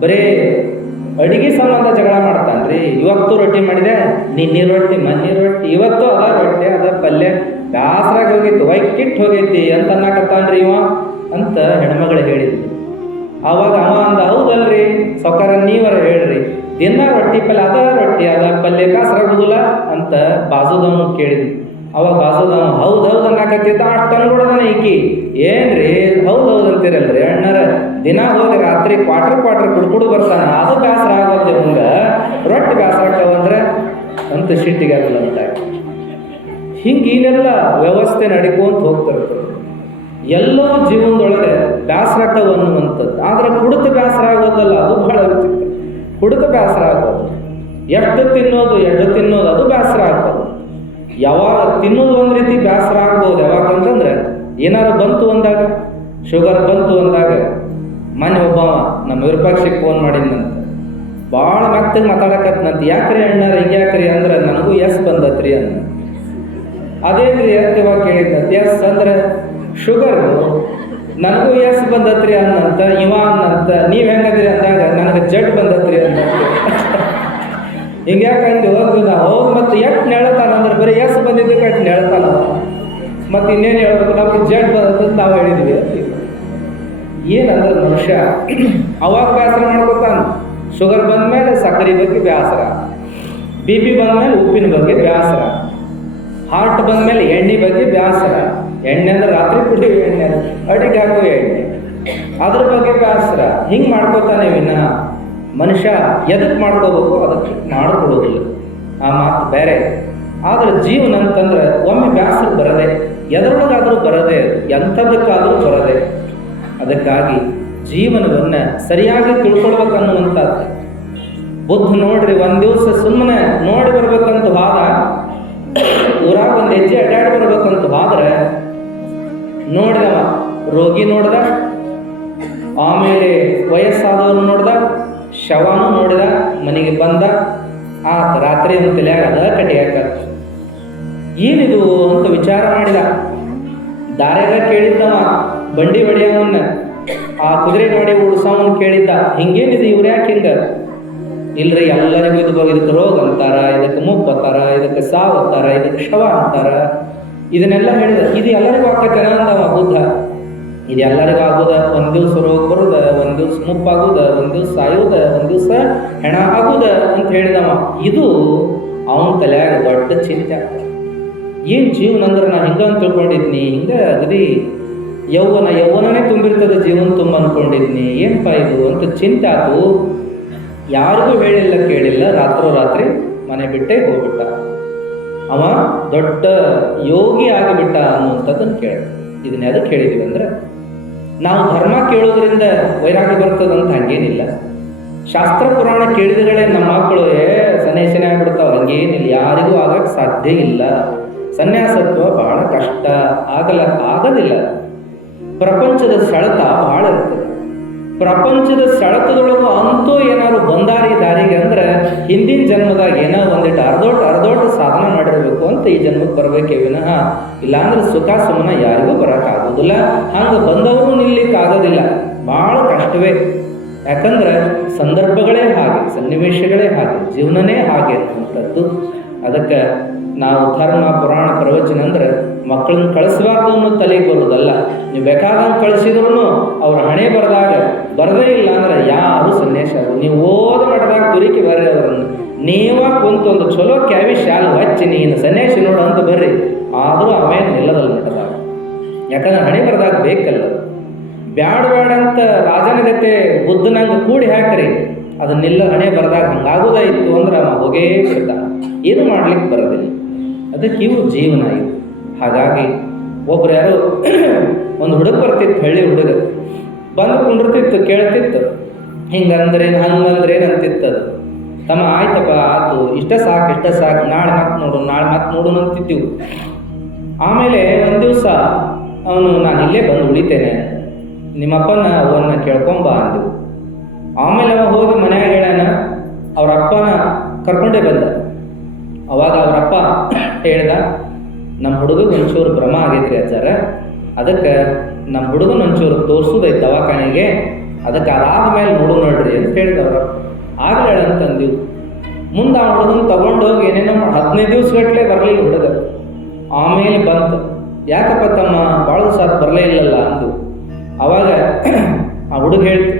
ಬರೀ ಅಡಿಗೆ ಸಂಬಂಧ ಜಗಳ ಮಾಡ್ತಾನ್ರಿ. ಇವತ್ತು ರೊಟ್ಟಿ ಮಾಡಿದೆ, ನಿನ್ನೆ ರೊಟ್ಟಿ ಮನ್ನಿ ರೊಟ್ಟಿ, ಇವತ್ತು ಅದ ರೊಟ್ಟಿ ಅದ ಪಲ್ಯ, ಬೇಸರಾಗಿ ಹೋಗೈತಿ, ವೈಕಿಟ್ಟು ಹೋಗೈತಿ ಅಂತ ಅನ್ನಕತ್ತಾನ್ರಿ ಇವ ಅಂತ ಹೆಣ್ಮಗಳು ಹೇಳಿದ್ವಿ. ಅವಾಗ ಅವ ಅಂದ, ಹೌದಲ್ರಿ ಸೌಕಾರ ನೀವರ ಹೇಳ್ರಿ, ದಿನ ರೊಟ್ಟಿ ಪಲ್ಯ ಅದ ರೊಟ್ಟಿ ಅದ ಪಲ್ಯ ಬೇಸರಾಗುದಿಲ್ಲ ಅಂತ ಬಾಜುದವನು ಕೇಳಿದ್ವಿ. ಅವಾಗ ಬಾಜುದವ ಹೌದು ಅನ್ನಕತ್ತಿದ್ದ. ಅಷ್ಟು ಅನ್ಕೊಡದಾನೆ ಈಕಿ, ಏನ್ರಿ ಹೌದು ಅಂತೀರಲ್ರಿ ಅಣ್ಣರ, ದಿನ ಹೋಗಿ ರಾತ್ರಿ ಕ್ವಾರ್ಟರ್ ಕುಡ್ಕುಡು ಬರ್ತಾನ, ಅದು ಬೇಸರ ಆಗೋದು ಮುಂಗ ರೊಟ್ಟಿ ಬೇಸರ ಆಗ್ತಾವಂದ್ರೆ ಅಂತ ಸಿಟ್ಟಿಗೆ ಆಗಲ್ಲ ಅಂತ. ಹಿಂಗೆ ಏನೆಲ್ಲ ವ್ಯವಸ್ಥೆ ನಡ್ಕೊಂತ ಹೋಗ್ತಿರ್ತದೆ. ಎಲ್ಲೋ ಜೀವನದೊಳಗೆ ಬೇಸರ ಆಗ್ತಾವ ಅನ್ನುವಂಥದ್ದು. ಆದರೆ ಕುಡಿತ ಬೇಸರ ಆಗೋದಲ್ಲ, ಅದು ಬಹಳ ವಿಚಿತ್ರ. ಕುಡಿತ ಬೇಸರ ಆಗೋದು, ಎಷ್ಟು ತಿನ್ನೋದು ಅದು ಬೇಸರ ಆಗ್ತದೆ. ಯಾವಾಗ ತಿನ್ನೋದು ಒಂದು ರೀತಿ ಬೇಸರ ಆಗ್ಬೋದು. ಯಾವಾಗಂತಂದ್ರೆ ಏನಾರು ಬಂತು ಅಂದಾಗ, ಶುಗರ್ ಬಂತು ಅಂದಾಗ, ಮೊನ್ನೆ ಒಬ್ಬವ ನಮ್ಮ ವಿರೂಪಾಕ್ಷಿಗೆ ಫೋನ್ ಮಾಡಿದ್ನಂತ, ಭಾಳ ಮೆತ್ತಗೆ ಮಾತಾಡಕತ್ನಂತ. ಯಾಕ್ರಿ ಅಣ್ಣಾರ ಹಿಂಗೆ ಯಾಕ್ರಿ ಅಂದ್ರೆ ನನಗೂ ಎಸ್ ಬಂದತ್ರಿ ಅನ್ನ. ಅದೇನ್ರಿ ಎತ್ತವಾಗ ಕೇಳಿದ್ನಂತ. ಎಸ್ ಅಂದ್ರೆ ಶುಗರು, ನನಗೂ ಎಸ್ ಬಂದತ್ರಿ ಅನ್ನಂತ. ಇವ ಅನ್ನಂತ ನೀವು ಹೆಂಗದ್ರಿ ಅಂದಾಗ ನನಗೆ ಜಡ್ ಬಂದತ್ರಿ ಅಂತ. ಹಿಂಗ್ಯಾಕಂದು ಹೋಗಿ ನಾವು ಹೋಗಿ ಮತ್ತೆ ಎಷ್ಟು ನೆಳ್ತಾನ ಅಂದ್ರೆ ಬರೀ ಎಸ್ ಬಂದಿದ್ದಕ್ಕೆ ಎಷ್ಟು ನೆಳ್ತಾನ, ಮತ್ತೆ ಇನ್ನೇನು ಹೇಳ್ಬೇಕು, ನಮ್ಗೆ ಜಡ್ ಬಂದದ್ದು ನಾವು ಹೇಳಿದ್ವಿ. ಏನಂದ್ರೆ ಮನುಷ್ಯ ಅವಾಗ ಬೇಸರ ಮಾಡ್ಕೊತಾನ. ಶುಗರ್ ಬಂದ್ಮೇಲೆ ಸಕ್ಕರೆ ಬಗ್ಗೆ ಬೇಸರ, BP ಬಂದ್ಮೇಲೆ ಉಪ್ಪಿನ ಬಗ್ಗೆ ಬೇಸರ, ಹಾರ್ಟ್ ಬಂದ್ಮೇಲೆ ಎಣ್ಣೆ ಬಗ್ಗೆ ಬೇಸರ. ಎಣ್ಣೆ ಅಂದ್ರೆ ರಾತ್ರಿ ಕುಡಿಯೋ ಎಣ್ಣೆ, ಅಡಿಗೆ ಹಾಕೋ ಎಣ್ಣೆ, ಅದ್ರ ಬಗ್ಗೆ ಬೇಸರ. ಹಿಂಗೆ ಮಾಡ್ಕೋತಾನೆ ವಿನಃ ಮನುಷ್ಯ ಎದಕ್ಕೆ ಮಾಡ್ಕೋಬೇಕು ಅದಕ್ಕೆ ಮಾಡಿಕೊಡೋದಿಲ್ಲ. ಆ ಮಾತು ಬೇರೆ. ಆದರೆ ಜೀವನ ಅಂತಂದ್ರೆ ಒಮ್ಮೆ ಬೇಸರ ಬರದೆ, ಎದರೊಳಗಾದರೂ ಬರದೆ, ಎಂಥದಕ್ಕಾದರೂ ಬರದೆ. ಅದಕ್ಕಾಗಿ ಜೀವನವನ್ನು ಸರಿಯಾಗಿ ತಿಳ್ಕೊಳ್ಬೇಕನ್ನುವಂಥದ್ದು. ಬುದ್ಧ ನೋಡ್ರಿ ಒಂದು ದಿವಸ ಸುಮ್ಮನೆ ನೋಡಿ ಬರ್ಬೇಕಂತ ಹೋದ, ಊರಾಗ ಒಂದು ಹೆಜ್ಜೆ ಅಡ್ಡಾಡಿ ಬರ್ಬೇಕಂತ ಹೋದ್ರೆ ನೋಡಿದವ ರೋಗಿ ನೋಡ್ದ, ಆಮೇಲೆ ವಯಸ್ಸಾದವ್ರು ನೋಡ್ದ, ಶವನೂ ನೋಡಿದ, ಮನೆಗೆ ಬಂದ. ಆತ ರಾತ್ರಿ ಒಂದು ತಲೆಯಾಗ ಅದ ಕಟ್ಟಿಯಾಕ ಏನಿದು ಅಂತ ವಿಚಾರ ಮಾಡಿದ. ದಾರ್ಯಾಗ ಕೇಳಿದ್ದವ ಬಂಡಿ ಹೊಡಿಯವನ್ನ, ಆ ಕುದುರೆ ನೋಡಿ ಉಡ್ಸವನ್ ಕೇಳಿದ್ದ, ಹಿಂಗೇನಿದೆ ಇವ್ರು ಯಾಕೆ ಹಿಂಗ? ಇಲ್ರಿ ಎಲ್ಲರಿಗೂ ಇದಕ್ಕೆ ರೋಗ ಅಂತಾರ, ಇದಕ್ಕೆ ಮುಪ್ಪು ಅಂತಾರ, ಇದಕ್ಕೆ ಸಾವು ಅಂತಾರ, ಇದಕ್ಕೆ ಶವ ಅಂತಾರ, ಇದನ್ನೆಲ್ಲ ಹೇಳಿದ. ಇದು ಎಲ್ಲರಿಗೂ ಆಕೈತೆ ಅಂದವ ಬುದ್ಧ. ಇದು ಎಲ್ಲರಿಗೂ ಆಗೋದ, ಒಂದು ದಿವಸ ರೋಗ ಬರುದ, ಒಂದು ದಿವಸ ಮುಪ್ಪಾಗುದ, ಒಂದು ದಿವಸ ಸಾಯುವುದ, ಒಂದು ದಿವಸ ಹೆಣ ಆಗುದ ಅಂತ ಹೇಳಿದವ. ಇದು ಅವನ ತಲೆಯಾಗ ದೊಡ್ಡ ಚಿಂತೆ ಆಗ್ತದೆ. ಏನು ಜೀವನ ಅಂದ್ರೆ ನಾ ಹಿಂಗ ಅಂತ ತಿಳ್ಕೊಂಡಿದ್ನಿ, ಹಿಂಗ ಅಗದಿ ಯೌವನನೇ ತುಂಬಿರ್ತದೆ ಜೀವನ ತುಂಬ ಅಂದ್ಕೊಂಡಿದ್ನಿ, ಏನಪ್ಪ ಇದು ಅಂತ ಚಿಂತೆ ಆತು. ಯಾರಿಗೂ ಹೇಳಿಲ್ಲ ಕೇಳಿಲ್ಲ, ರಾತ್ರಿ ಮನೆ ಬಿಟ್ಟೇ ಹೋಗ್ಬಿಟ್ಟ. ಅವ ದೊಡ್ಡ ಯೋಗಿ ಆಗಿಬಿಟ್ಟ ಅನ್ನುವಂಥದ್ದನ್ನು ಕೇಳ. ಇದನ್ನ ಯಾವ್ದಕ್ಕೆ ಹೇಳಿದೀವಿ ಅಂದ್ರೆ, ನಾವು ಧರ್ಮ ಕೇಳೋದ್ರಿಂದ ವೈರಾಗ್ಯ ಬರ್ತದಂತ ಹಂಗೇನಿಲ್ಲ. ಶಾಸ್ತ್ರ ಪುರಾಣ ಕೇಳಿದಗಳೇ ನಮ್ಮ ಮಕ್ಕಳು ಸನ್ಯಾಸನೇ ಆಗ್ಬಿಡ್ತಾವ, ಹಂಗೇನಿಲ್ಲ. ಯಾರಿಗೂ ಆಗಕ್ಕೆ ಸಾಧ್ಯ ಇಲ್ಲ. ಸನ್ಯಾಸತ್ವ ಬಹಳ ಕಷ್ಟ, ಆಗೋದಿಲ್ಲ. ಪ್ರಪಂಚದ ಸೆಳೆತ ಬಹಳ ಇರ್ತದೆ. ಪ್ರಪಂಚದ ಸೆಳೆತದೊಳಗೂ ಅಂತೂ ಏನಾದ್ರು ಬಂದಾರಿ ದಾರಿಗೆ ಅಂದ್ರೆ ಹಿಂದಿನ ಜನ್ಮದಾಗ ಏನೋ ಒಂದಿಟ್ಟು ಅರ್ಧೋಟ ಸಾಧನ ಮಾಡಿರ್ಬೇಕು ಅಂತ ಈ ಜನ್ಮಕ್ಕೆ ಬರಬೇಕೇ ವಿನಃ ಇಲ್ಲಾಂದ್ರೆ ಸುಖ ಸುಮ್ಮನೆ ಯಾರಿಗೂ ಬರೋಕ್ಕಾಗೋದಿಲ್ಲ. ಹಂಗೆ ಬಂದವರು ನಿಲ್ಲಿಕ್ಕಾಗೋದಿಲ್ಲ, ಭಾಳ ಕಷ್ಟವೇ. ಯಾಕಂದ್ರೆ ಸಂದರ್ಭಗಳೇ ಹಾಗೆ, ಸನ್ನಿವೇಶಗಳೇ ಹಾಗೆ, ಜೀವನನೇ ಹಾಗೆ ಅನ್ನುವಂಥದ್ದು. ಅದಕ್ಕೆ ನಾವು ಧರ್ಮ ಪುರಾಣ ಪ್ರವಚನ ಅಂದ್ರೆ ಮಕ್ಕಳನ್ನ ಕಳಿಸಬಾರ್ದು ಅನ್ನೋ ತಲೆಗೆ ಬರೋದಲ್ಲ. ನೀವು ಬೇಕಾದಂಗೆ ಕಳಿಸಿದ್ರು ಅವ್ರ ಹಣೆ ಬರದೇ ಇಲ್ಲ ಅಂದ್ರೆ ಯಾರು ಸನ್ಯಾಸ ಆಗೋದು. ನೀವು ಓದ ಮಠದಾಗ ತುರಿಕೆ ಬರ್ರಿ, ಅವರನ್ನು ನೀವ ಕುಂತು ಒಂದು ಚಲೋ ಕ್ಯಾವಿ ಶಾಲ್ ಹಚ್ಚಿ ನೀನು ಸನ್ಯಾಸಿ ನೋಡು ಅಂತ ಬರ್ರಿ, ಆದರೂ ಆಮೇಲೆ ನಿಲ್ಲದಲ್ಲ ಮಠದಾಗ. ಯಾಕಂದ್ರೆ ಹಣೆ ಬರದಾಗ ಬೇಕಲ್ಲ. ಬ್ಯಾಡ ಅಂತ ರಾಜನಗತೆ ಬುದ್ಧನಂಗೆ ಕೂಡಿ ಹಾಕ್ರಿ, ಅದನ್ನೆಲ್ಲ ಹಣೆ ಬರದಾಗ ಹಂಗಾಗೋದಾಯಿತು ಅಂದ್ರೆ ಅವ ಹೋಗೇ ಬಿಡ್ತಾನ, ಏನು ಮಾಡ್ಲಿಕ್ಕೆ ಬರೋದಿಲ್ಲ. ಅದಕ್ಕೆ ಇವು ಜೀವನ ಇದು. ಹಾಗಾಗಿ ಒಬ್ರು ಯಾರು ಒಂದು ಹುಡುಗ ಬರ್ತಿತ್ತು, ಹಳ್ಳಿ ಹುಡುಗ ಬಂದು ಕುಂಡಿರ್ತಿತ್ತು, ಕೇಳ್ತಿತ್ತು, ಹಿಂಗಂದ್ರೇನು ಹಂಗಂದ್ರೇನು ಅಂತಿತ್ತದು. ತಮ್ಮ ಆಯ್ತಪ್ಪ ಆಯ್ತು ಇಷ್ಟ ಸಾಕು ನಾಳೆ ಮತ್ತೆ ನೋಡೋಣ ಅಂತಿದ್ದೀವಿ. ಆಮೇಲೆ ಒಂದು ದಿವಸ ಅವನು ನಾನು ಇಲ್ಲೇ ಬಂದು ಉಳಿತೇನೆ, ನಿಮ್ಮಪ್ಪನ ಅವನ್ನ ಕೇಳ್ಕೊಂಬ ಅಂದೆವು. ಆಮೇಲೆ ಅವ ಹೋಗಿ ಮನ್ಯಾಗ ಹೇಳ್ಯಾನ, ಅವ್ರ ಅಪ್ಪನ ಕರ್ಕೊಂಡೇ ಬಂದ. ಅವಾಗ ಅವರಪ್ಪ ಹೇಳ್ದ, ನಮ್ಮ ಹುಡುಗಗೆ ಒಂಚೂರು ಭ್ರಮ ಆಗೈತ್ರಿ ಅಜ್ಜಾರ, ಅದಕ್ಕೆ ನಮ್ಮ ಹುಡುಗನ ಒಂಚೂರು ತೋರಿಸೋದೈತೆ ದವಾಖಾನೆಗೆ, ಅದಕ್ಕೆ ಅದಾದ್ಮೇಲೆ ನೋಡ್ರಿ ಅಂತ ಹೇಳಿದವ್ರ. ಆಗಲೇ ಅಂತಂದೀವಿ. ಮುಂದೆ ಆ ಹುಡುಗನ ತಗೊಂಡೋಗಿ ಏನೇನೋ 15 ದಿವಸ ಗಟ್ಟಲೆ ಬರಲಿಲ್ಲ ಹುಡುಗ. ಆಮೇಲೆ ಬಂತು, ಯಾಕಪ್ಪ ತಮ್ಮ ಭಾಳ ದಿವಸ ಬರಲೇ ಇಲ್ಲಲ್ಲ ಅಂದು. ಅವಾಗ ಆ ಹುಡುಗ ಹೇಳ್ತು,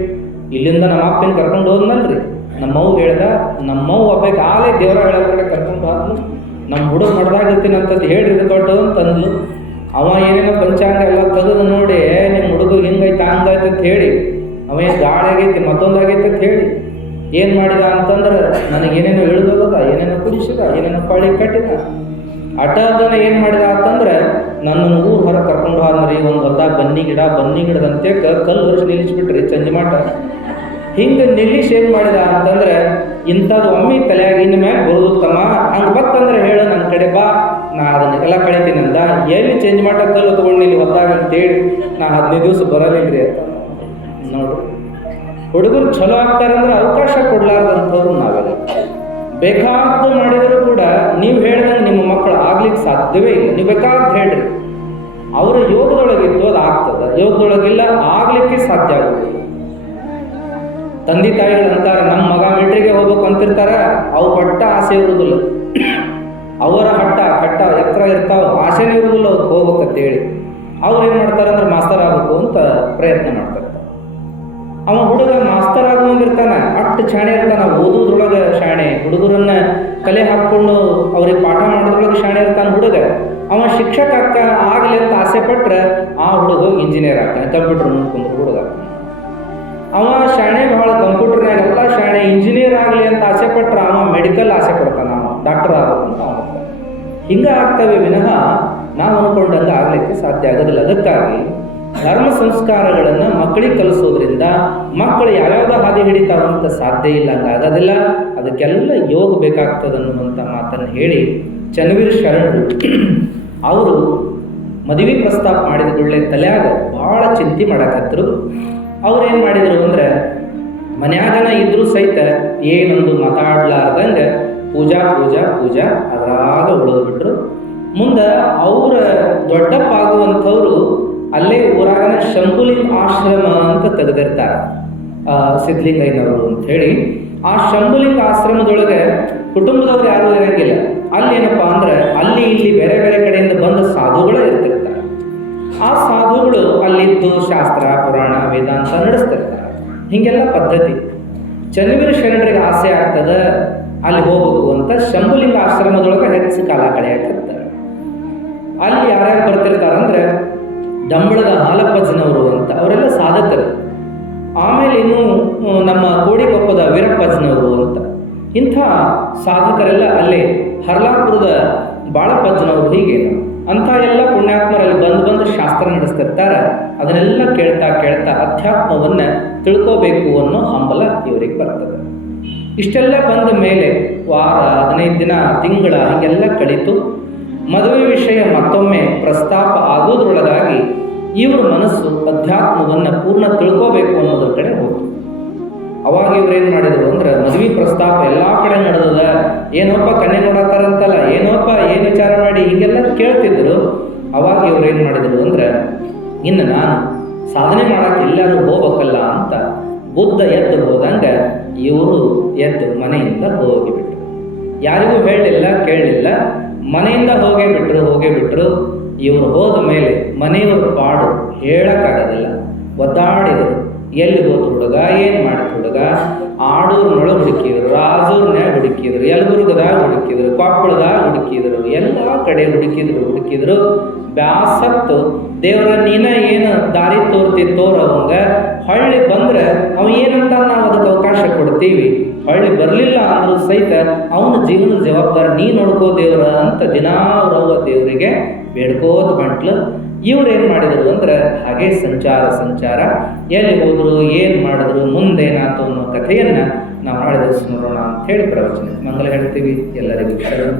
ಇಲ್ಲಿಂದ ನಮ್ಮ ಅಪ್ಪನ ಕರ್ಕೊಂಡು ಹೋದ್ನಲ್ರಿ, ನಮ್ಮವ್ವ ಹೇಳ್ದ, ನಮ್ಮವ್ವ ಒಬ್ಬಕ್ಕೆ ಆಲೇ ದೇವರ ಹೇಳೋ ಕರ್ಕೊಂಡು ಹೋದ್ನು, ನಮ್ಮ ಹುಡುಗ ಮಡ್ದಾಗಿರ್ತೀನಿ ಅಂತಂದು ಹೇಳಿದ್ರು ದೊಡ್ಡದು ಅಂತಂದ್ಲು. ಅವ ಏನೇನೋ ಪಂಚಾಂಗ ಎಲ್ಲ ತೆಗೆದು ನೋಡಿ, ನಿಮ್ಮ ಹುಡುಗ ಹಿಂಗೈತೆ ಹಂಗಾಯ್ತು ಅಂತ ಹೇಳಿ, ಅವೇನು ಗಾಳಿ ಆಗೈತಿ ಮತ್ತೊಂದಾಗೈತೆ ಅಂತ ಹೇಳಿ ಏನು ಮಾಡಿದ ಅಂತಂದ್ರೆ ನನಗೇನೇನೋ ಇಳಿದೋಗದ, ಏನೇನೋ ಕುಡಿಸಿದ, ಏನೇನೋ ಪಾಳಿ ಕಟ್ಟಿದ. ಅದನ್ನ ಏನು ಮಾಡಿದ ಅಂತಂದ್ರೆ ನನ್ನನ್ನು ಊರು ಹೊರ ಕರ್ಕೊಂಡು ಹೋದ್ರಿ, ಒಂದು ಹೊತ್ತ ಬನ್ನಿ ಗಿಡದಂತೆ ಕಲ್ಲು ವರ್ಷ ನಿಲ್ಲಿಸ್ಬಿಟ್ರಿ ಚಂಜಮಾಟ. ಹಿಂಗೆ ನಿಲ್ಲಿಸಿ ಏನು ಮಾಡಿದ ಅಂತಂದ್ರೆ ಇಂಥದ್ದು ಒಮ್ಮೆ ತಲೆಯಾಗ ಇನ್ನು ಮ್ಯಾಗ ಬರೋದು ತಮ್ಮ, ಹಂಗೆ ಬತ್ತಂದ್ರೆ ಹೇಳು ನನ್ನ ಕಡೆ ಬಾ, ನಾ ಅದನ್ನೆಲ್ಲ ಕಳಿತೀನಿ ಅಂದ. ಎಲ್ಲಿ ಚೇಂಜ್ ಮಾಟ ಕಲ್ಲು ತೊಗೊಂಡು ಇಲ್ಲಿ ಹೊತ್ತಾಗ ಅಂತೇಳಿ ನಾ 15 ದಿವಸ ಬರಲಿಲ್ರಿ ಅಂತ. ನೋಡು, ಹುಡುಗರು ಚಲೋ ಆಗ್ತಾರಂದ್ರೆ ಅವಕಾಶ ಕೊಡ್ಲಾರ್ದಂಥವ್ರು ನಾವೆಲ್ಲ. ಬೇಕಾದ್ದು ಮಾಡಿದರೂ ಕೂಡ ನೀವು ಹೇಳ್ದಂಗೆ ನಿಮ್ಮ ಮಕ್ಕಳು ಆಗ್ಲಿಕ್ಕೆ ಸಾಧ್ಯವೇ ಇಲ್ಲ. ನೀವು ಬೇಕಾದ್ದು ಹೇಳ್ರಿ, ಅವರ ಯೋಗದೊಳಗಿತ್ತು ಅದು ಆಗ್ತದೆ, ಯೋಗದೊಳಗಿಲ್ಲ ಆಗ್ಲಿಕ್ಕೆ ಸಾಧ್ಯ ಆಗೋದಿಲ್ಲ. ತಂದೆ ತಾಯಿಗಳು ಅಂತಾರೆ, ನಮ್ಮ ಮಗ ಮಿಲ್ಟ್ರಿಗೆ ಹೋಗ್ಬೇಕು ಅಂತಿರ್ತಾರೆ, ಅವು ಪಟ್ಟ ಆಸೆ ಇರುವುದಿಲ್ಲ, ಅವರ ಕಟ್ಟ ಎತ್ತರ ಇರ್ತಾವ, ಆಸೆನೇ ಇರುವುದಿಲ್ಲ ಅವ್ರಿಗೆ ಹೋಗ್ಬೇಕಂತೇಳಿ. ಅವ್ರು ಏನು ಮಾಡ್ತಾರೆ ಅಂದ್ರೆ ಮಾಸ್ತರ್ ಆಗಬೇಕು ಅಂತ ಪ್ರಯತ್ನ ಮಾಡ್ತಾರೆ. ಅವ ಹುಡುಗ ಮಾಸ್ತರ್ ಆಗುವಂಗಿರ್ತಾನೆ, ಅಷ್ಟು ಶಾಣೆ ಇರ್ತಾನೆ, ಓದೋದ್ರೊಳಗೆ ಶಾಣೆ, ಹುಡುಗರನ್ನ ಕಲೆ ಹಾಕ್ಕೊಂಡು ಅವ್ರಿಗೆ ಪಾಠ ಮಾಡೋದ್ರೊಳಗೆ ಶಾಣೆ ಇರ್ತಾನೆ ಹುಡುಗ. ಅವ ಶಿಕ್ಷಕ ಆಗಲಿ ಅಂತ ಆಸೆ ಪಟ್ರೆ ಆ ಹುಡುಗ ಇಂಜಿನಿಯರ್ ಆಗ್ತಾನೆ, ಕಂಪ್ಯೂಟರ್ ನೋಡ್ಕೊಂಡು ಹುಡುಗ. ಅವ ಶಾಣೆ ಭಾಳ ಕಂಪ್ಯೂಟರ್ನಾಗ ಎಲ್ಲ ಶಾಣೆ, ಇಂಜಿನಿಯರ್ ಆಗಲಿ ಅಂತ ಆಸೆ ಪಟ್ರೆ ಅವ ಮೆಡಿಕಲ್ ಆಸೆ ಪಡ್ತಾನೆ, ಅವ ಡಾಕ್ಟರ್ ಆಗ್ಬೇಕಂತ ಅವ. ಹಿಂಗೆ ಆಗ್ತವೆ ವಿನಃ ನಾವು ಅಂದ್ಕೊಂಡಂಗೆ ಆಗ್ಲಿಕ್ಕೆ ಸಾಧ್ಯ ಆಗೋದಿಲ್ಲ. ಅದಕ್ಕಾಗಿ ಧರ್ಮ ಸಂಸ್ಕಾರಗಳನ್ನು ಮಕ್ಕಳಿಗೆ ಕಲಿಸೋದ್ರಿಂದ ಮಕ್ಕಳು ಯಾವ್ಯಾವ ಹಾದಿ ಹಿಡಿತಾವಂತ ಸಾಧ್ಯ ಇಲ್ಲ, ಹಂಗಾಗೋದಿಲ್ಲ. ಅದಕ್ಕೆಲ್ಲ ಯೋಗ ಬೇಕಾಗ್ತದೆ ಅನ್ನುವಂಥ ಮಾತನ್ನು ಹೇಳಿ ಚನ್ನವೀರ ಶರಣರು ಅವರು ಮದುವೆ ಪ್ರಸ್ತಾಪ ಮಾಡಿದ ಕೂಡಲೇ ತಲೆಯಾಗ ಭಾಳ ಚಿಂತೆ ಮಾಡಕತ್ತರು. ಅವ್ರೇನು ಮಾಡಿದರು ಅಂದರೆ ಮನ್ಯಾಗನ ಇದ್ರೂ ಸಹಿತ ಏನೊಂದು ಮಾತಾಡ್ಲಾರ್ದಂಗೆ ಪೂಜಾ ಅದರಾಗ ಉಳಿದ್ಬಿಟ್ರು. ಮುಂದೆ ಅವರ ದೊಡ್ಡಪ್ಪ ಆಗುವಂಥವ್ರು ಅಲ್ಲೇ ಊರಾಗನ ಶಂಭುಲಿಂಗ ಆಶ್ರಮ ಅಂತ ತೆಗೆದಿರ್ತಾರೆ, ಸಿದ್ಧಲಿಂಗಯ್ಯನವರು ಅಂತ ಹೇಳಿ. ಆ ಶಂಭುಲಿಂಗ ಆಶ್ರಮದೊಳಗೆ ಕುಟುಂಬದವ್ರು ಯಾರೂ ಇರಂಗಿಲ್ಲ. ಅಲ್ಲಿ ಏನಪ್ಪ ಅಂದ್ರೆ ಅಲ್ಲಿ ಇಲ್ಲಿ ಬೇರೆ ಬೇರೆ ಕಡೆಯಿಂದ ಬಂದ ಸಾಧುಗಳು ಇರ್ತಿರ್ತಾರೆ. ಆ ಸಾಧುಗಳು ಅಲ್ಲಿದ್ದು ಶಾಸ್ತ್ರ ಪುರಾಣ ವೇದಾಂತ ನಡೆಸ್ತಿರ್ತಾರೆ. ಹೀಗೆಲ್ಲ ಪದ್ಧತಿ. ಚನ್ನವೀರ ಶರಣರಿಗೆ ಆಸೆ ಆಗ್ತದೆ ಅಲ್ಲಿ ಹೋಗ್ಬೇಕು ಅಂತ ಶಂಭುಲಿಂಗ ಆಶ್ರಮದೊಳಗೆ ಹೆಚ್ಚು ಕಾಲ ಕಳೆಯಾಕಿರ್ತಾರೆ. ಅಲ್ಲಿ ಯಾರ್ಯಾರು ಬರ್ತಿರ್ತಾರಂದ್ರೆ ಡಂಬಳದ ಹಾಲಪ್ಪಜ್ಜನವರು ಅಂತ, ಅವರೆಲ್ಲ ಸಾಧಕರು. ಆಮೇಲೆ ಇನ್ನು ನಮ್ಮ ಕೋಡಿಗೊಪ್ಪದ ವೀರಪ್ಪಜ್ಜನವರು ಅಂತ, ಇಂಥ ಸಾಧಕರೆಲ್ಲ ಅಲ್ಲೇ ಹರ್ಲಾಪುರದ ಬಾಳಪ್ಪಜ್ಜನವರು, ಹೀಗೆ ಅಂಥ ಎಲ್ಲ ಪುಣ್ಯಾತ್ಮರಲ್ಲಿ ಬಂದು ಶಾಸ್ತ್ರ ನಡೆಸ್ತಿರ್ತಾರೆ. ಅದನ್ನೆಲ್ಲ ಕೇಳ್ತಾ ಅಧ್ಯಾತ್ಮವನ್ನು ತಿಳ್ಕೋಬೇಕು ಅನ್ನೋ ಹಂಬಲ ಇವರಿಗೆ ಬರ್ತದೆ. ಇಷ್ಟೆಲ್ಲ ಬಂದ ಮೇಲೆ ವಾರ 15 ದಿನ ತಿಂಗಳ ಹೀಗೆಲ್ಲ ಕಳೀತು. ಮದುವೆ ವಿಷಯ ಮತ್ತೊಮ್ಮೆ ಪ್ರಸ್ತಾಪ ಆಗೋದ್ರೊಳಗಾಗಿ ಇವ್ರ ಮನಸ್ಸು ಅಧ್ಯಾತ್ಮವನ್ನು ಪೂರ್ಣ ತಿಳ್ಕೋಬೇಕು ಅನ್ನೋದ್ರ ಕಡೆ ಹೋಯ್ತು. ಅವಾಗ ಇವ್ರೇನು ಮಾಡಿದ್ರು ಅಂದ್ರೆ ಮದುವೆ ಪ್ರಸ್ತಾಪ ಎಲ್ಲ ಕಡೆ ನಡೆದದ, ಏನೋಪ್ಪ ಕಣ್ಣೆ ನೋಡತ್ತಾರಂತಲ್ಲ, ಏನೋಪ್ಪ ಏನು ವಿಚಾರ ಮಾಡಿ ಹೀಗೆಲ್ಲ ಕೇಳ್ತಿದ್ರು. ಅವಾಗ ಇವ್ರೇನು ಮಾಡಿದ್ರು ಅಂದ್ರೆ ಇನ್ನು ನಾನು ಸಾಧನೆ ಮಾಡಕ್ಕೆ ಎಲ್ಲರೂ ಹೋಗ್ಬೇಕಲ್ಲ ಅಂತ ಬುದ್ಧ ಎದ್ದು ಹೋದಂಗೆ ಇವರು ಎದ್ದು ಮನೆಯಿಂದ ಹೋಗಿಬಿಟ್ರು. ಯಾರಿಗೂ ಹೇಳಲಿಲ್ಲ ಕೇಳಲಿಲ್ಲ, ಮನೆಯಿಂದ ಹೋಗೇ ಬಿಟ್ರು. ಇವರು ಹೋದ ಮೇಲೆ ಮನೆಯವರು ಪಾಡು ಹೇಳಕ್ಕಾಗೋದಿಲ್ಲ. ಒದ್ದಾಡಿದರು. ಎಲ್ಲಿ ಹೋದ ಹುಡುಗ, ಏನು ಮಾಡಿದ ಹುಡುಗ, ಆಡೂರಿನೊಳಗೆ ಹುಡುಕಿದ್ರು, ರಾಜೂರ್ನ್ಯಾಗ ಹುಡುಕಿದ್ರು, ಯಲಬುರ್ಗದಾಗ ಹುಡುಕಿದ್ರು, ಕೊಪ್ಪಳದಾಗ ಹುಡುಕಿದ್ರು, ಎಲ್ಲ ಕಡೆ ಹುಡುಕಿದ್ರು. ಬ್ಯಾಸತ್ತು ದೇವರ ನೀನ ಏನು ದಾರಿ ತೋರವಂಗ ಹೊಳ್ಳಿ ಬಂದ್ರೆ ಅವ ಏನಂತ ನಾವು ಅದಕ್ಕೆ ಅವಕಾಶ ಕೊಡ್ತೀವಿ. ಹೊಳ್ಳಿ ಬರಲಿಲ್ಲ ಅಂದ್ರೂ ಸಹಿತ ಅವನ ಜೀವನದ ಜವಾಬ್ದಾರಿ ನೀ ನೋಡ್ಕೋ ದೇವ್ರ ಅಂತ ದಿನಾ ಅವ್ರವ್ವ ದೇವರಿಗೆ ಬೇಡ್ಕೋತ ಗಂಟ್ಲು. ಇವ್ರು ಏನು ಮಾಡಿದರು ಅಂದರೆ ಹಾಗೆ ಸಂಚಾರ ಎಲ್ಲಿ ಹೋದರು, ಏನು ಮಾಡಿದ್ರು, ಮುಂದೇನಾಯ್ತು ಅನ್ನೋ ಕಥೆಯನ್ನು ನಾವು ನಾಳೆ ದಿವಸ ನೋಡೋಣ ಅಂತ ಹೇಳಿ ಪ್ರವಚನ ಮಂಗಲ ಹೇಳ್ತೀವಿ. ಎಲ್ಲರಿಗೂ ಶರಣ.